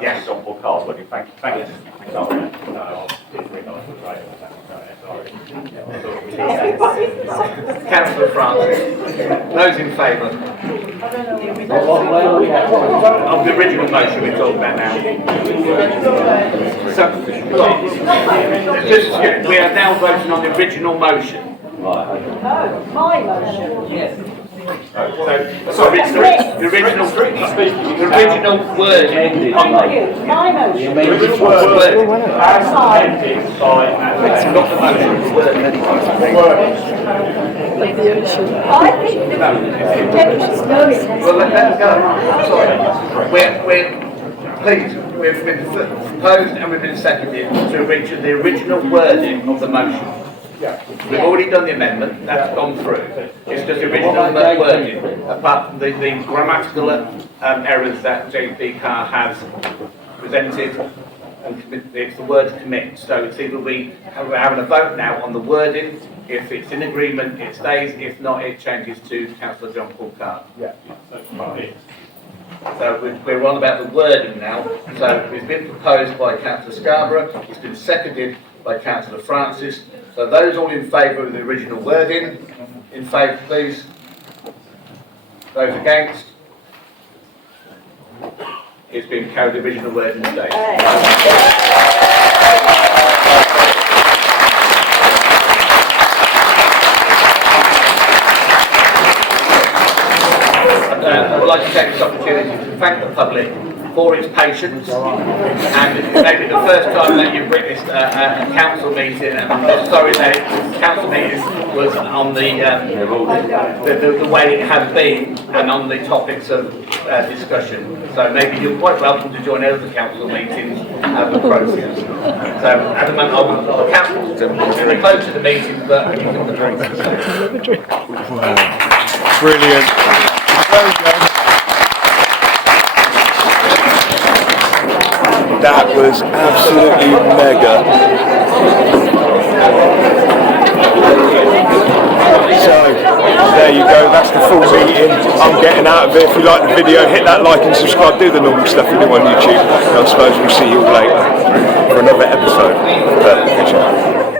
Yes. John Paul Carr's wording. Thank you. Councillor Francis, those in favour of the original motion we're talking about now. So, we are now voting on the original motion. Oh, my motion. Yes. Sorry, the original wording. Thank you. My motion. The original wording as amended by not the motion, the wording. I think the Well, let's go. Sorry. We've been proposed and we've been seconded to reach the original wording of the motion. We've already done the amendment, that's gone through. It's just the original wording, apart from the grammatical errors that JP Carr has presented, and it's the word commit. So it's either we're having a vote now on the wording. If it's in agreement, it stays. If not, it changes to Councillor John Paul Carr. Yeah, that's right. So we're on about the wording now. So it's been proposed by Councillor Scarborough, it's been seconded by Councillor Francis. So those all in favour of the original wording, in favour please. Those against? It's been carried, the original wording today. I would like to take this opportunity to thank the public for its patience, and maybe the first time that you've witnessed a council meeting, and I'm just sorry that council meeting was on the way it has been and on the topics of discussion. So maybe you're quite welcome to join other council meetings as a process. So at the moment I want the council to be close to the meeting, but you can the process. Brilliant. Well done. That was absolutely mega. So, there you go, that's the full meeting. I'm getting out of it. If you like the video, hit that like and subscribe. Do the normal stuff you do on YouTube. And I suppose we'll see you all later for another episode. PurpleVision.